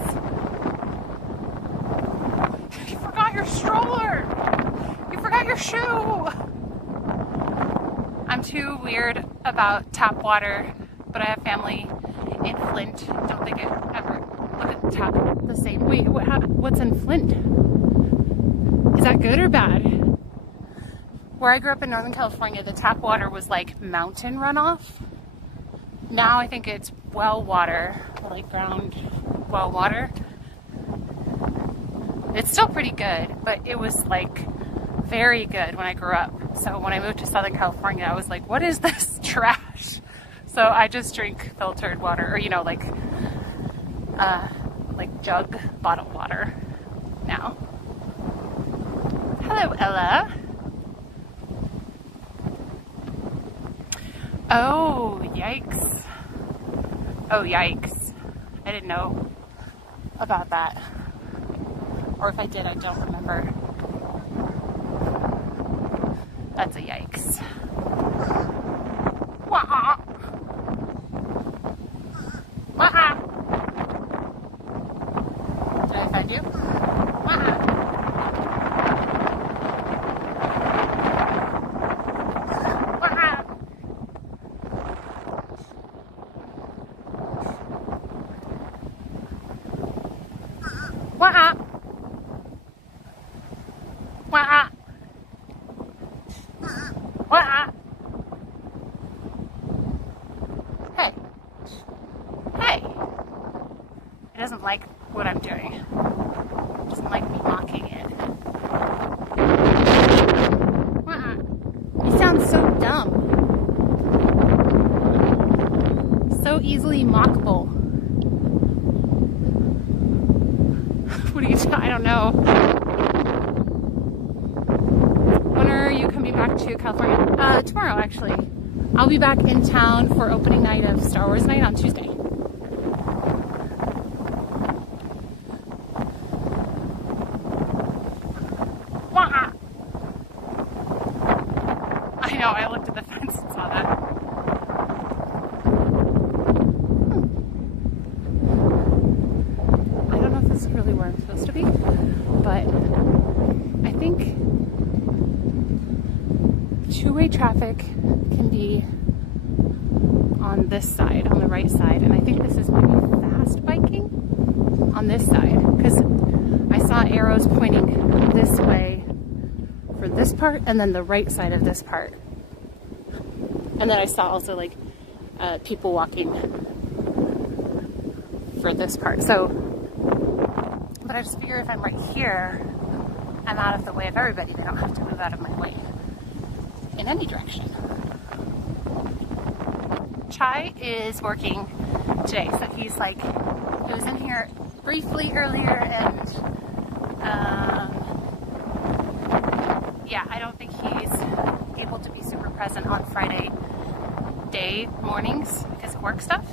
You forgot your stroller! You forgot your shoe! I'm too weird about tap water, but I have family in Flint. Don't think I ever look at the tap the same. Wait, what's in Flint? Is that good or bad? Where I grew up in Northern California, the tap water was like mountain runoff. Now I think it's well water, like ground well water. It's still pretty good, but it was like very good when I grew up. So when I moved to Southern California, I was like, what is this trash? So I just drink filtered water, or like jug bottled water now. Hello, Ella. Oh, yikes. Oh, yikes. I didn't know about that. Or if I did, I don't remember. That's a yikes. Wah-ah. Wah-ah. Did I find you? Wah-ah. Wah-ah. Wah-ah. Wah-ah. Wah-ah. Hey. Hey. It doesn't like what I'm doing. It doesn't like me mocking it. Wah-ah. You sound so dumb. So easily mockable. What do you do? I don't know. When are you coming back to California? Tomorrow, actually. I'll be back in town for opening night of Star Wars Night on Tuesday. Wah! I know, I looked at the fence and saw that. I don't know if this is really where I'm supposed to be, but I think two-way traffic can be on this side, on the right side, and I think this is maybe fast biking on this side, because I saw arrows pointing this way for this part, and then the right side of this part. And then I saw also like people walking for this part. So, but I just figure if I'm right here, I'm out of the way of everybody. They don't have to move out of my way in any direction. Chai is working today, so he's like, he was in here briefly earlier, and yeah, I don't think he's able to be super present on Friday day mornings because of work stuff.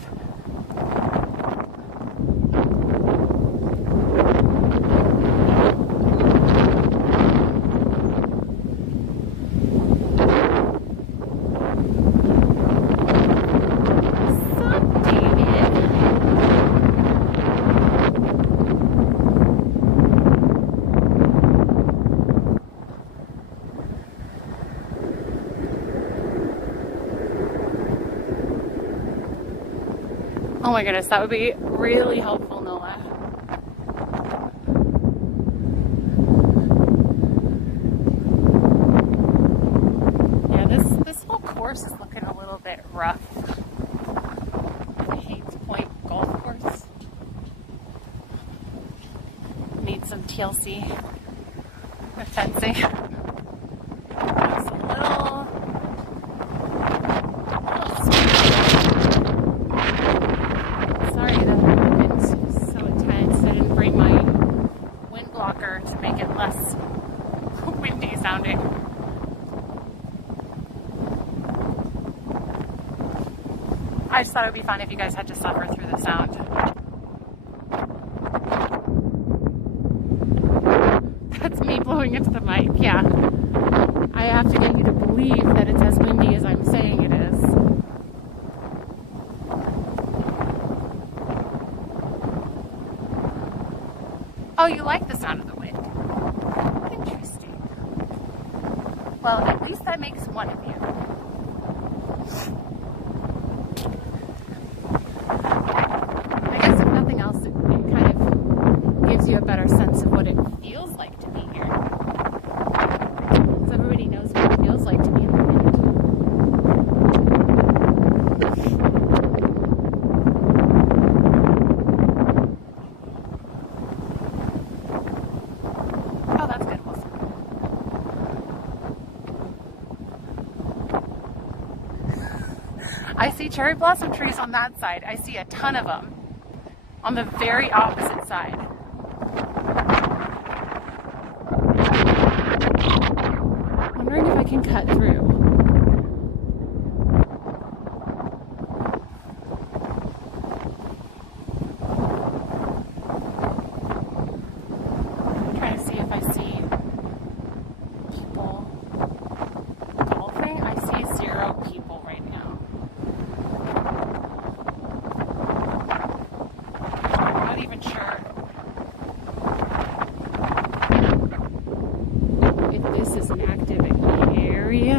Oh my goodness, that would be really helpful, Nola. Yeah, this whole course is looking a little bit rough. The Haynes Point Golf Course needs some TLC and fencing. It's a little sorry, the wind's so intense. I didn't bring my wind blocker to make it less windy sounding. I just thought it would be fun if you guys had to suffer through the sound. blowing into the mic. Yeah. I have to get you to believe that it's as windy as I'm saying it is. Oh, you like the sound of the wind? Interesting. Well, at least that makes one of you. I guess if nothing else, it kind of gives you a better sense of what it feels like to be here. So everybody knows what it feels like to be in the wind. Oh, that's good, Wilson. I see cherry blossom trees on that side. I see a ton of them on the very opposite side. Wondering if I can cut through. I'm trying to see if I see people golfing. I see 0 people right now. I'm not even sure if this is an active area.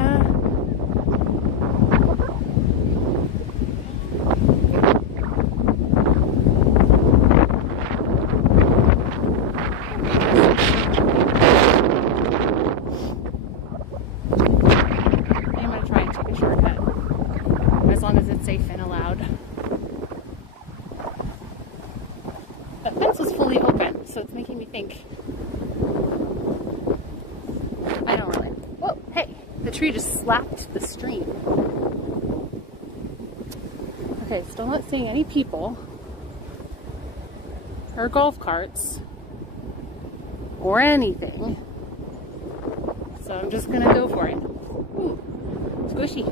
I'm going to try and take a shortcut, as long as it's safe and allowed. The fence was fully open, so it's making me think. I don't really. Whoa, hey, the tree just slapped the stream. Okay, still not seeing any people or golf carts or anything. So I'm just gonna go for it. Ooh, squishy.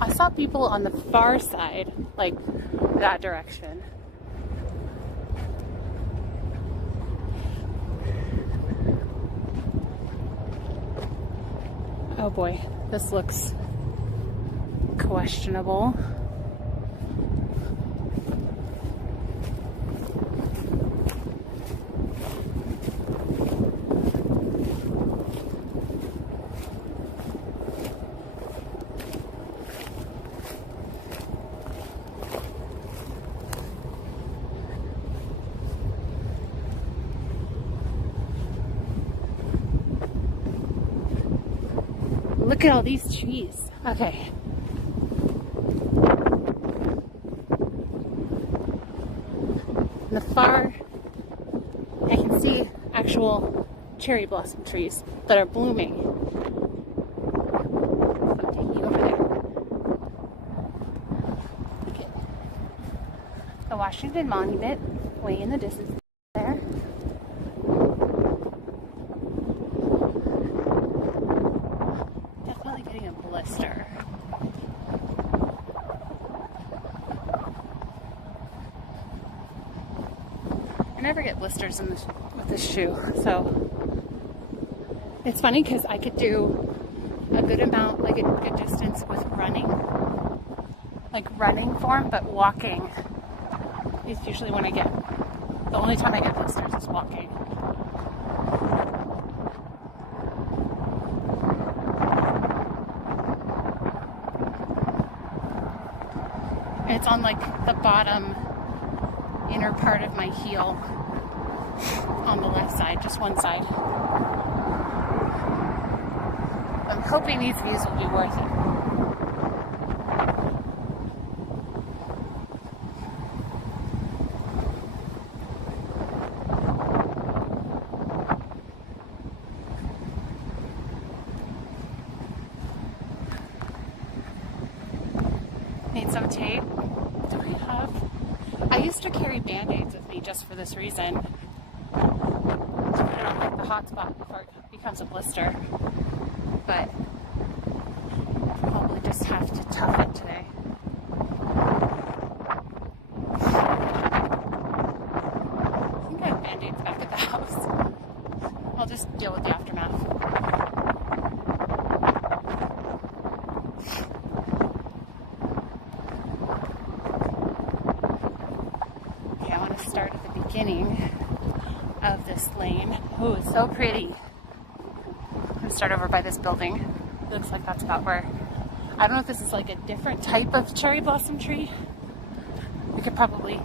I saw people on the far side, like that direction. Oh boy, this looks questionable. Look at all these trees. Okay. In the far, I can see actual cherry blossom trees that are blooming. So I'm taking you over there. Look at the Washington Monument way in the distance there. Definitely getting a blister. I never get blisters in this, with this shoe, so it's funny because I could do a good amount, like a good distance with running, like running form, but walking is usually when I get, the only time I get blisters is walking. It's on like the bottom inner part of my heel on the left side, just one side. I'm hoping these views will be worth it. Need some tape. I used to carry Band-Aids with me just for this reason. To put it on like the hot spot before it becomes a blister. But probably just have to tough it today. I think I have Band-Aids back at the house. I'll just deal with the aftermath. Okay, I want to start at the beginning of this lane. Oh, it's so pretty. I'm going to start over by this building. Looks like that's about where. I don't know if this is like a different type of cherry blossom tree. We could probably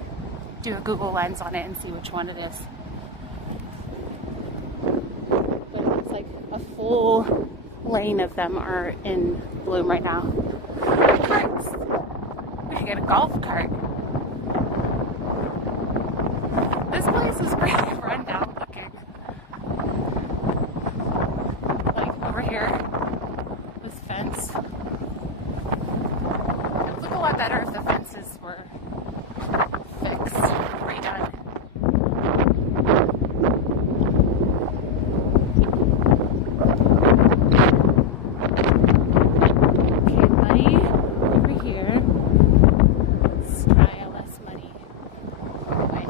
do a Google lens on it and see which one it is. But it looks like a full lane of them are in bloom right now. Carts. We should get a golf cart. This place is pretty run down looking. Like over here, this fence. It would look a lot better if the fences were fixed, redone. Okay, muddy over here. Let's try a less muddy way.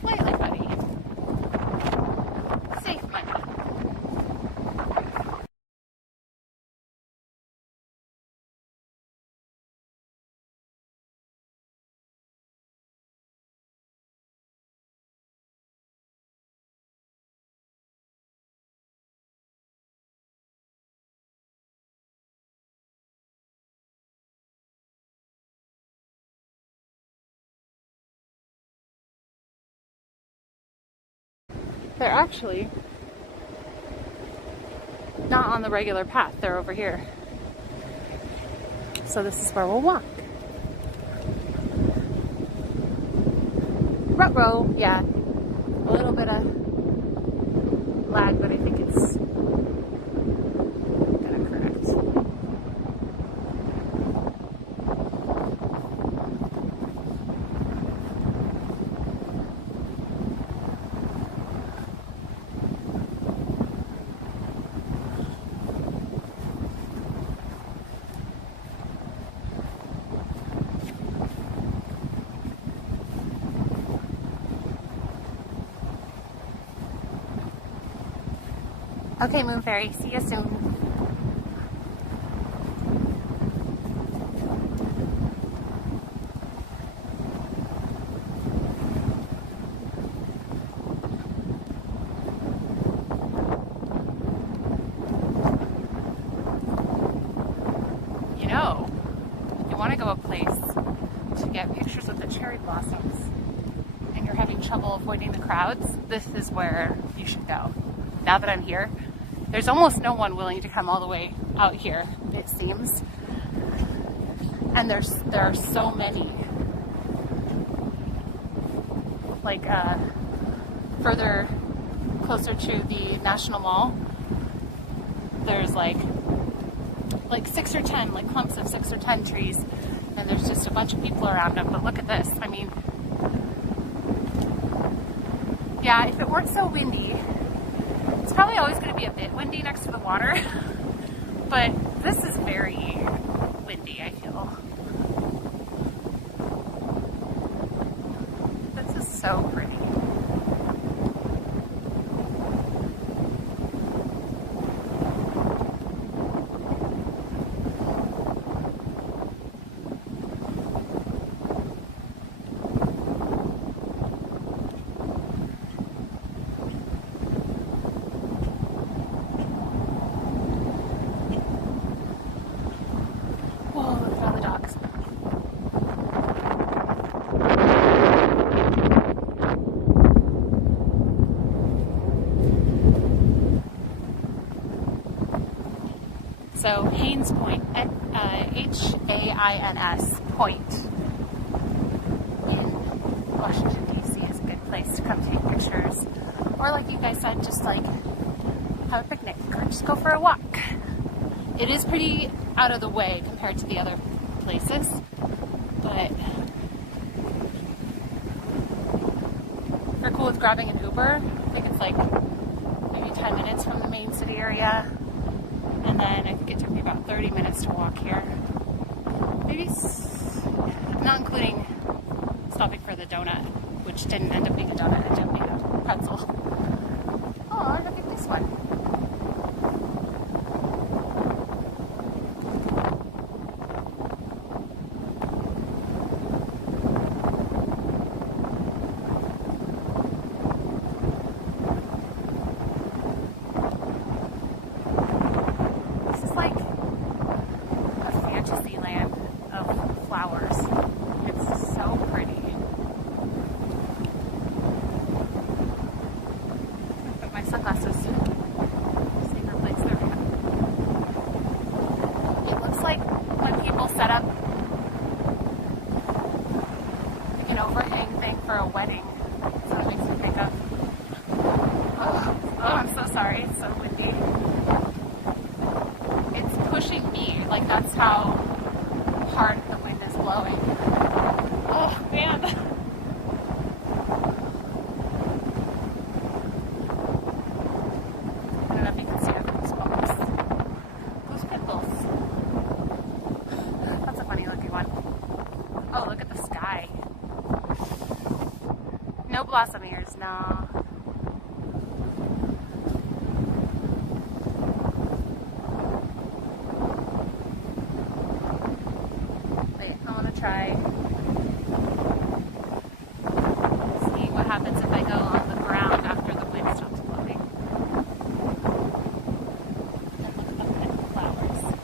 Slightly muddy. Safe muddy. They're actually not on the regular path, they're over here. So this is where we'll walk. Ruh-roh, yeah. A little bit of lag, but I think it's gonna correct. Okay, Moon Fairy, see you soon. You know, if you want to go a place to get pictures with the cherry blossoms and you're having trouble avoiding the crowds, this is where you should go. Now that I'm here, there's almost no one willing to come all the way out here, it seems. And there are so many. Like further closer to the National Mall, there's like 6 or 10, like clumps of 6 or 10 trees, and there's just a bunch of people around them. But look at this. I mean, yeah, if it weren't so windy, it's probably always going to be a bit windy next to the water, but this is very windy, I feel. This is so pretty. So Haines Point, Hains Point in Washington, D.C. is a good place to come take pictures. Or like you guys said, just like have a picnic or just go for a walk. It is pretty out of the way compared to the other places, but if you're cool with grabbing an Uber, I think it's like maybe 10 minutes from the main city area, and then I think it took me about 30 minutes to walk here. Maybe, not including stopping for the donut, which didn't end up being a donut, it ended up being a pretzel. Oh, look at this one. Blossom ears, no. Wait, I want to try seeing what happens if I go on the ground after the wind stops blowing. And look up at the flowers.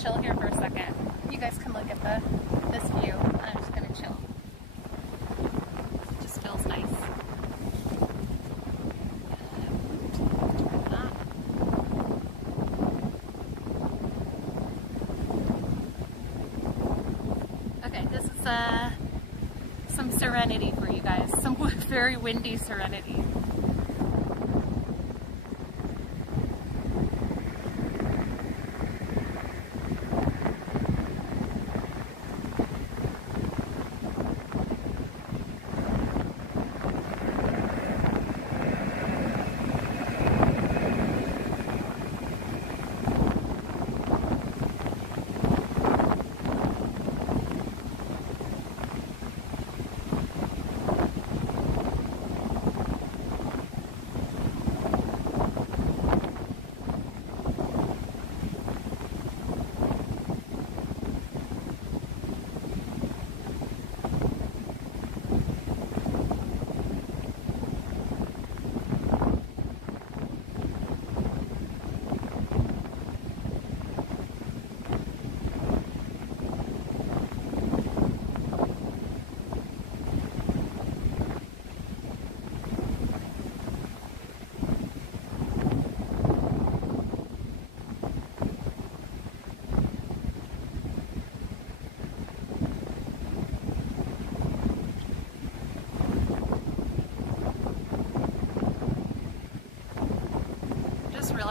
Chill here for a second. You guys can look at this view. I'm just gonna chill. It just feels nice. Okay, this is some serenity for you guys. Some very windy serenity.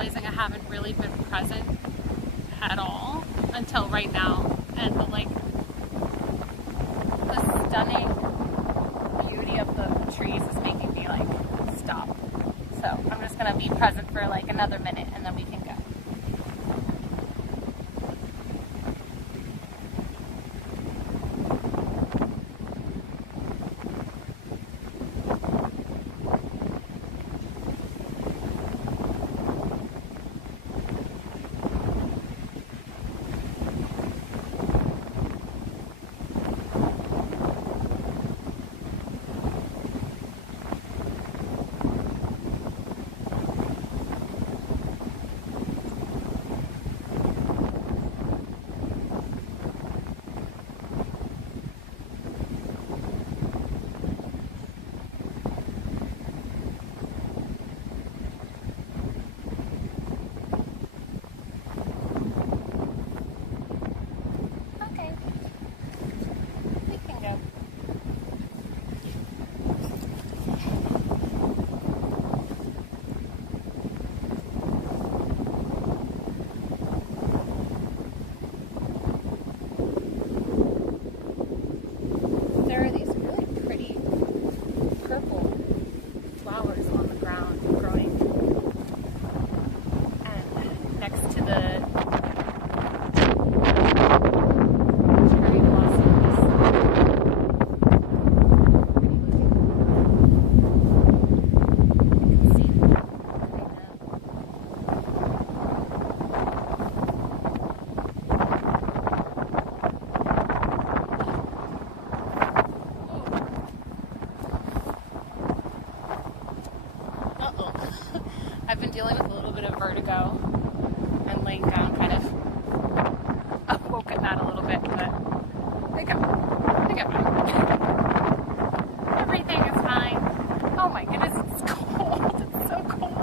realizing I haven't really been present at all until right now. And the stunning beauty of the trees is making me like stop. So I'm just gonna be present for like another minute and then we can go. There are these really pretty purple flowers on the ground growing, and next to the cherry blossoms. You can see them behind them. I've been dealing with a little bit of vertigo and laying down kind of awoke at that a little bit, but I think I'm fine. Everything is fine. Oh my goodness, it's cold. It's so cold.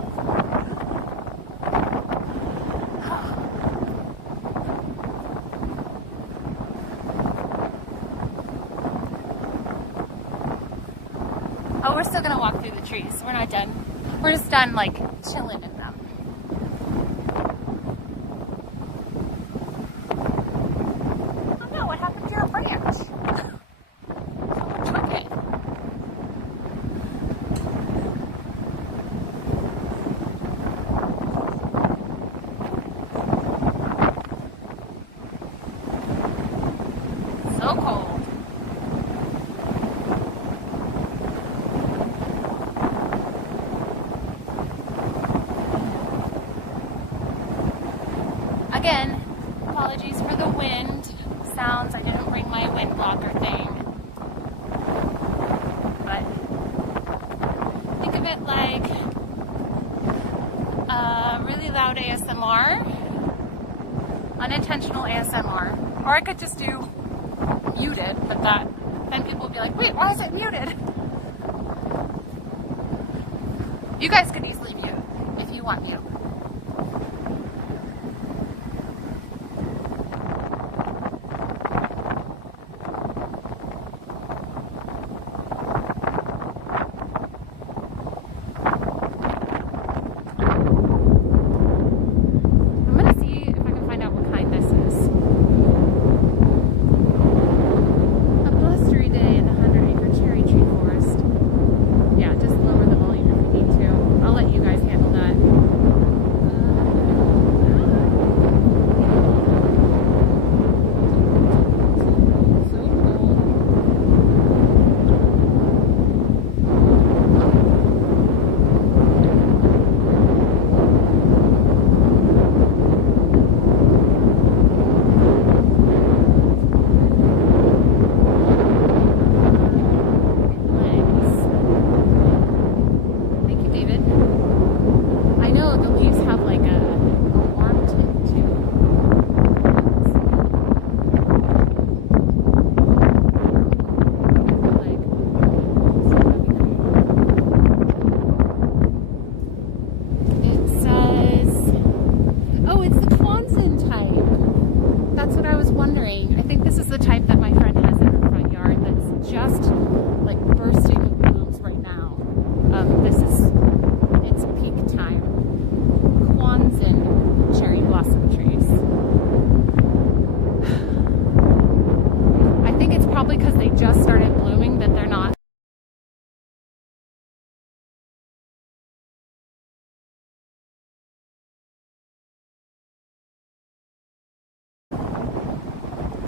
Oh, we're still gonna walk through the trees. We're not done. We're just done like chilling in them. Oh no, what happened to your branch? Someone took it. So cold. Again, apologies for the wind sounds. I didn't bring my wind blocker thing. But think of it like really loud ASMR, unintentional ASMR. Or I could just do muted, but then people would be like, wait, why is it muted? You guys could easily mute if you want mute.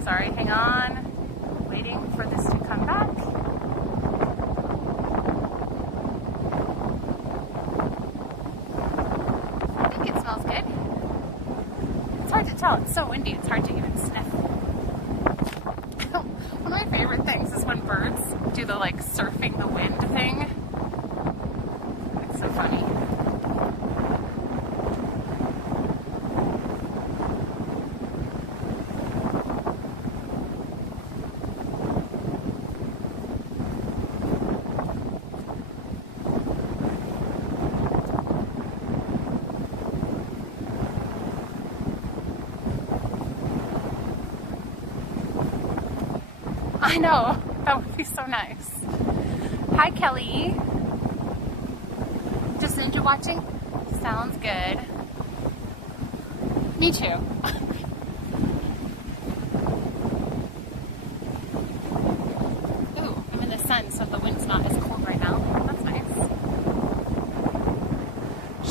sorry, hang on. Waiting for this to come back. I think it smells good. It's hard to tell, it's so windy, it's hard to even sniff. One of my favorite things is when birds do the like surfing the wind thing. It's so funny. I know, that would be so nice. Hi, Kelly. Just ninja watching? Sounds good. Me too. Ooh, I'm in the sun, so the wind's not as cold right now. That's nice.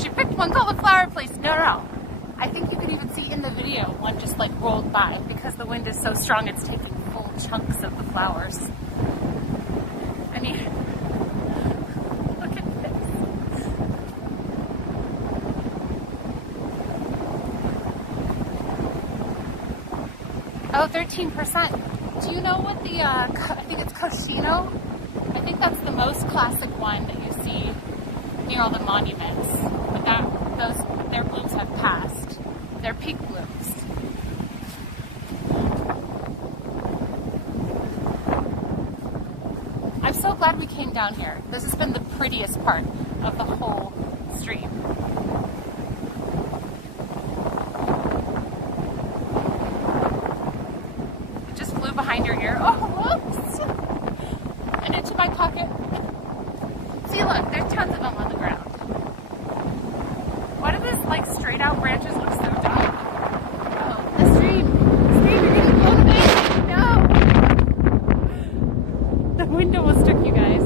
She picked one called the flower place. No. I think you could even see in the video one just like rolled by because the wind is so strong it's taking full chunks of the flowers. I mean, look at this. Oh, 13%. Do you know what the, I think it's Cochino? I think that's the most classic one that you see near all the monuments. But their blooms have passed. They're peak blooms. I'm so glad we came down here. This has been the prettiest part of the whole stream. It just flew behind your ear. Oh, whoops! And into my pocket. See, look, there's tons of them on the ground. Why do these, like, straight out branches look so dark? Oh, the stream! Stream, you're gonna blow me! No! The window was stuck, you guys.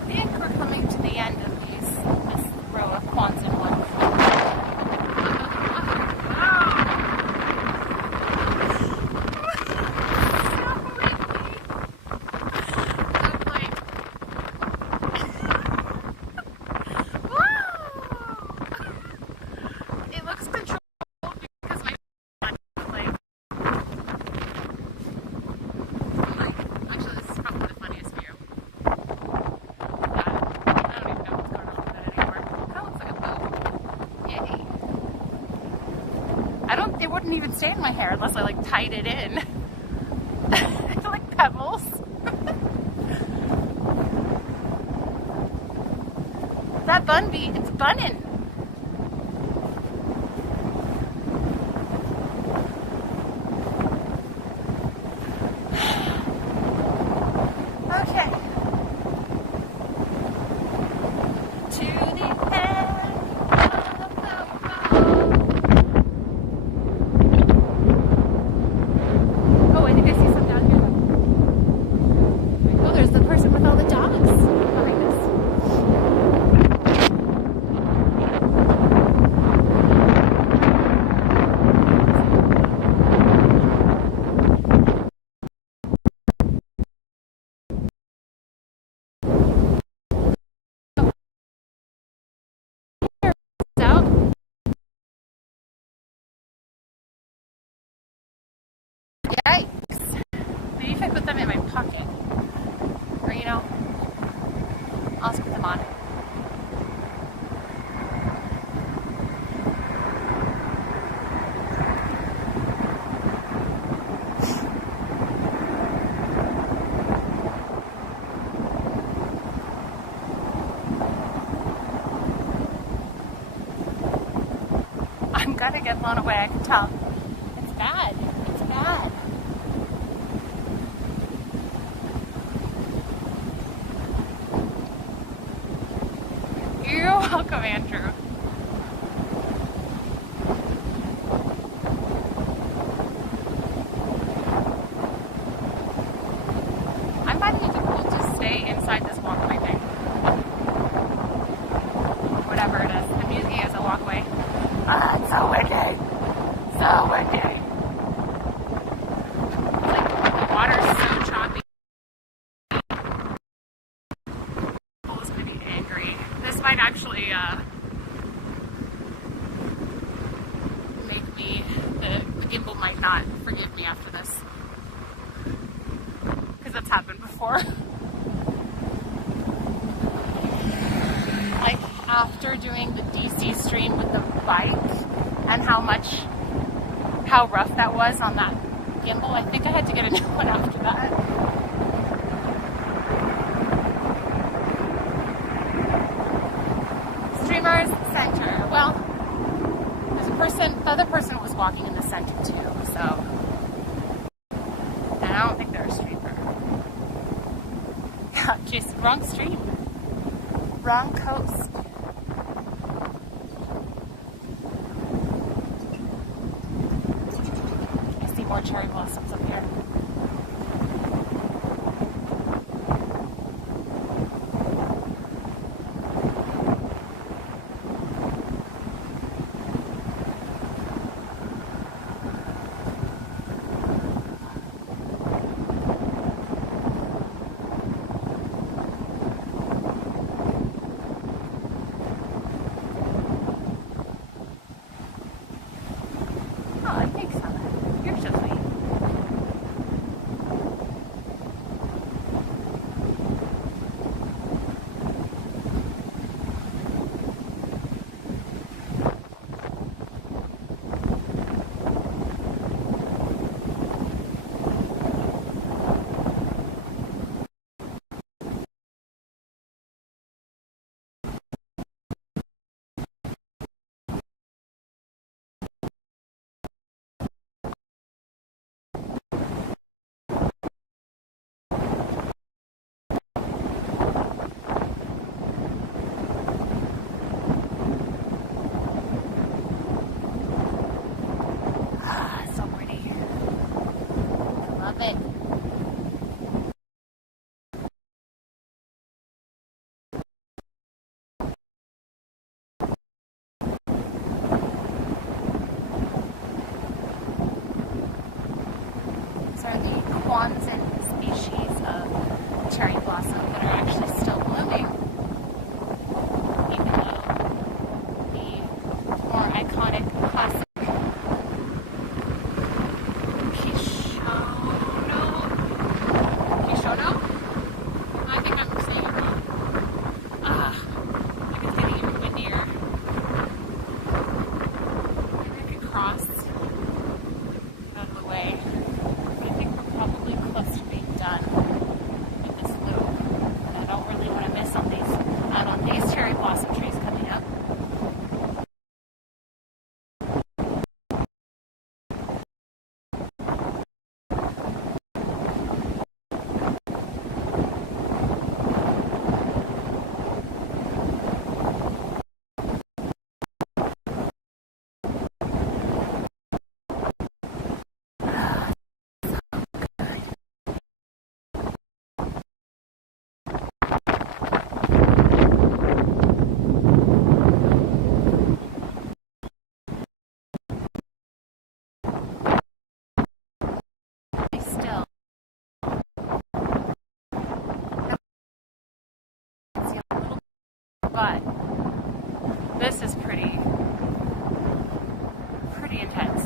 I think we're coming to the end of this row of Quans and Wharf. It looks controlled because my like actually this is probably the funniest view. I don't even know what's going on with that anymore. It kind of looks like a boat. Yay. It wouldn't even stay in my hair unless I like tied it in. It's like pebbles. That bun bee, it's bunnin'. Okay. To the end of the road. Oh, I think I see some down here. Oh, there's the person with all the dogs behind us. Out. Yikes. Maybe if I put them in my pocket. Or, you know, I'll just put them on. I'm gonna get blown away, I can tell. It's bad. It's bad. You're welcome, Andrew. like not forgive me after this, because that's happened before. Like after doing the DC stream with the bike and how rough that was on that gimbal, I think I had to get a new one after that. Streamers center. Well, the other person was walking in the center too, so. And I don't think they're a streamer. Yeah, just wrong stream. Wrong coast. I see more cherry blossoms up here. Quonset species of cherry blossom that are actually still blooming, even though the more iconic classic Kishono? I think I'm saying it wrong. Like it's getting even windier. Maybe I could cross out of the way. Probably close to being done with this loop. I don't really want to miss on these cherry blossom trees coming up. But this is pretty intense.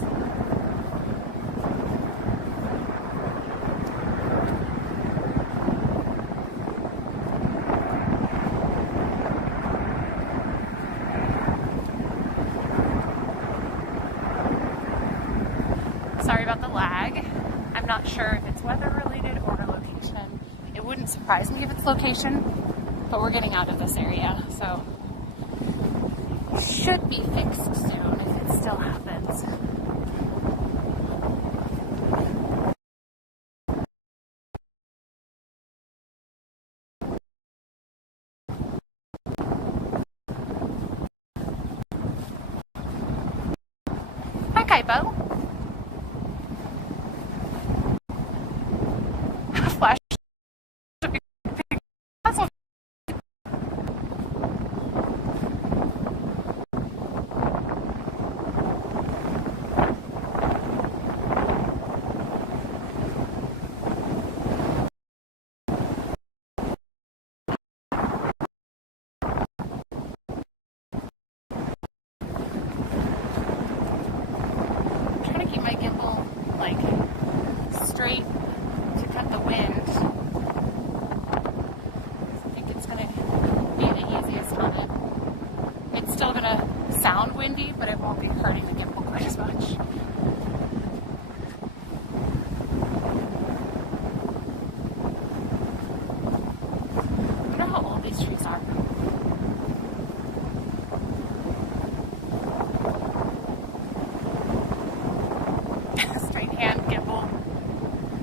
Sorry about the lag. I'm not sure if it's weather related or location. It wouldn't surprise me if it's location, but we're getting out of this area, so it should be fixed soon if it still happens. Hi, Kaipo. Flash.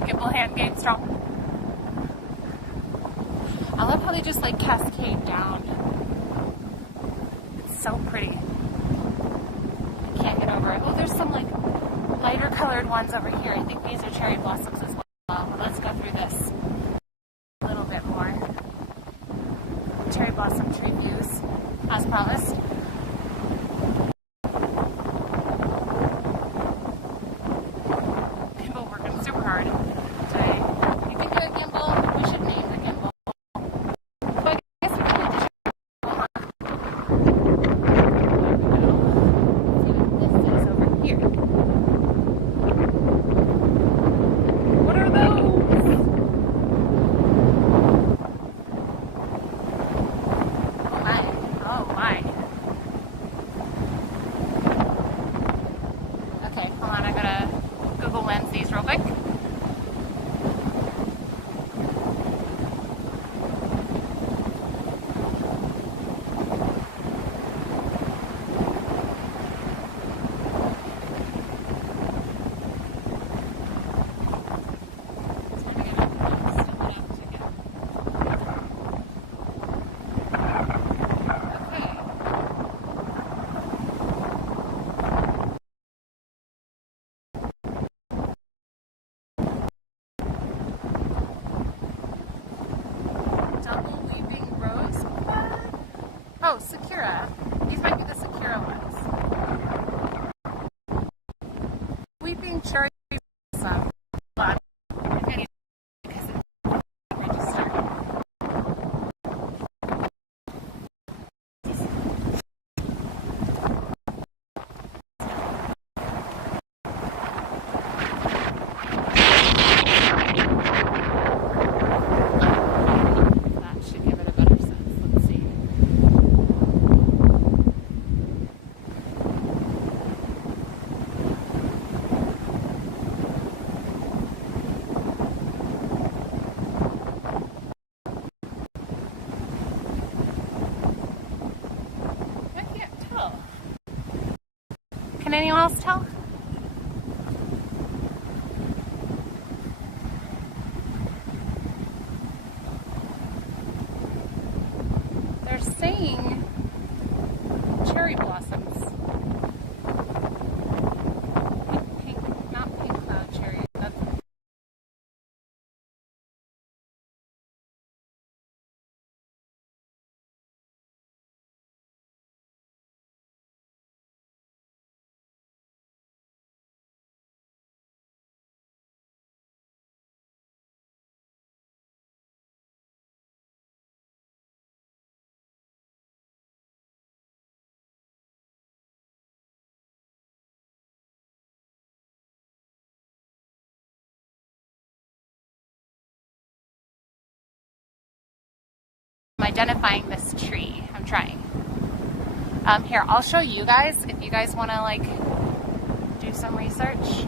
gimbal hand game strong. I love how they just like cascade down. It's so pretty. I can't get over it. Oh, there's some like lighter colored ones over here. I think these are cherry blossoms as well. Let's go through this a little bit more. Cherry blossom tree views, as promised. Gimbal working super hard today. You think a gimbal? We should name the gimbal. But I guess we can just see what this is over here. What are those? Oh my. Okay, hold on, I gotta Google Lens these real quick. Double weeping rose. Oh, Sakura. These might be the Sakura ones. Weeping cherry blossom. Because it's registered. That should give it a better sense. Let's see. I can't tell. Can anyone else tell? They're saying cherry blossoms. Pink, not pink cloud cherry. That's I'm identifying this tree. I'm trying. Here, I'll show you guys if you guys want to like do some research.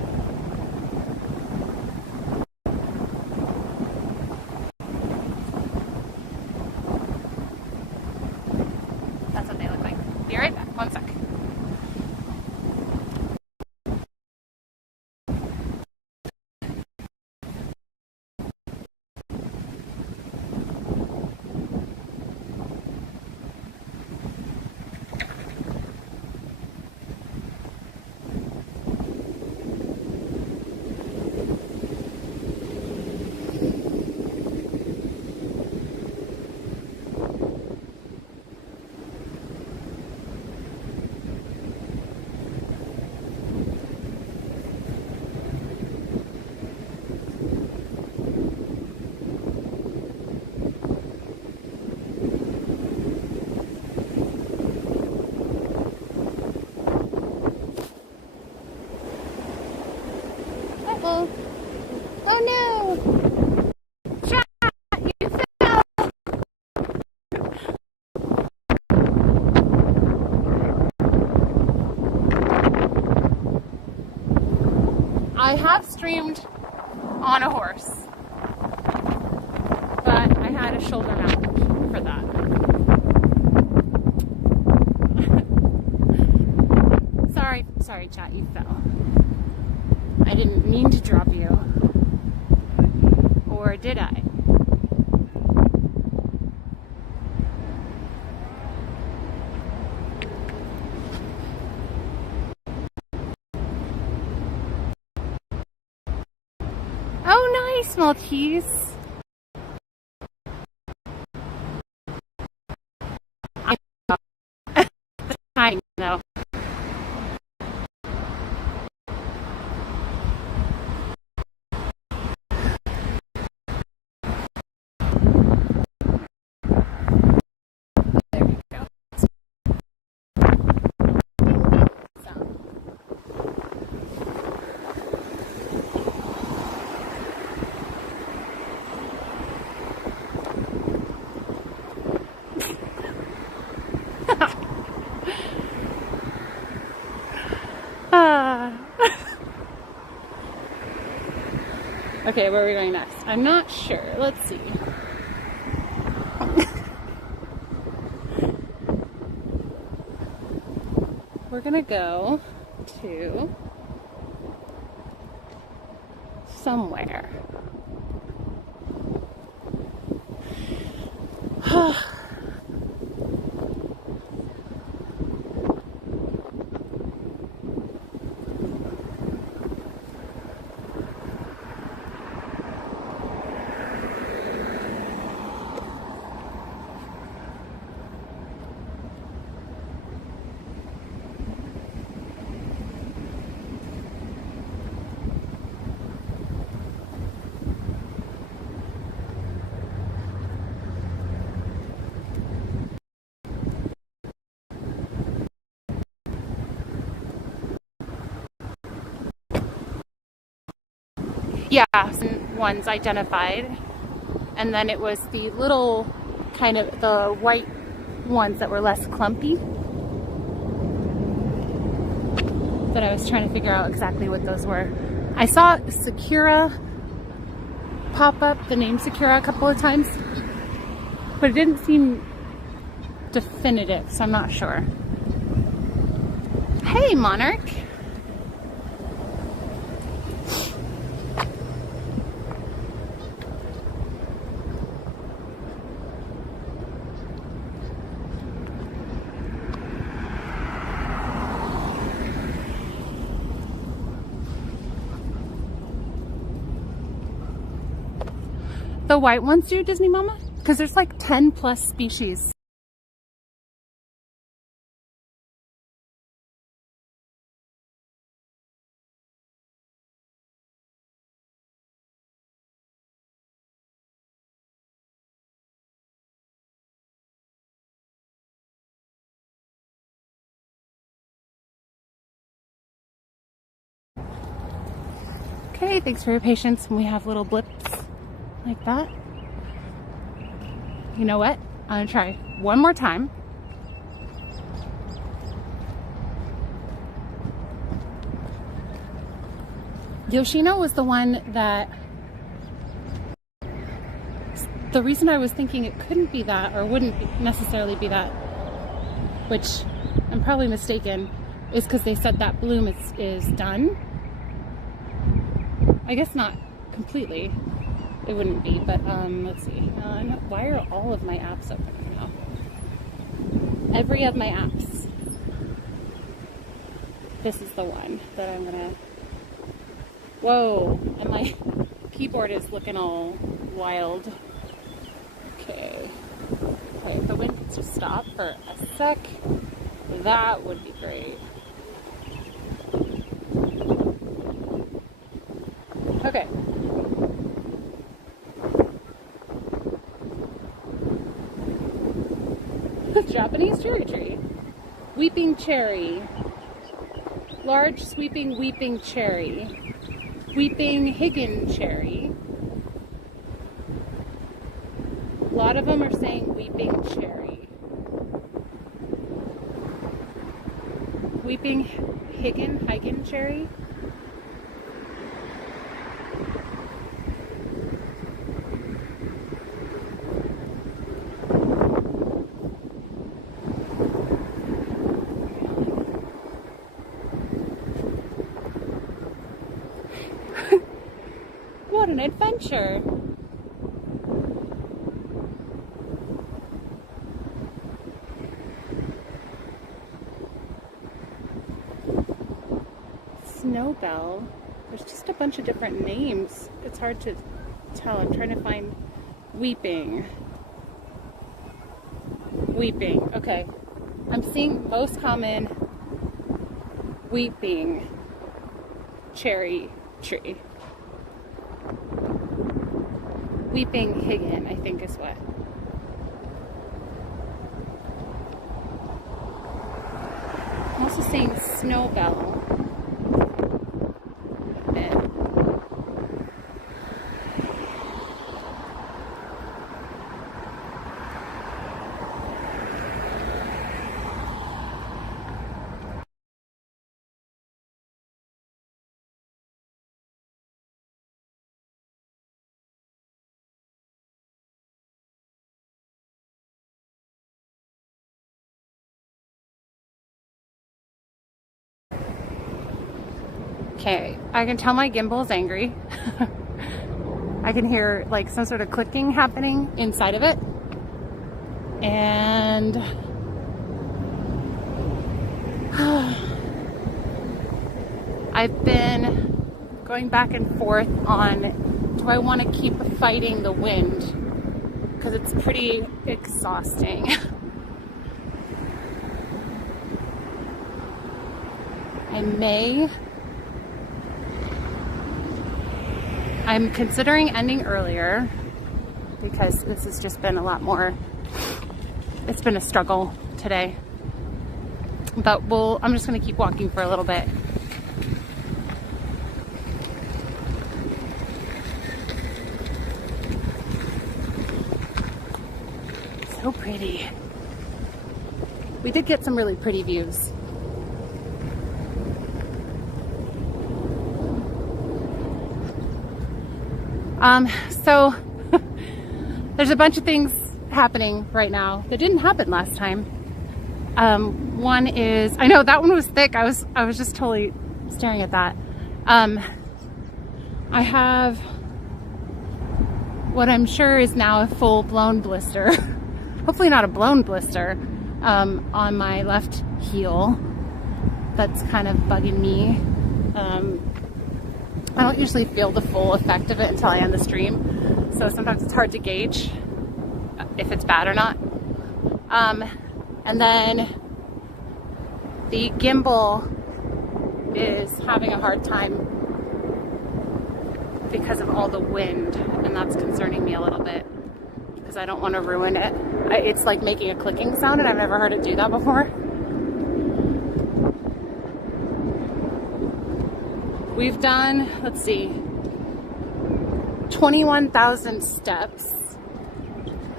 That's what they look like. Be right back. One sec. Uh-oh. Oh no! Chat, you fell! I have streamed on a horse, but I had a shoulder mount for that. Sorry chat, you fell. I didn't mean to drop you. Or did I? Oh, nice, Maltese. I know. There we go. Okay, where are we going next? I'm not sure. Let's see. We're gonna go to somewhere. Yeah, some ones identified. And then it was the little kind of the white ones that were less clumpy that I was trying to figure out exactly what those were. I saw Sakura pop up, the name Sakura, a couple of times, but it didn't seem definitive, so I'm not sure. Hey, Monarch. The white ones do, Disney Mama? Because there's like 10 plus species. Okay, thanks for your patience when we have little blips like that. You know what? I'm gonna try one more time. Yoshino was the one that, the reason I was thinking it couldn't be that, or wouldn't necessarily be that, which I'm probably mistaken, is because they said that bloom is done. I guess not completely. It wouldn't be, but let's see. Why are all of my apps open right now? Every of my apps. This is the one that I'm gonna. Whoa! And my keyboard is looking all wild. Okay. Okay, if the wind could just stop for a sec, that would be great. Okay. Japanese cherry tree. Weeping cherry. Large sweeping weeping cherry. Weeping Higgin cherry. A lot of them are saying weeping cherry. Weeping Higgin cherry. What an adventure! Snowbell. There's just a bunch of different names. It's hard to tell. I'm trying to find weeping. Weeping. Okay. I'm seeing most common weeping cherry tree. Weeping Higgin, I think is what. I'm also seeing Snowbell. Okay, I can tell my gimbal is angry. I can hear like some sort of clicking happening inside of it. And I've been going back and forth on, do I want to keep fighting the wind? Because it's pretty exhausting. I'm considering ending earlier because this has just been a lot more, it's been a struggle today. But I'm just gonna keep walking for a little bit. So pretty. We did get some really pretty views. So there's a bunch of things happening right now that didn't happen last time. One is, I know that one was thick. I was just totally staring at that. I have what I'm sure is now a full-blown blister. Hopefully not a blown blister, on my left heel. That's kind of bugging me. I don't usually feel the full effect of it until I end the stream, so sometimes it's hard to gauge if it's bad or not. And then the gimbal is having a hard time because of all the wind, and that's concerning me a little bit because I don't want to ruin it. It's like making a clicking sound, and I've never heard it do that before. We've done, let's see, 21,000 steps.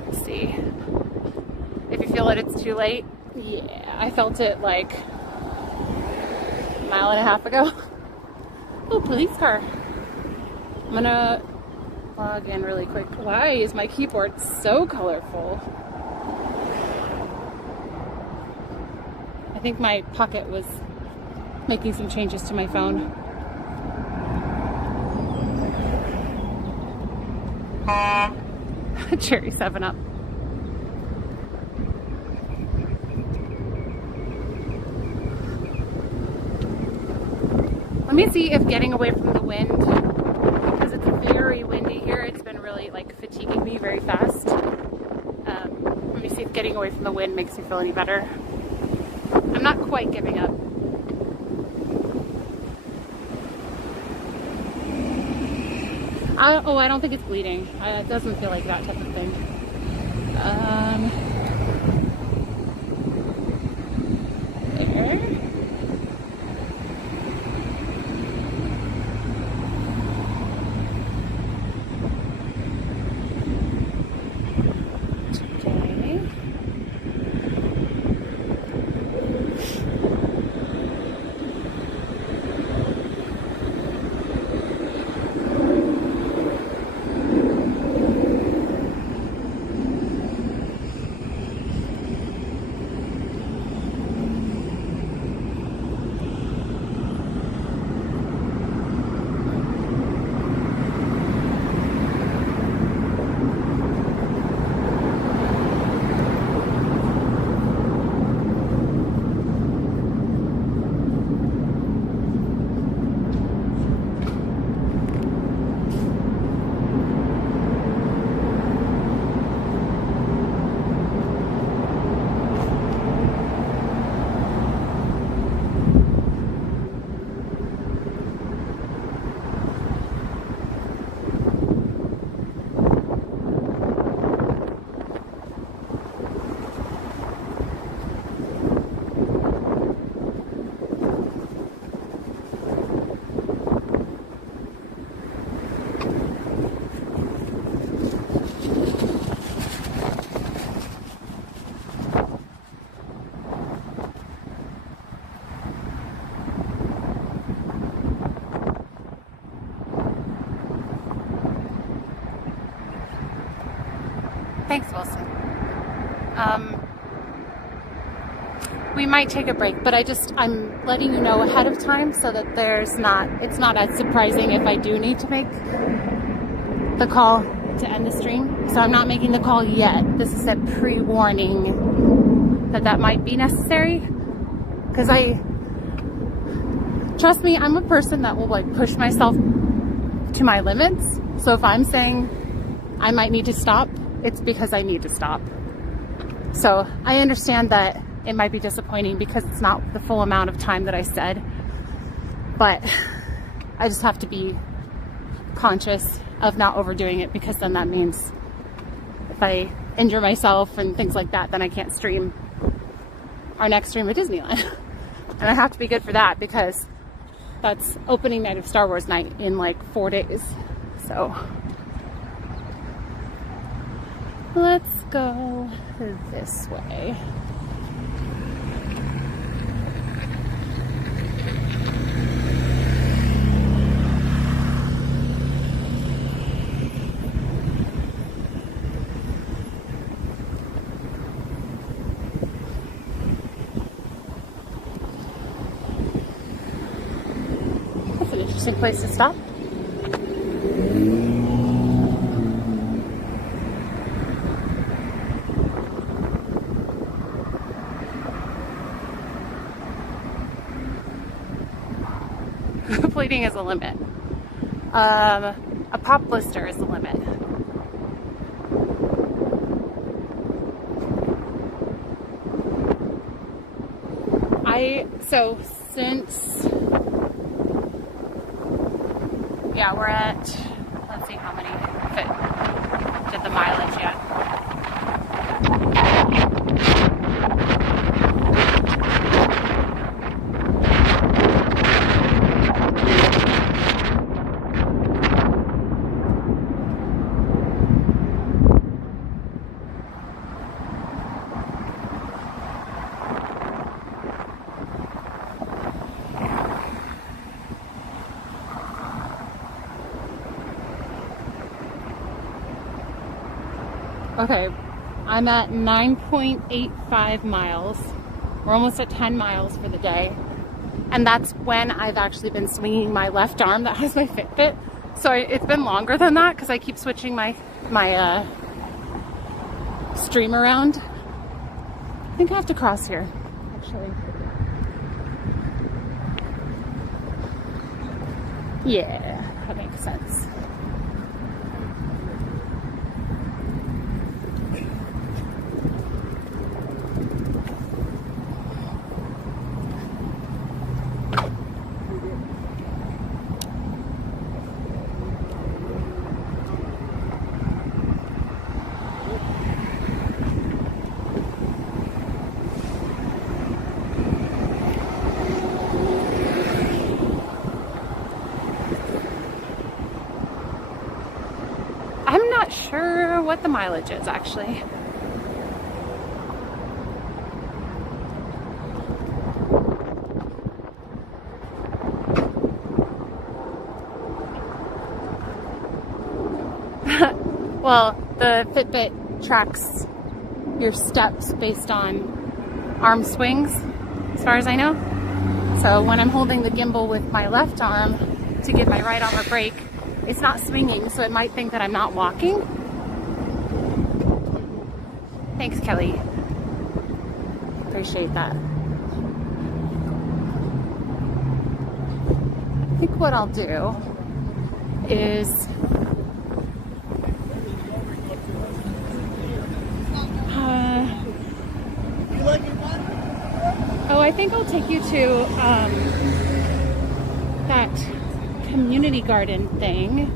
Let's see. If you feel that it's too late, yeah, I felt it like a mile and a half ago. Oh, police car. I'm gonna log in really quick. Why is my keyboard so colorful? I think my pocket was making some changes to my phone. Cherry 7-Up. Let me see if getting away from the wind, because it's very windy here, it's been really like fatiguing me very fast. Let me see if getting away from the wind makes me feel any better. I'm not quite giving up. I don't think it's bleeding. It doesn't feel like that type of thing. There. Okay. Thanks, Wilson. We might take a break, but I'm letting you know ahead of time so that it's not as surprising if I do need to make the call to end the stream. So I'm not making the call yet. This is a pre-warning that might be necessary. Because trust me, I'm a person that will like push myself to my limits. So if I'm saying I might need to stop, it's because I need to stop. So I understand that it might be disappointing because it's not the full amount of time that I said, but I just have to be conscious of not overdoing it, because then that means if I injure myself and things like that, then I can't stream our next stream at Disneyland. And I have to be good for that because that's opening night of Star Wars night in like 4 days. So let's go this way. That's an interesting place to stop. Bleeding is a limit. A pop blister is the limit. So since, yeah, we're at, let's see how many, if it did the mileage yet. Okay, I'm at 9.85 miles. We're almost at 10 miles for the day. And that's when I've actually been swinging my left arm that has my Fitbit. So it's been longer than that because I keep switching my stream around. I think I have to cross here, actually. Yeah, that makes sense. I'm not sure what the mileage is, actually. Well, the Fitbit tracks your steps based on arm swings, as far as I know. So when I'm holding the gimbal with my left arm to give my right arm a break, it's not swinging, so it might think that I'm not walking. Thanks, Kelly. Appreciate that. I think what I'll do is I think I'll take you to that community garden thing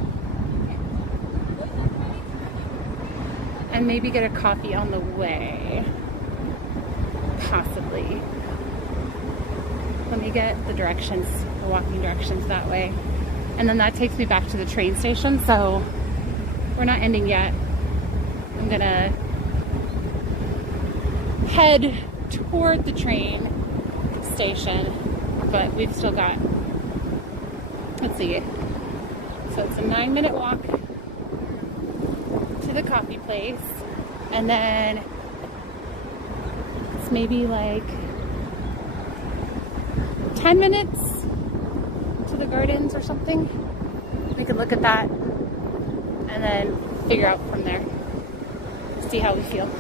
and maybe get a coffee on the way, possibly. Let me get the directions, the walking directions that way, and then that takes me back to the train station. So we're not ending yet. I'm gonna head toward the train station, but we've still got, let's see, so it's a 9-minute walk to the coffee place, And then it's maybe like 10 minutes to the gardens or something. We could look at that and then figure out from there. See how we feel.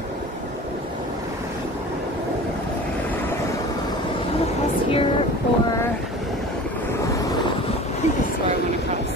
I'm gonna cross here, or I think this is where I want to cross.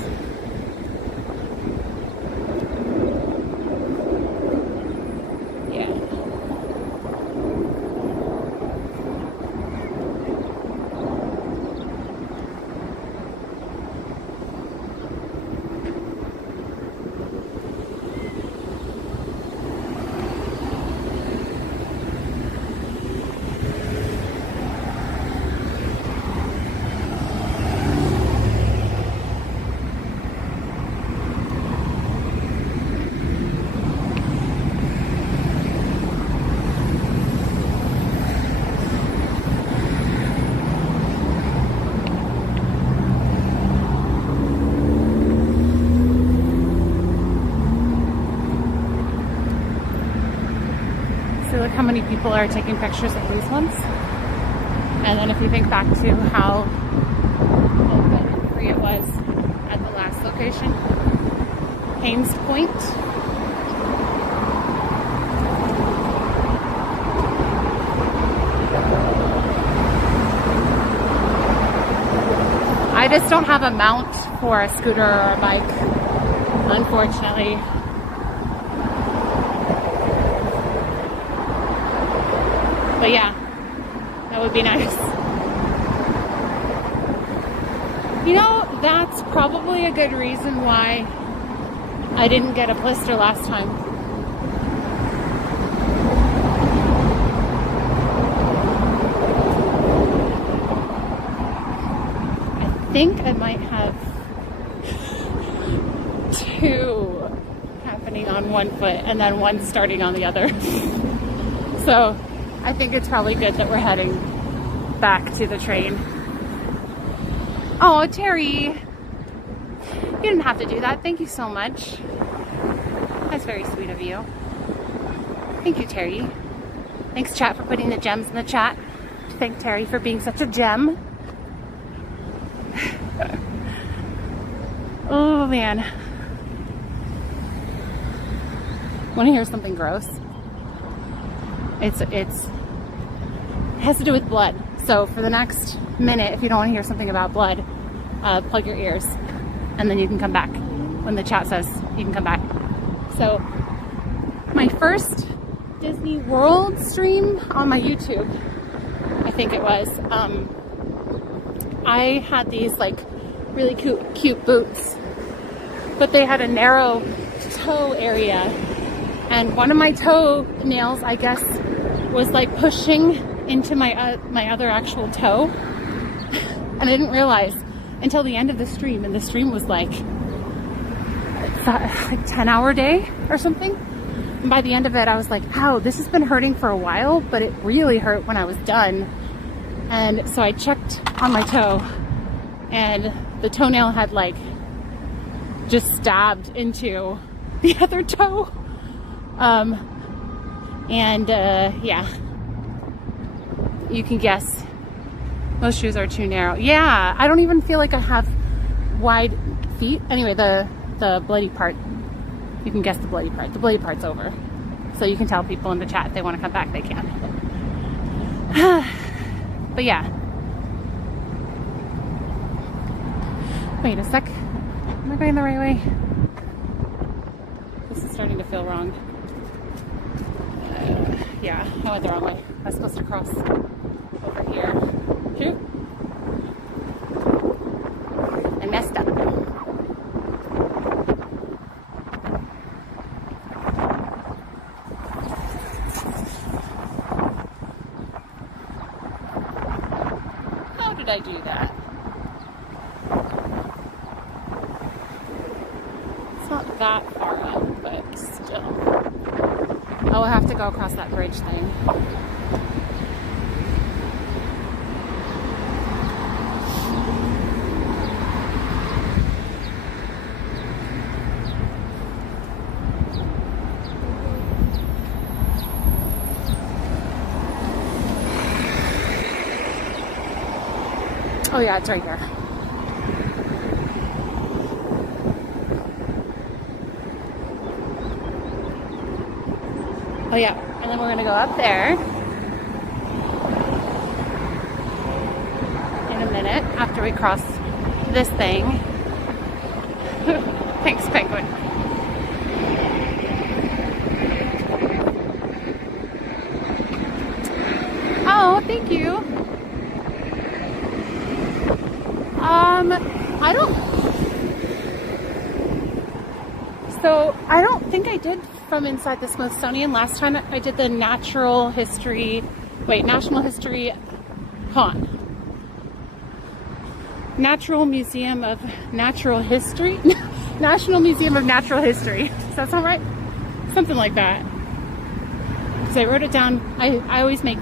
Look how many people are taking pictures of these ones. And then if you think back to how open and free it was at the last location, Haynes Point. I just don't have a mount for a scooter or a bike, unfortunately. But yeah, that would be nice. You know, that's probably a good reason why I didn't get a blister last time. I think I might have two happening on one foot and then one starting on the other. So I think it's probably good that we're heading back to the train. Oh, Terry, you didn't have to do that. Thank you so much. That's very sweet of you. Thank you, Terry. Thanks, chat, for putting the gems in the chat. Thank Terry for being such a gem. Oh, man. Want to hear something gross? It has to do with blood. So for the next minute, if you don't want to hear something about blood, plug your ears and then you can come back when the chat says you can come back. So my first Disney World stream on my YouTube, I think it was, I had these like really cute boots, but they had a narrow toe area, and one of my toe nails, I guess, was like pushing into my other actual toe, and I didn't realize until the end of the stream, and the stream was like 10-hour day or something. And by the end of it, I was like, "Ow, this has been hurting for a while, but it really hurt when I was done." And so I checked on my toe, and the toenail had like just stabbed into the other toe. Yeah, you can guess. Most shoes are too narrow. Yeah, I don't even feel like I have wide feet. Anyway, the bloody part, you can guess the bloody part. The bloody part's over. So you can tell people in the chat if they want to come back, they can. But yeah. Wait a sec. Am I going the right way? This is starting to feel wrong. Yeah, I went the wrong way. I was supposed to cross over here. True? I messed up. How did I do that? It's not that far up, but still. I'll have to go across that bridge thing. Oh yeah, it's right here. Oh yeah, and then we're gonna go up there in a minute after we cross this thing. Thanks, penguin. Oh, thank you. I don't think I did from inside the Smithsonian last time. I did the National History, Natural Museum of Natural History? National Museum of Natural History. Does that sound right? Something like that. Because I wrote it down. I always make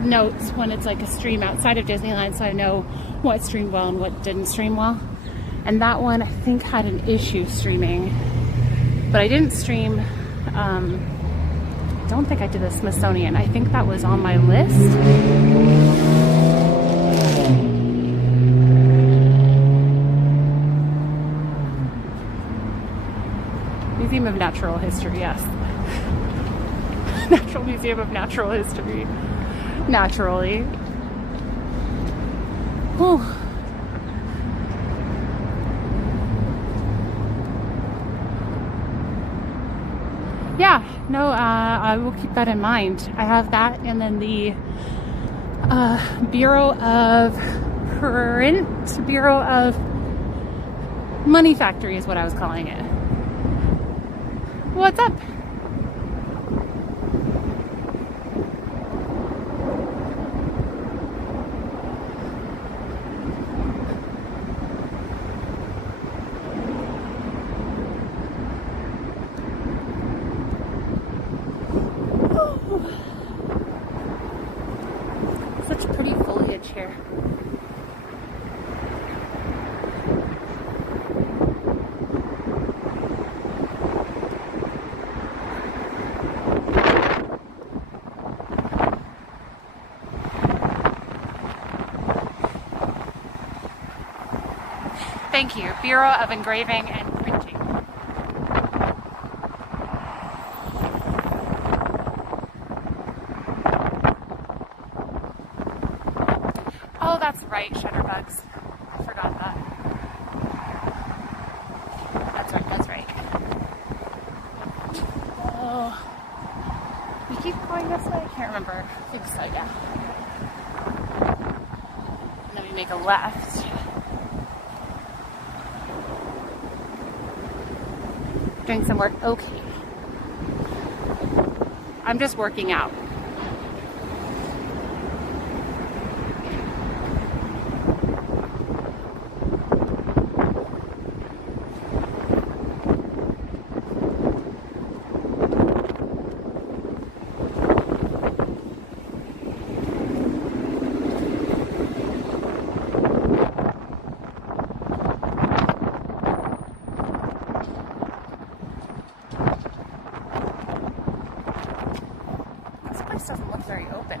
notes when it's like a stream outside of Disneyland so I know what streamed well and what didn't stream well. And that one I think had an issue streaming. But I didn't stream, I don't think I did the Smithsonian. I think that was on my list. Museum of Natural History, yes. Natural Museum of Natural History. Naturally. Whew. Yeah, no, I will keep that in mind. I have that, and then the Bureau of Money Factory is what I was calling it. What's up? Such pretty foliage here. Thank you, Bureau of Engraving and Printing. Oh, that's right, shutterbugs. I forgot that. That's right. Oh, we keep going this way? I can't remember. I think so, yeah. And then we make a left. Doing some work. Okay. I'm just working out. This doesn't look very open.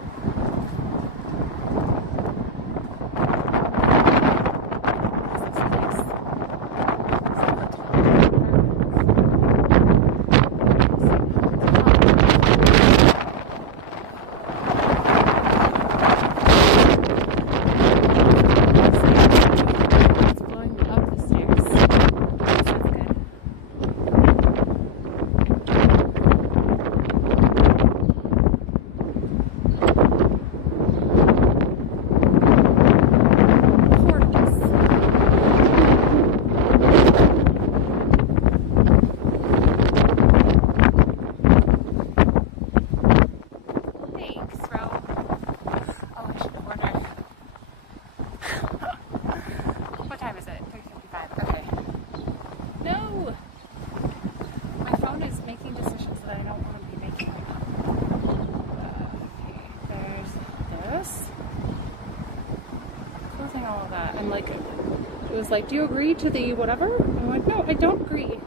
And like, it was like, do you agree to the whatever? And I'm like, no, I don't agree.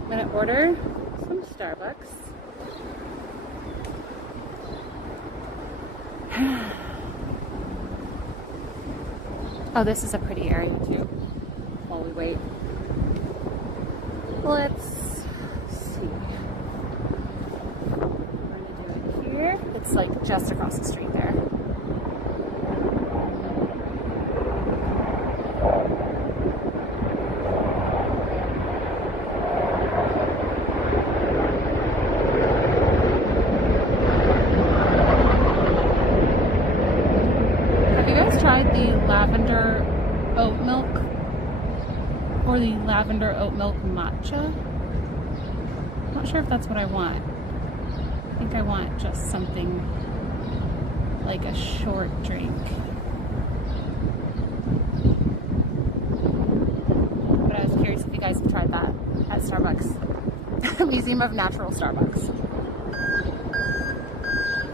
I'm gonna order some Starbucks. Oh, this is a pretty area too. While we wait. Let's see. We're gonna do it here. It's like just across the street there. Have you guys tried the lavender oat milk or the lavender oat milk matcha? Not sure if that's what I want. I think I want just something like a short drink. But I was curious if you guys have tried that at Starbucks. Museum of Natural Starbucks.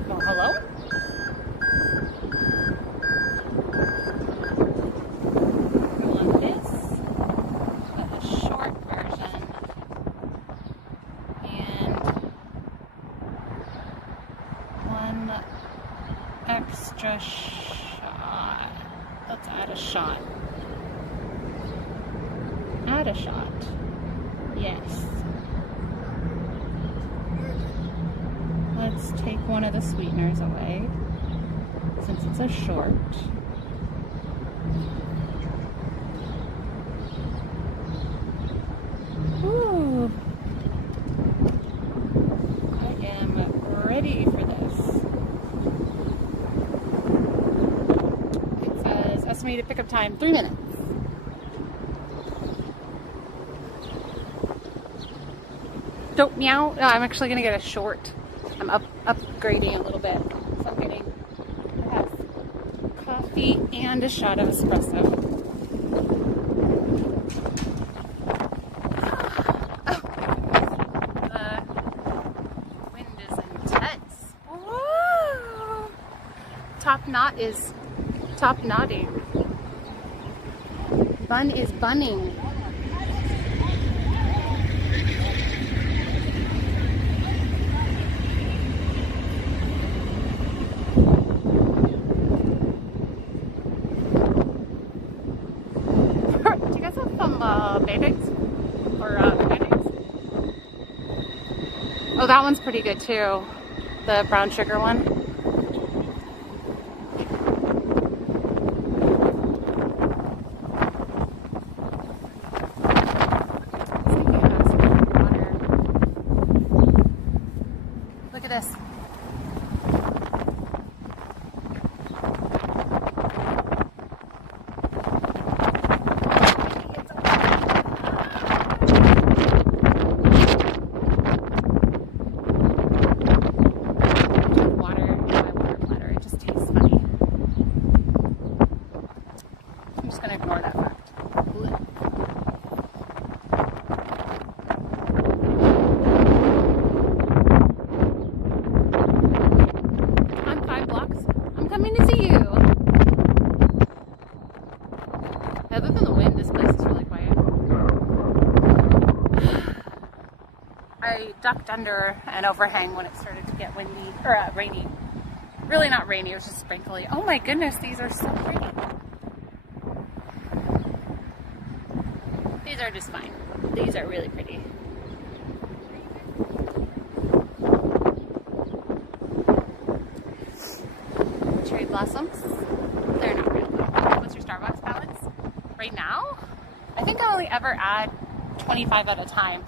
Well, hello? Extra shot. Let's add a shot. Add a shot. Yes. Let's take one of the sweeteners away since it's a short. Ooh. I am ready for this. Estimated pickup time 3 minutes. Don't meow. No, I'm actually gonna get a short. I'm upgrading a little bit. So I'm getting perhaps coffee and a shot of espresso. The wind is intense. Whoa. Top knot is top knotting. Bun is bunning. Do you guys have some band-aids? Or band-aids? Oh, that one's pretty good too. The brown sugar one. Look at this. Water in my water bladder. It just tastes funny. I'm just going to ignore that fact. Coming to see you. Other than the wind, this place is really quiet. I ducked under an overhang when it started to get windy, or rainy. Really not rainy, it was just sprinkly. Oh my goodness, these are so pretty. These are just fine. These are really pretty. Cherry blossoms. They're not real though. What's your Starbucks balance? Right now? I think I only ever add 25 at a time.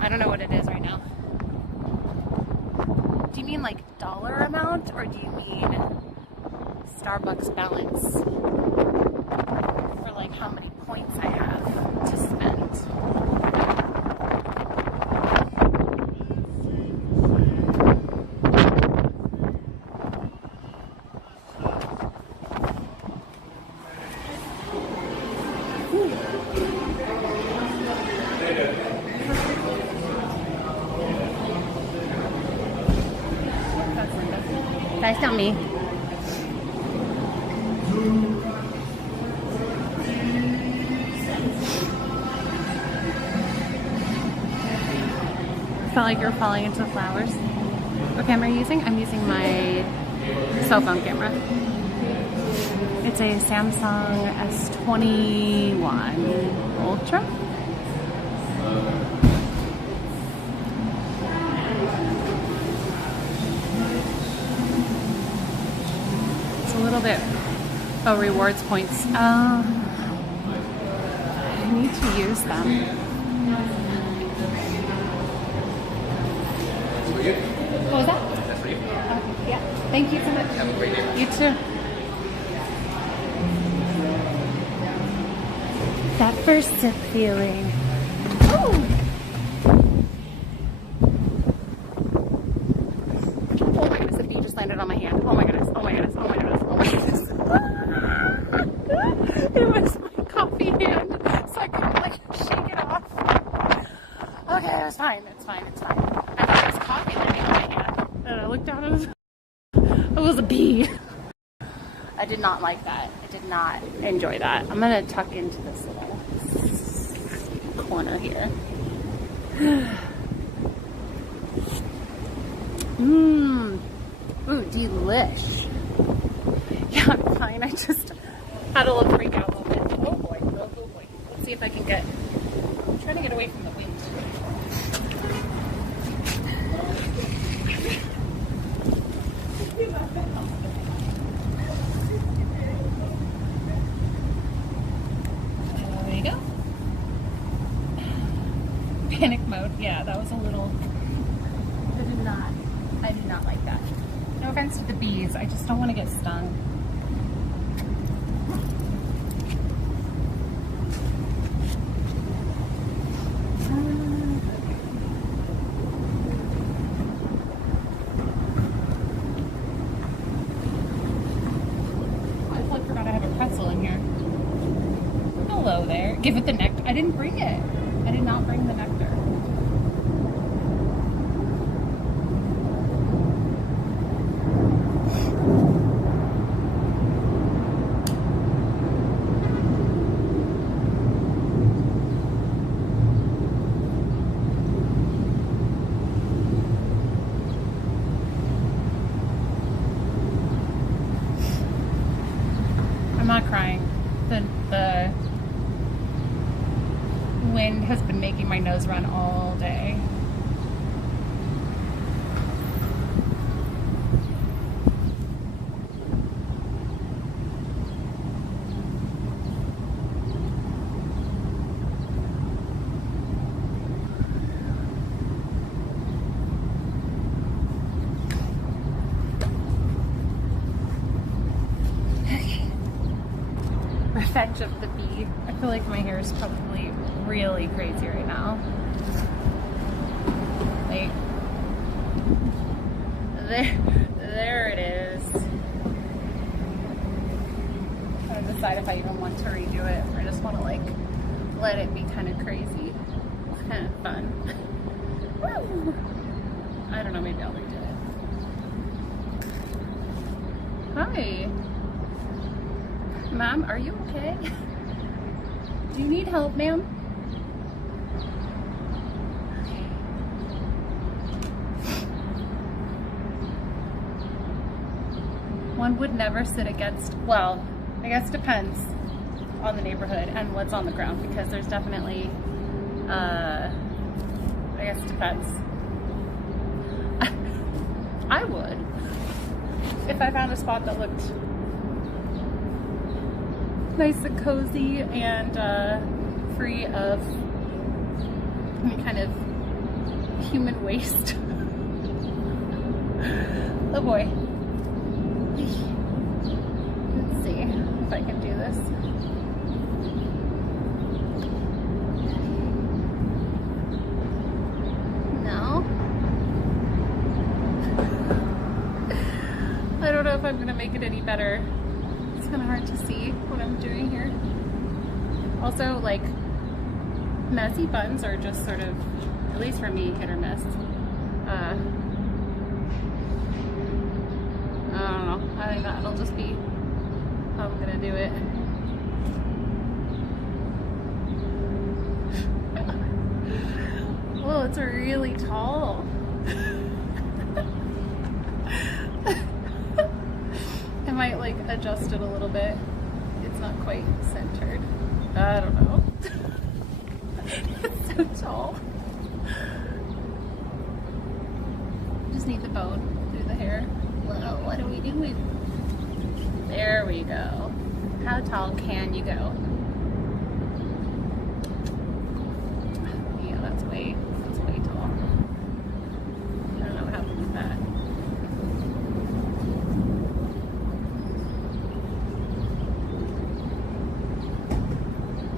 I don't know what it is right now. Do you mean like dollar amount or do you mean Starbucks balance? For like how many points I have to spend. Guys, tell me. Felt like you're falling into the flowers. What camera are you using? I'm using my cell phone camera. It's a Samsung S21 Ultra. It's a little bit, oh, rewards points. I need to use them. What was that? That's for you. Okay, yeah. Thank you so much. Have a great day. You too. That first sip feeling. Oh! Oh my goodness, the bee just landed on my hand. Oh my goodness, oh my goodness, oh my goodness, oh my goodness. It was my coffee hand, so I couldn't like shake it off. Okay, it was fine, it's fine, it's fine. I thought it was coffee landing on my hand. And I looked down and it was a bee. I did not like that. I did not enjoy that. I'm gonna tuck into this little corner here. Mmm. Ooh, delish. Yeah, I'm fine. I just had a little freak out a little bit. Oh boy, oh boy. Let's see if I can get, I'm trying to get away from the wind. There you go. Panic mode. Yeah, that was a little, I did not like that. No offense to the bees, I just don't want to get stung. I totally forgot I have a pretzel in here. Hello there. Give it the nectar. I didn't bring it. I did not bring the nectar. I'm not crying. The wind has been making my nose run all day. Revenge of the bee. I feel like my hair is probably really crazy right now. Like, there it is. I'm trying to decide if I even want to redo it or I just want to like let it be kind of crazy. It's kind of fun. Woo! I don't know, maybe I'll redo it. Hi. Ma'am, are you okay? Do you need help, ma'am? One would never sit against, well, I guess it depends on the neighborhood and what's on the ground because there's definitely, I guess it depends. I would. If I found a spot that looked nice and cozy and free of any kind of human waste. Oh boy. Let's see if I can do this. No. I don't know if I'm gonna make it any better. It's kind of hard to see what I'm doing here. Also, like, messy buns are just sort of, at least for me, hit or miss. I don't know. I think that'll just be how I'm gonna do it. Whoa, it's really tall. I might like adjust it a little bit. It's not quite centered. I don't know. It's so tall. Just need the bone through the hair. Well, what are we doing? There we go. How tall can you go? Yeah, that's way tall. I don't know what happened with that.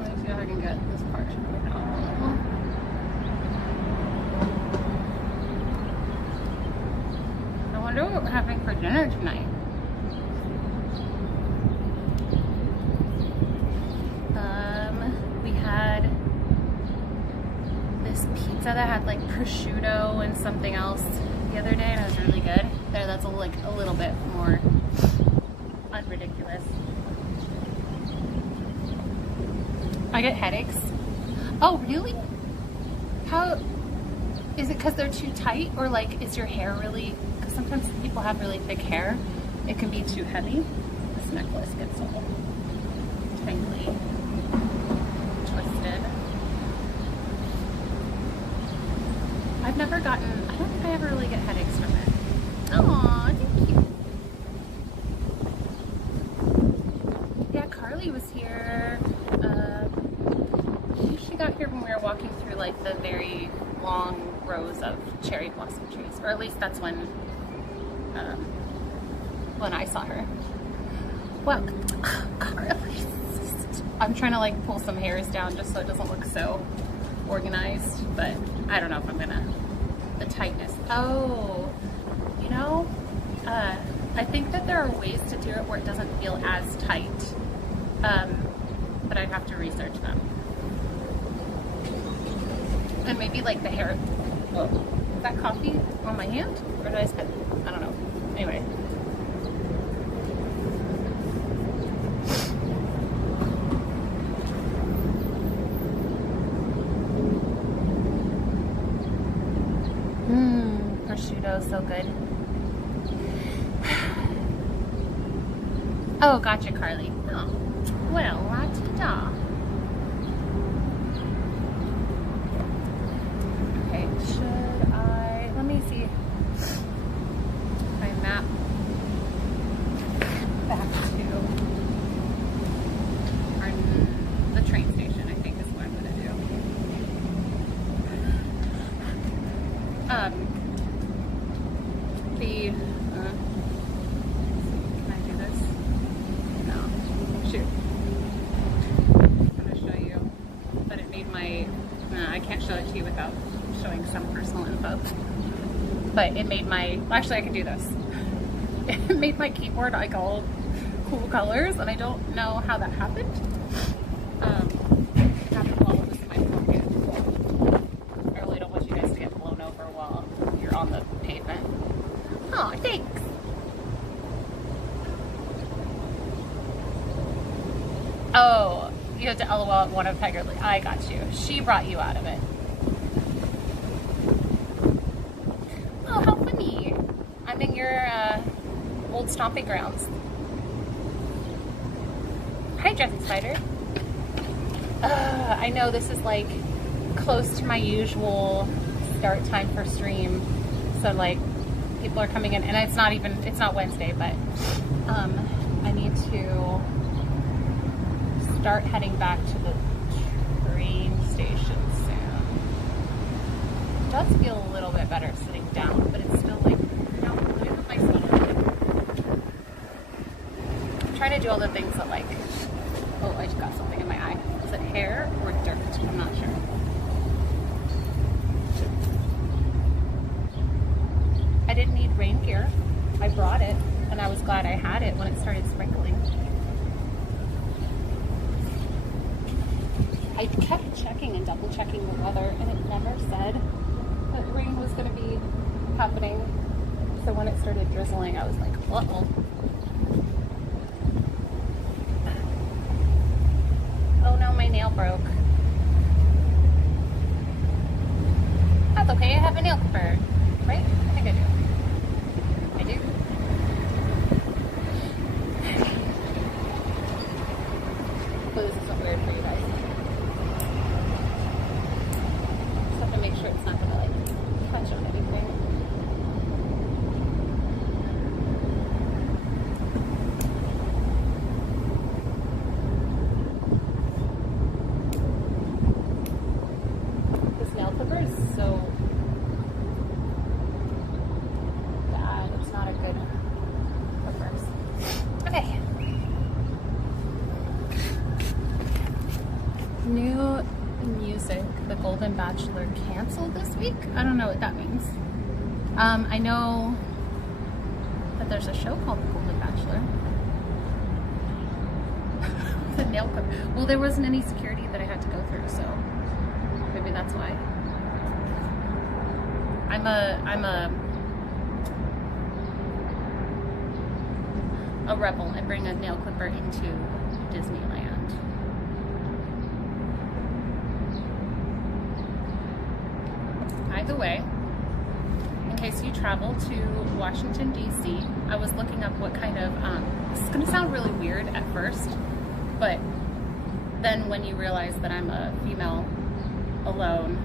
Let me see if I can get this part right now. I wonder what we're having for dinner tonight. We had this pizza that had like prosciutto and something else the other day, and it was really good. There, that's like a little bit more unridiculous. I get headaches. Oh, really? How is it? Because they're too tight, or like is your hair really? Because sometimes people have really thick hair. It can be too heavy. This necklace gets all tangly, twisted. I've never gotten. I don't think I ever really get headaches from it. Aw, thank you. Yeah, Carly was here. She got here when we were walking through like the very long rows of cherry blossom trees, or at least that's when I saw her. Well, Carly, I'm trying to like pull some hairs down just so it doesn't look so organized, but I don't know if I'm gonna. The tightness. Oh, you know, I think that there are ways to do it where it doesn't feel as tight, but I'd have to research them. And maybe like the hair. Whoa, is that coffee on my hand? Or did I spit? I don't know. Anyway. Prosciutto, so good. Oh, gotcha, Carly. Oh, well, la-ti-da. Okay, should I, let me see if I map back to the train station, I think is what I'm going to do. Can I do this? No. Shoot. I'm going to show you, but it made my, I can't show it to you without showing some personal info. But it made my, actually I can do this. It made my keyboard like all cool colors, and I don't know how that happened. Happened while it was in my pocket. I really don't want you guys to get blown over while you're on the pavement. Oh, thanks. Oh, you have to LOL at one of Tiger Lee. I got you. She brought you out of it. Oh, how funny. I'm in your old stomping grounds. Hi, Jeffy Spider. I know this is like close to my usual start time for stream. So like people are coming in, and it's not Wednesday, but I need to start heading back to the train station soon. It does feel a little bit better sitting down, but it's still like, let me put my sweater on. I'm trying to do all the things that like, oh, I just got something in my eye. Is it hair or dirt? I'm not sure. I didn't need rain gear. I brought it, and I was glad I had it when it started sprinkling. I kept checking and double checking the weather, and it never said that rain was going to be happening. So when it started drizzling, I was like, uh-oh. Oh no, my nail broke. That's okay, I have a nail clipper, right? I think I do. I do. topic. The Golden Bachelor canceled this week. I don't know what that means. I know that there's a show called The Golden Bachelor. The nail clip. Well, there wasn't any security that I had to go through, so maybe that's why. I'm a rebel and bring a nail clipper into Disneyland. Either way, in case you travel to Washington, D.C., I was looking up what kind of, this is going to sound really weird at first, but then when you realize that I'm a female alone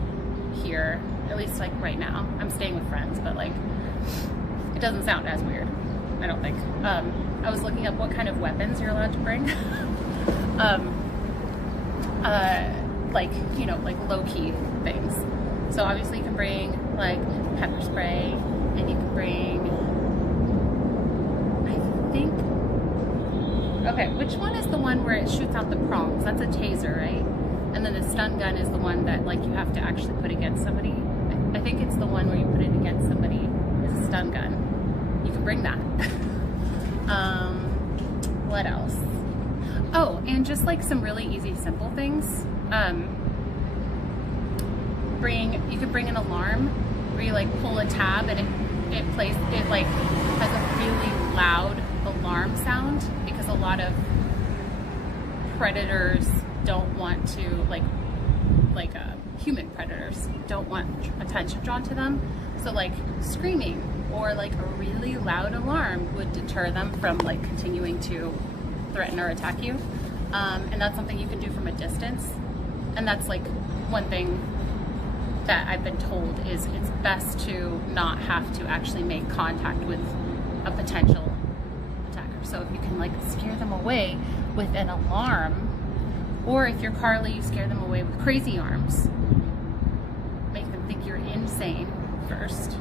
here, at least like right now, I'm staying with friends, but like, it doesn't sound as weird, I don't think. I was looking up what kind of weapons you're allowed to bring. Like, you know, like low-key things. So obviously you can bring like pepper spray, and you can bring, I think, okay, which one is the one where it shoots out the prongs? That's a taser, right? And then the stun gun is the one that like you have to actually put against somebody. I think it's the one where you put it against somebody. It's a stun gun. You can bring that. What else? Oh, and just like some really easy, simple things. You could bring an alarm where you like pull a tab and it plays, it like has a really loud alarm sound, because a lot of predators don't want to, like human predators don't want attention drawn to them. So like screaming or like a really loud alarm would deter them from like continuing to threaten or attack you. And that's something you can do from a distance. And that's like one thing that I've been told is it's best to not have to actually make contact with a potential attacker. So if you can like scare them away with an alarm, or if you're Carly, you scare them away with crazy arms. Make them think you're insane first.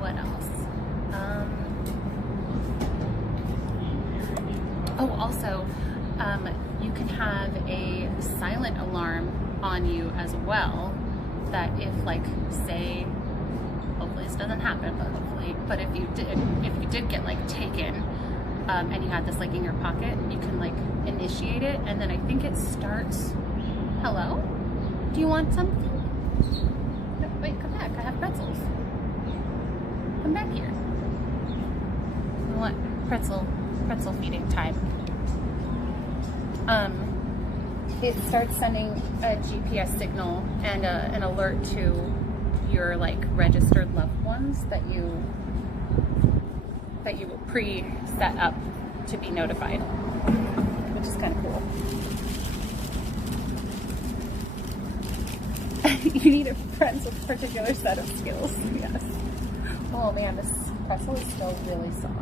What else? Oh, also, you can have a silent alarm on you as well, that if like, say, hopefully this doesn't happen, but hopefully, but if you did get like taken, and you had this like in your pocket, you can like initiate it, and then I think it starts, hello? Do you want something? No, wait, come back, I have pretzels. Come back here. We want pretzel feeding time. It starts sending a GPS signal and an alert to your like registered loved ones that you pre-set up to be notified, which is kind of cool. You need a friend with a particular set of skills, yes. Oh man, this pretzel is still really soft.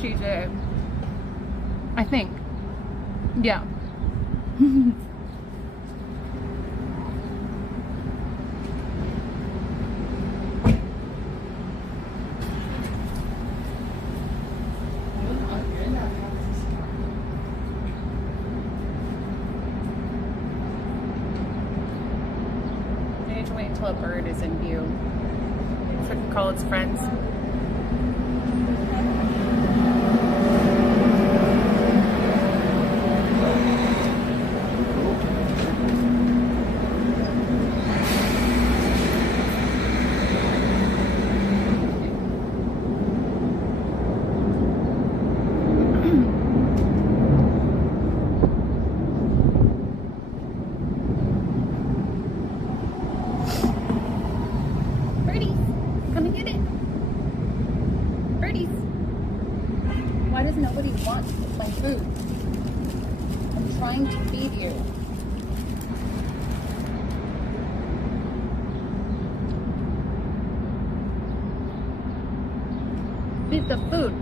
She did. I think. Yeah. I need to wait until a bird is in view so it can call its friends. Why does nobody want my food? I'm trying to feed you. Feed the food.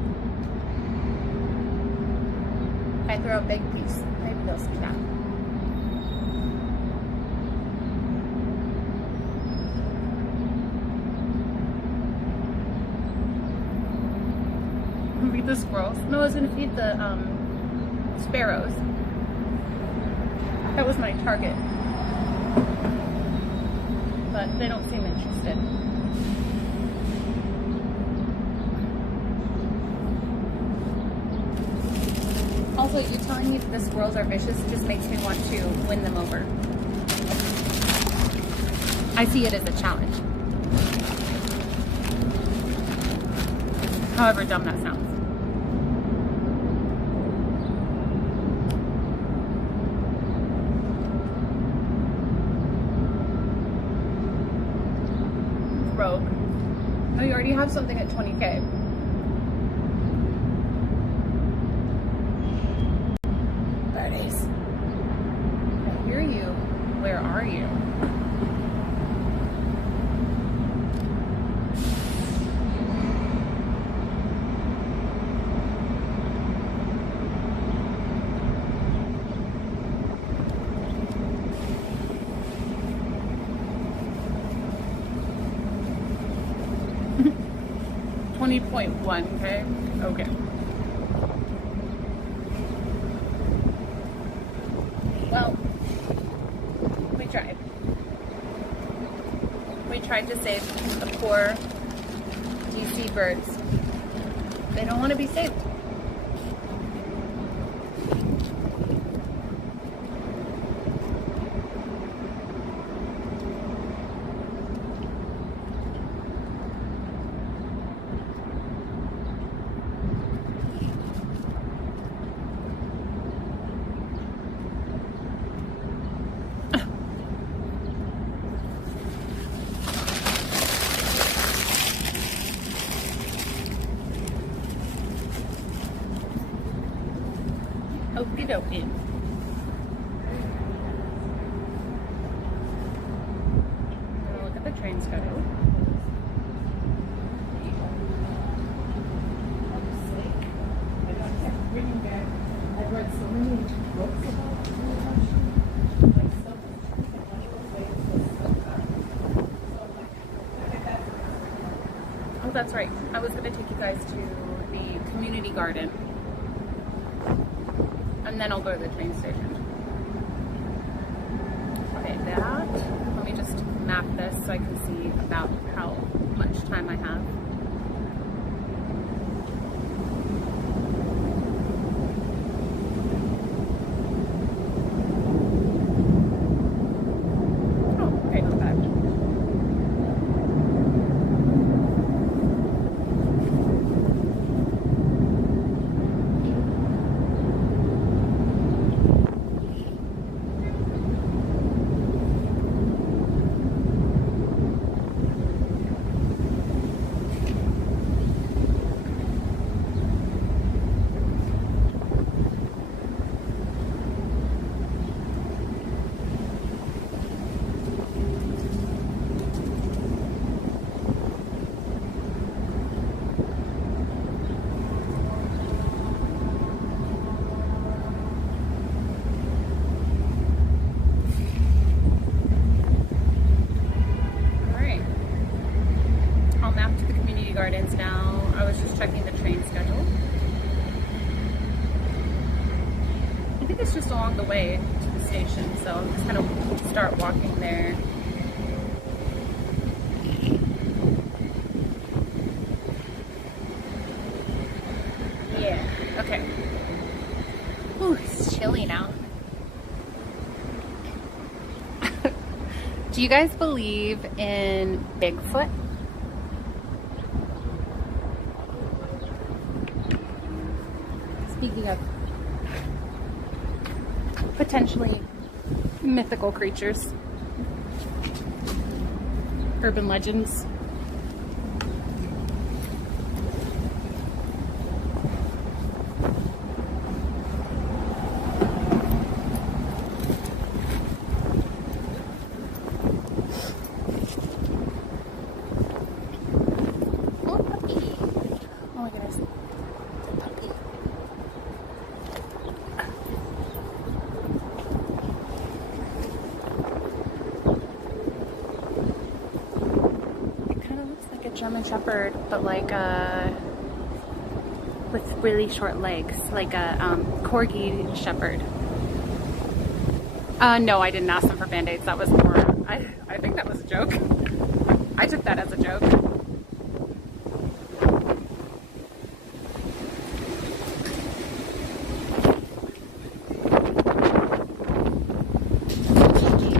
I throw a big piece, maybe they'll see that. Feed the squirrels. No, I was gonna feed the sparrows. That was my target. But they don't seem interested. Also, you telling me that the squirrels are vicious just makes me want to win them over. I see it as a challenge. However dumb that sounds. Rogue. Oh, you already have something at 20K. Birdies. I hear you. Where are you? $20.1K. Okay. Well, we tried. We tried to save the poor DC birds. They don't want to be saved. Okie dokie. Look at the train schedule. I've read so many books about stuff. Oh, that's right. I was going to take you guys to the community garden. And then I'll go to the train station. Okay, that. Let me just map this so I can see about how much time I have. Oh, okay, not bad. Gardens now. I was just checking the train schedule. I think it's just along the way to the station, so I'm just gonna start walking there. Yeah, okay. Ooh, it's chilly now. Do you guys believe in Bigfoot? Speaking of potentially mythical creatures, urban legends. Oh, puppy. Oh my goodness. Puppy. German Shepherd, but like with really short legs, like a Corgi Shepherd. No, I didn't ask them for band-aids. That was more, I think that was a joke. I took that as a joke.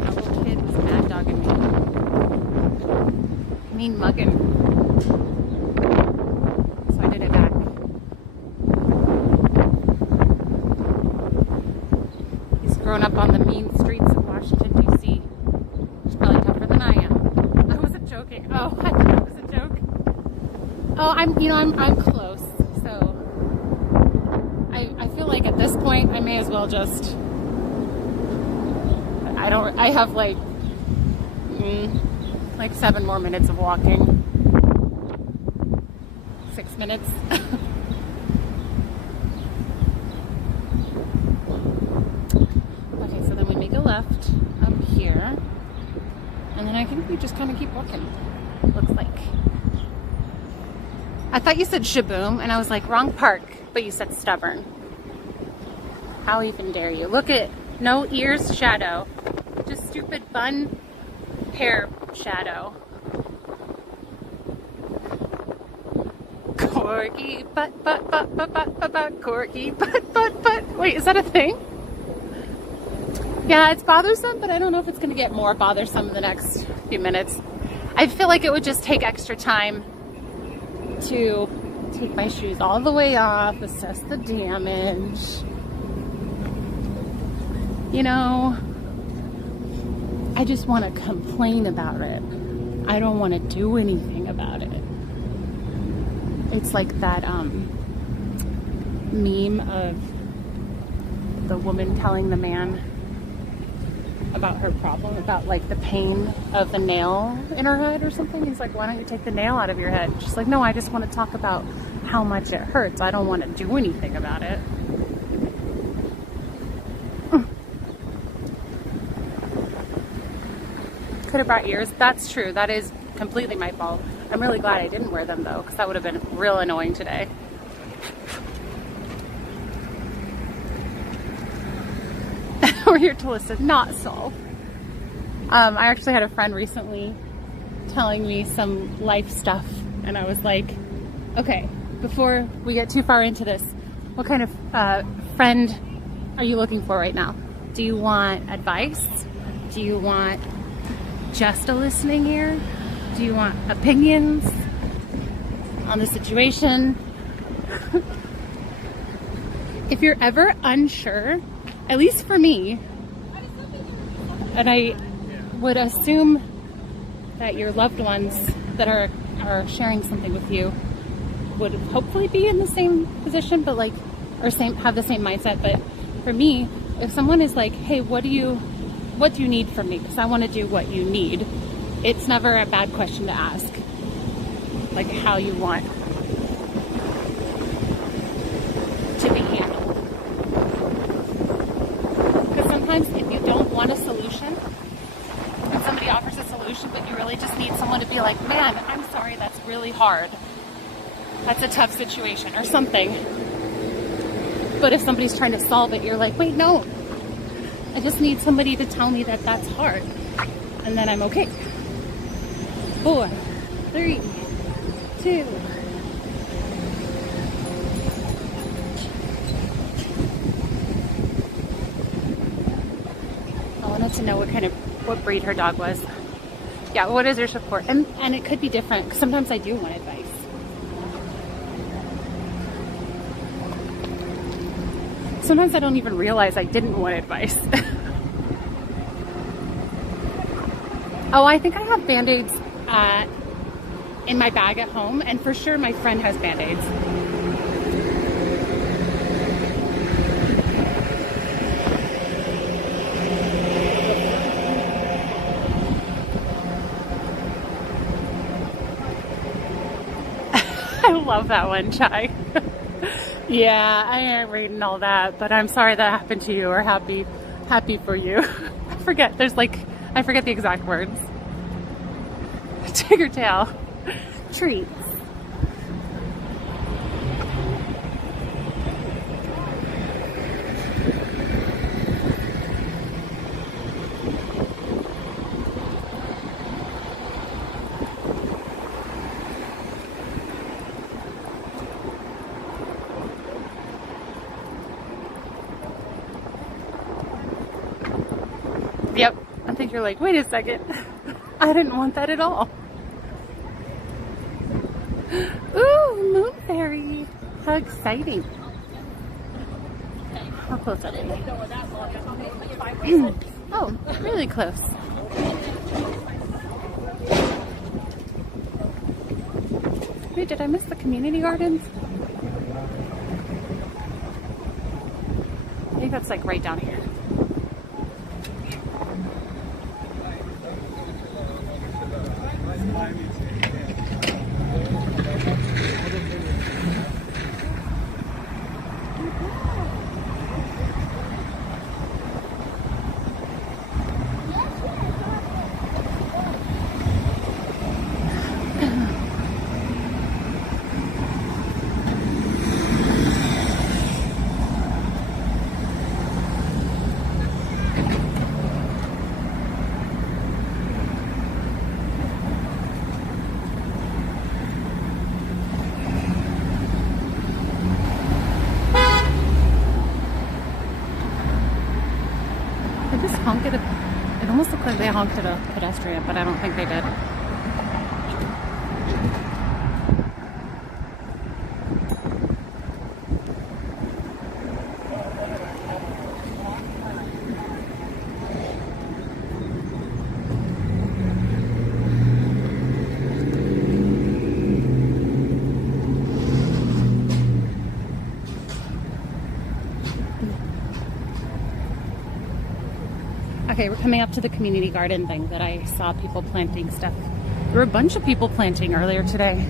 That little kid was mad dogging me. Mean mugging. So I did it back. He's grown up on the mean streets of Washington, D.C. He's probably tougher than I am. I wasn't joking. Oh, I thought it was a joke. Oh, I'm close. So I feel like at this point I may as well just, I have like 7 more minutes of walking. 6 minutes. Okay, so then we make a left up here, and then I think we just kind of keep walking, looks like. I thought you said shaboom, and I was like, wrong park, but you said stubborn. How even dare you? Look at, no ears shadow, just stupid bun hair shadow. Corgi, but, corgi, but. Wait, is that a thing? Yeah, it's bothersome, but I don't know if it's going to get more bothersome in the next few minutes. I feel like it would just take extra time to take my shoes all the way off, assess the damage. You know, I just want to complain about it. I don't want to do anything about it. It's like that meme of the woman telling the man about her problem, about like the pain of the nail in her head or something. He's like, why don't you take the nail out of your head? She's like, no, I just want to talk about how much it hurts. I don't want to do anything about it. Could have brought ears. That's true. That is completely my fault. I'm really glad I didn't wear them though, because that would have been real annoying today. We're here to listen, not solve. I actually had a friend recently telling me some life stuff, and I was like, okay, before we get too far into this, what kind of friend are you looking for right now? Do you want advice? Do you want just a listening ear? Do you want opinions on the situation? If you're ever unsure, at least for me, and I would assume that your loved ones that are sharing something with you would hopefully be in the same position, but like, or have the same mindset. But for me, if someone is like, hey, what do you need from me? Because I want to do what you need. It's never a bad question to ask. Like how you want to be handled. Because sometimes if you don't want a solution, and somebody offers a solution, but you really just need someone to be like, man, I'm sorry, that's really hard. That's a tough situation or something. But if somebody's trying to solve it, you're like, wait, no. I just need somebody to tell me that that's hard. And then I'm okay. 4, 3, 2. I wanted to know what breed her dog was. Yeah, what is her support? And it could be different. Sometimes I do want advice. Sometimes I don't even realize I didn't want advice. Oh, I think I have Band-Aids in my bag at home, and for sure my friend has Band-Aids. I love that one, Chai. Yeah, I ain't reading all that, but I'm sorry that happened to you, or happy for you. I forget the exact words. Tiger tail. treats. Yep, I think you're like, wait a second. I didn't want that at all. Ooh, moon fairy. How exciting. How close are they? Oh, really close. Wait, did I miss the community gardens? I think that's like right down here. It almost looked like they honked at a pedestrian, but I don't think they did. Okay, we're coming up to the community garden thing that I saw people planting stuff. There were a bunch of people planting earlier today.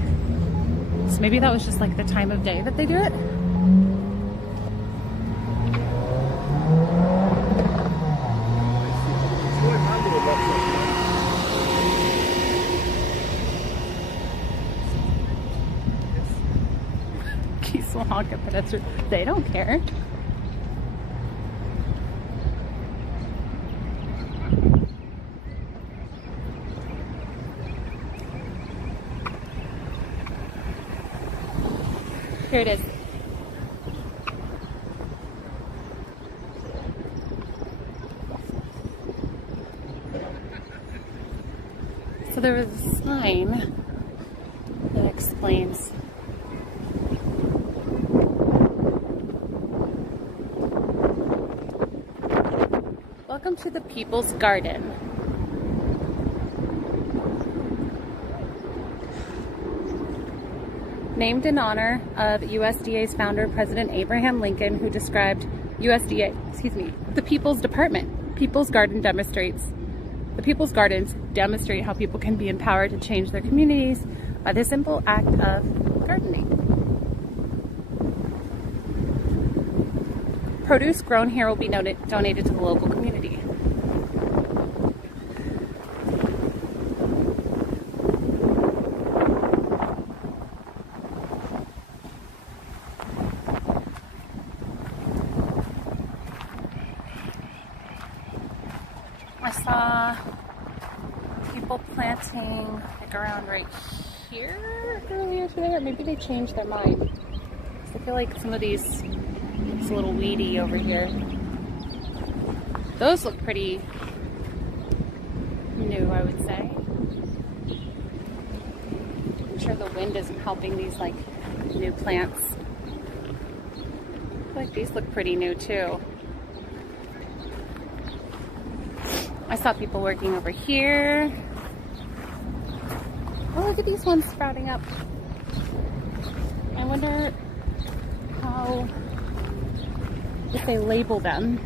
So maybe that was just like the time of day that they do it. Geese will honk at pedestrians. They don't care. Here it is. So there was a sign that explains welcome to the People's Garden. Named in honor of USDA's founder, President Abraham Lincoln, who described the People's Department. People's Gardens demonstrate how people can be empowered to change their communities by the simple act of gardening. Produce grown here will be donated to the local community. I saw people planting like around right here earlier today, or maybe they changed their mind. I feel like some of these, it's a little weedy over here. Those look pretty new, I would say. I'm sure the wind isn't helping these like new plants. I feel like these look pretty new too. I saw people working over here. Oh, look at these ones sprouting up. I wonder if they label them.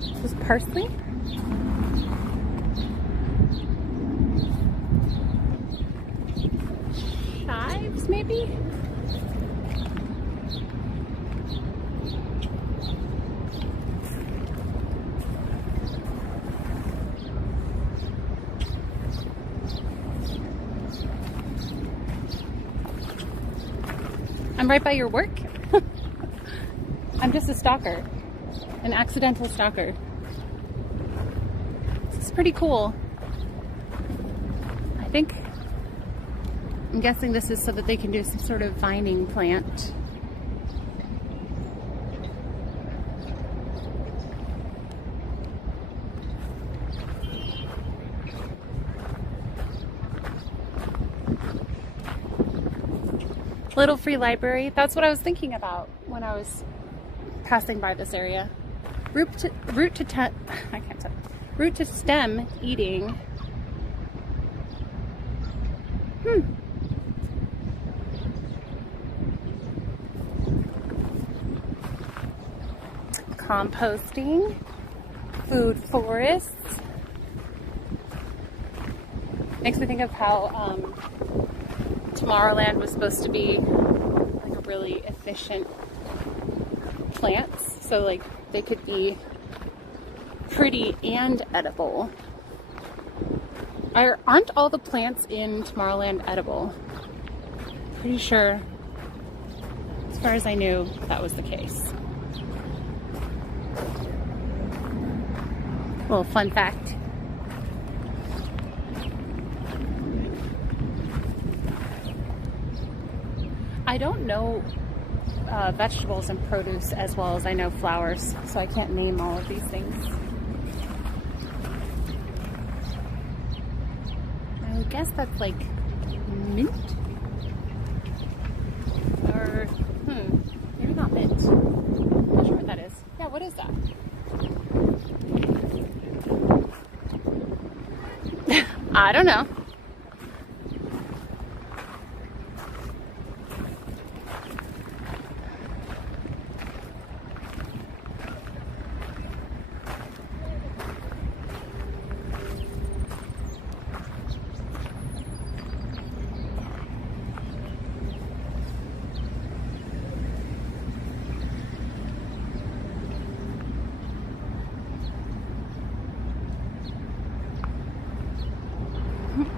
This is parsley. Chives, maybe? I'm right by your work. I'm just a stalker, an accidental stalker. This is pretty cool. I'm guessing this is so that they can do some sort of vining plant. Little free library. That's what I was thinking about when I was passing by this area. Root to stem eating. Composting, food forests. Makes me think of how Tomorrowland was supposed to be like a really efficient plants, so like they could be pretty and edible. Aren't all the plants in Tomorrowland edible? Pretty sure, as far as I knew, that was the case. Little fun fact. I don't know vegetables and produce as well as I know flowers, so I can't name all of these things. I guess that's like mint? Or, maybe not mint. I'm not sure what that is. Yeah, what is that? I don't know.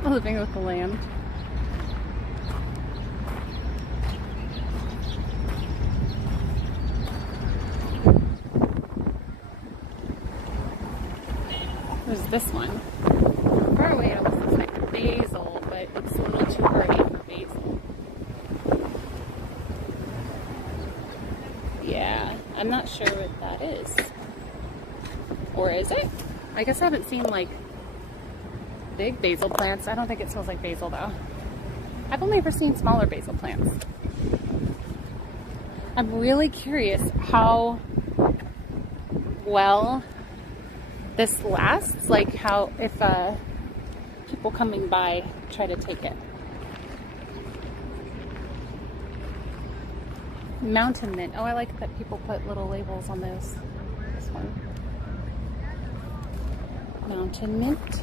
Living with the land. There's this one. Far away it almost looks like basil, but it's a little too hardy for basil. Yeah, I'm not sure what that is. Or is it? I guess I haven't seen like big basil plants. I don't think it smells like basil though. I've only ever seen smaller basil plants. I'm really curious how well this lasts, like how if people coming by try to take it. Mountain mint. Oh, I like that people put little labels on those. This one. Mountain mint.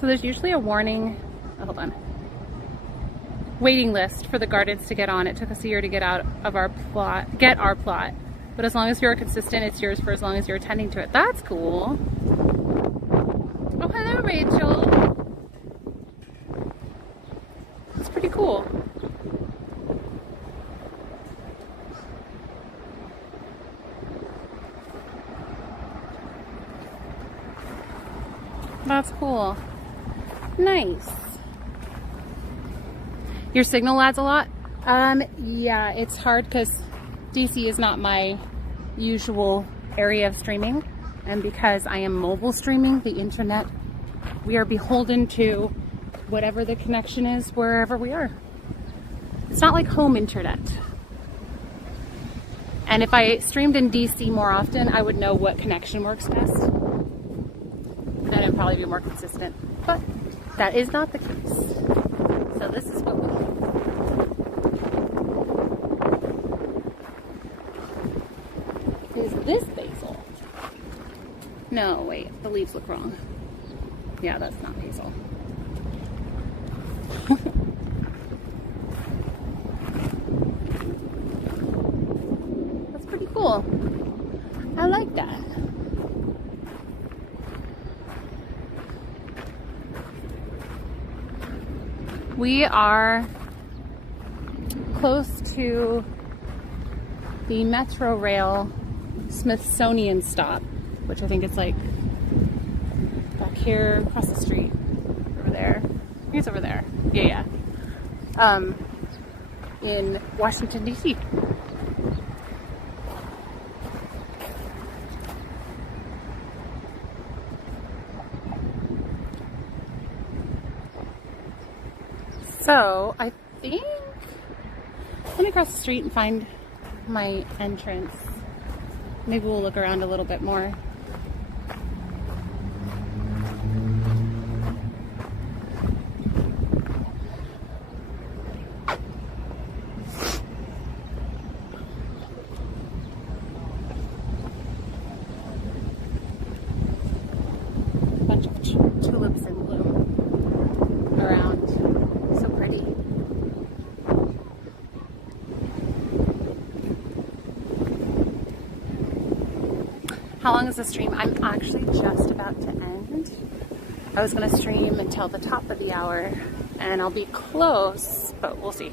So there's usually a warning, hold on, waiting list for the gardens to get on. It took us a year to get out of our plot, but as long as you're consistent, it's yours for as long as you're attending to it. That's cool. Oh, hello, Rachel. It's pretty cool. That's cool. Nice. Your signal lags a lot? Yeah, it's hard because DC is not my usual area of streaming, and because I am mobile streaming the internet, we are beholden to whatever the connection is wherever we are. It's not like home internet. And if I streamed in DC more often, I would know what connection works best. Then it'd probably be more consistent. But that is not the case. So this is what we have. Is this basil? No, wait, the leaves look wrong. Yeah, that's not basil. That's pretty cool. I like that. We are close to the Metro Rail Smithsonian stop, which I think is like back here across the street, over there. I think it's over there. Yeah. In Washington, D.C. So I think let me cross the street and find my entrance. Maybe we'll look around a little bit more. Bunch of tulips in bloom around. So pretty. How long is the stream? I'm actually just about to end. I was going to stream until the top of the hour, and I'll be close, but we'll see.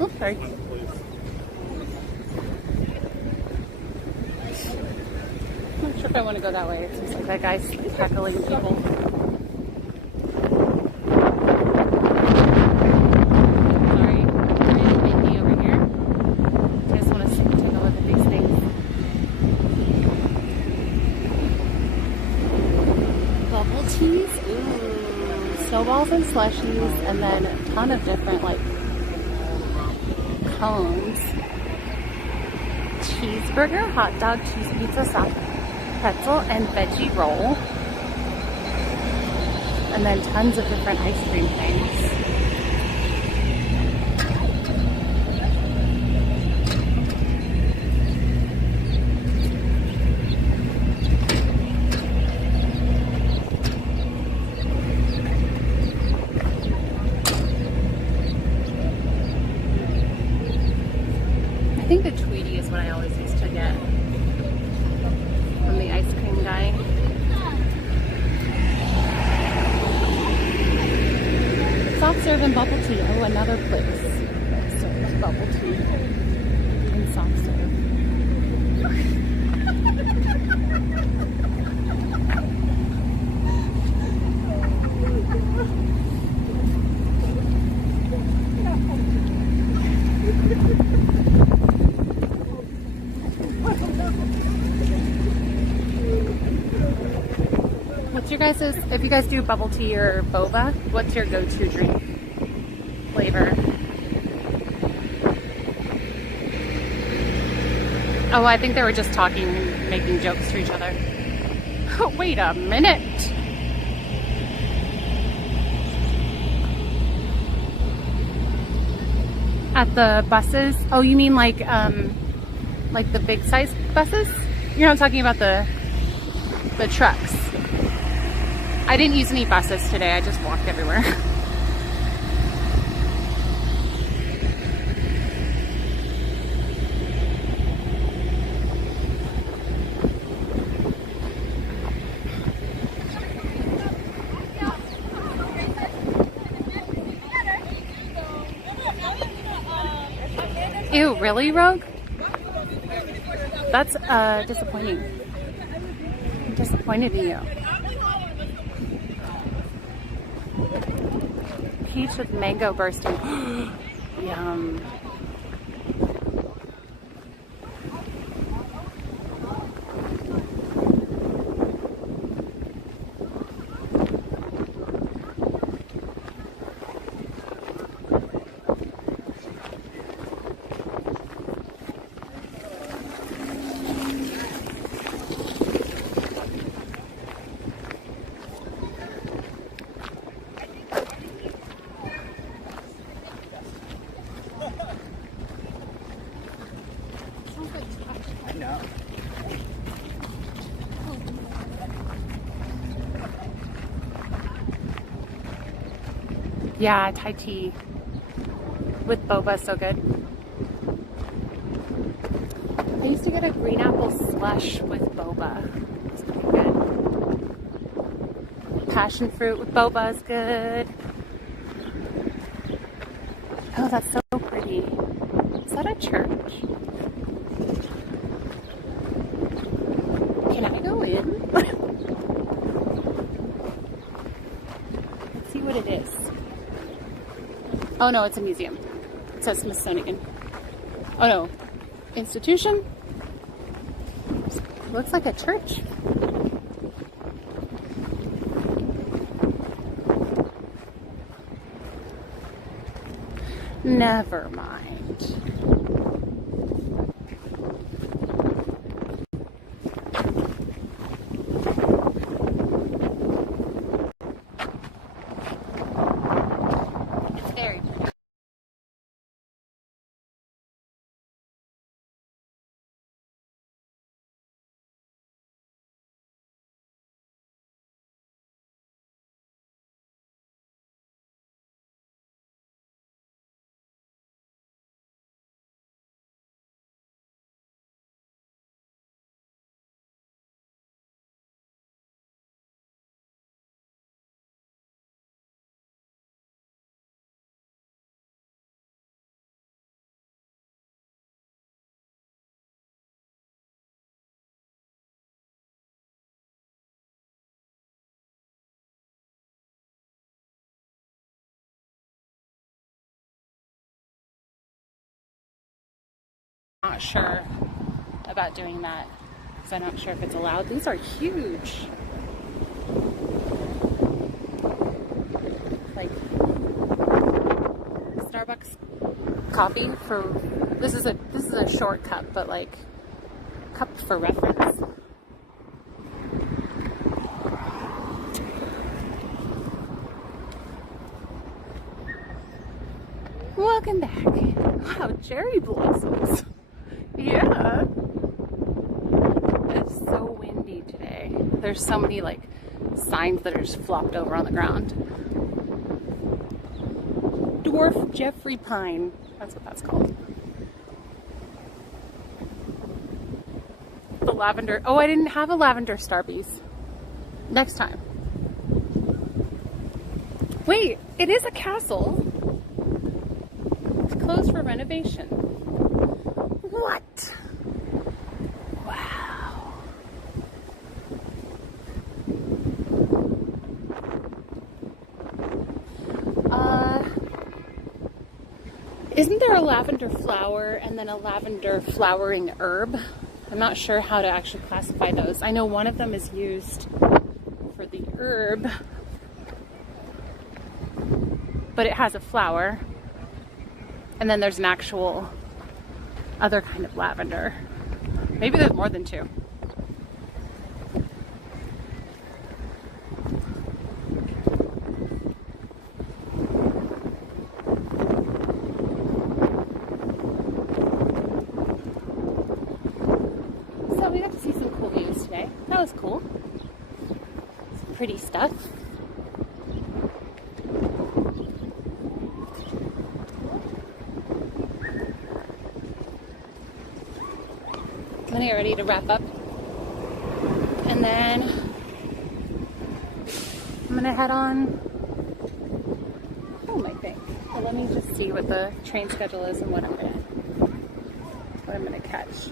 Okay. I'm not sure if I want to go that way. It seems like that guy's tackling people. Sorry, very windy over here. I just want to take a look at these things. Bubble teas, ooh, snowballs and slushies, and then a ton of different like cones, cheeseburger, hot dog, cheese pizza, soft pretzel, and veggie roll, and then tons of different ice cream things. I think the Tweety is what I always used to get from the ice cream guy. Soft serve and bubble tea. Oh, another place that serves bubble tea and soft serve. What's your guys's, if you guys do bubble tea or boba, what's your go-to drink flavor? Oh, I think they were just talking and making jokes to each other. Oh, wait a minute. At the buses? Oh, you mean like the big size buses? You're not talking about the trucks. I didn't use any buses today. I just walked everywhere. Ew, really, Rogue? That's disappointing. I'm disappointed in you. Peach with mango bursting. Yum. Yeah, Thai tea with boba, so good. I used to get a green apple slush with boba. It's pretty good. Passion fruit with boba is good. Oh, that's so pretty. Is that a church? Can I go in? Let's see what it is. Oh no, it's a museum. It says Smithsonian. Oh no, institution? Looks like a church. Never mind. It's very pretty. Not sure about doing that because I'm not sure if it's allowed. These are huge. Like Starbucks coffee for this is a short cup, but like cup for reference. Welcome back. Wow, cherry blossoms. Yeah. It's so windy today. There's so many like signs that are just flopped over on the ground. Dwarf Jeffrey Pine. That's what that's called. The lavender. Oh, I didn't have a lavender starpiece. Next time. Wait, it is a castle. It's closed for renovation. What? Wow. Isn't there a lavender flower and then a lavender flowering herb? I'm not sure how to actually classify those. I know one of them is used for the herb, but it has a flower. And then there's an actual other kind of lavender. Maybe there's more than two. So we got to see some cool views today. That was cool. Some pretty stuff. I'm gonna get ready to wrap up, and then I'm gonna head on home, I think. So let me just see what the train schedule is and what I'm gonna catch.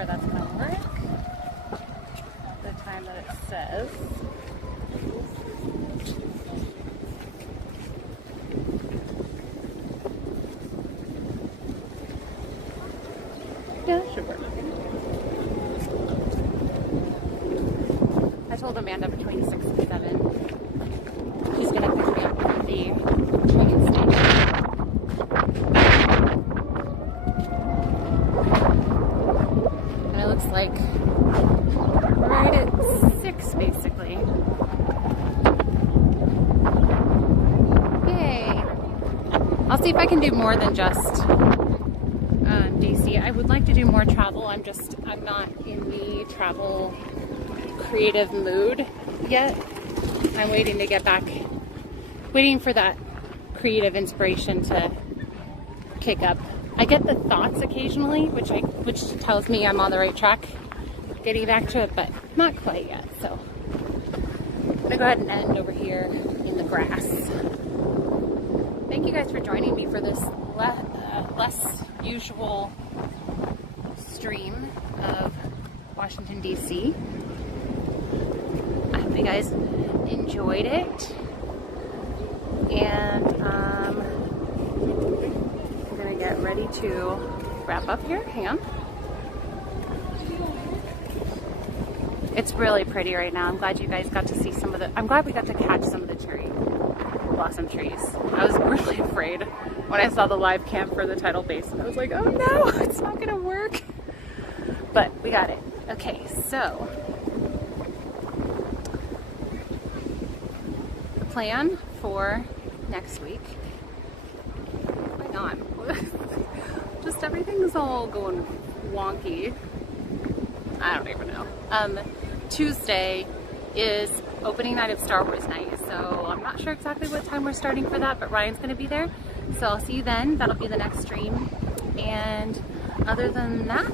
sure that's gonna work. The time that it says. Yeah, it should work. I told Amanda between 6 and 7. She's gonna pick me up from the train station. And it looks like right at 6 basically. Yay! I'll see if I can do more than just DC. I would like to do more travel. I'm not in the travel creative mood yet. I'm waiting to get back, waiting for that creative inspiration to kick up. I get the thoughts occasionally, which tells me I'm on the right track, getting back to it, but not quite yet. So I'm gonna go ahead and end over here in the grass. Thank you guys for joining me for this less usual stream of Washington, D.C. I hope you guys enjoyed it. And I'm gonna get ready to wrap up here. Hang on. It's really pretty right now. I'm glad you guys got to see some of the, I'm glad we got to catch some of the cherry blossom trees. I was really afraid when I saw the live cam for the Tidal Basin. I was like, oh no, it's not gonna work. But we got it. Okay, so the plan for next week. Hang on. Just everything's all going wonky. I don't even know. Tuesday is opening night of Star Wars night, so I'm not sure exactly what time we're starting for that, but Ryan's gonna be there. So I'll see you then. That'll be the next stream. And other than that,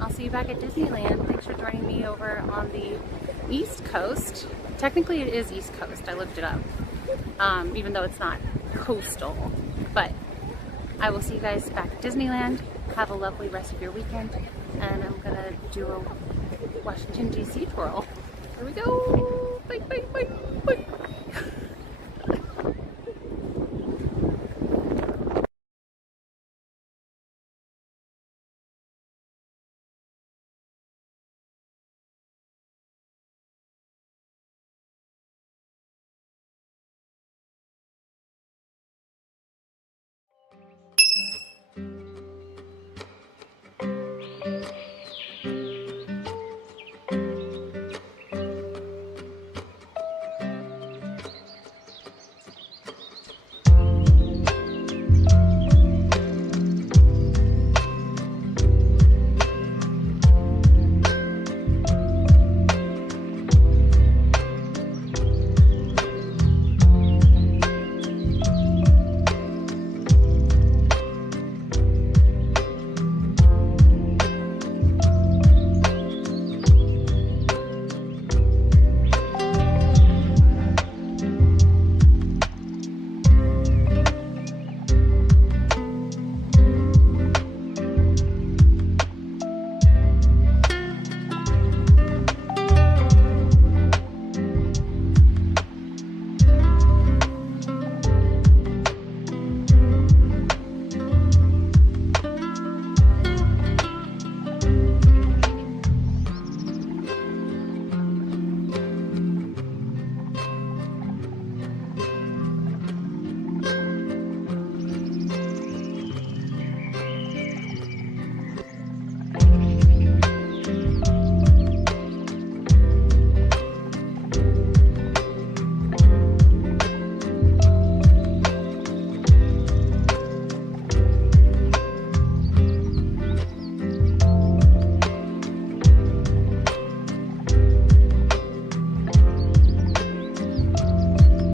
I'll see you back at Disneyland. Thanks for joining me over on the East Coast. Technically it is East Coast, I looked it up. Even though it's not coastal. But I will see you guys back at Disneyland. Have a lovely rest of your weekend. And I'm gonna do a Washington, D.C. twirl. Here we go. Bye, bye, bye, bye.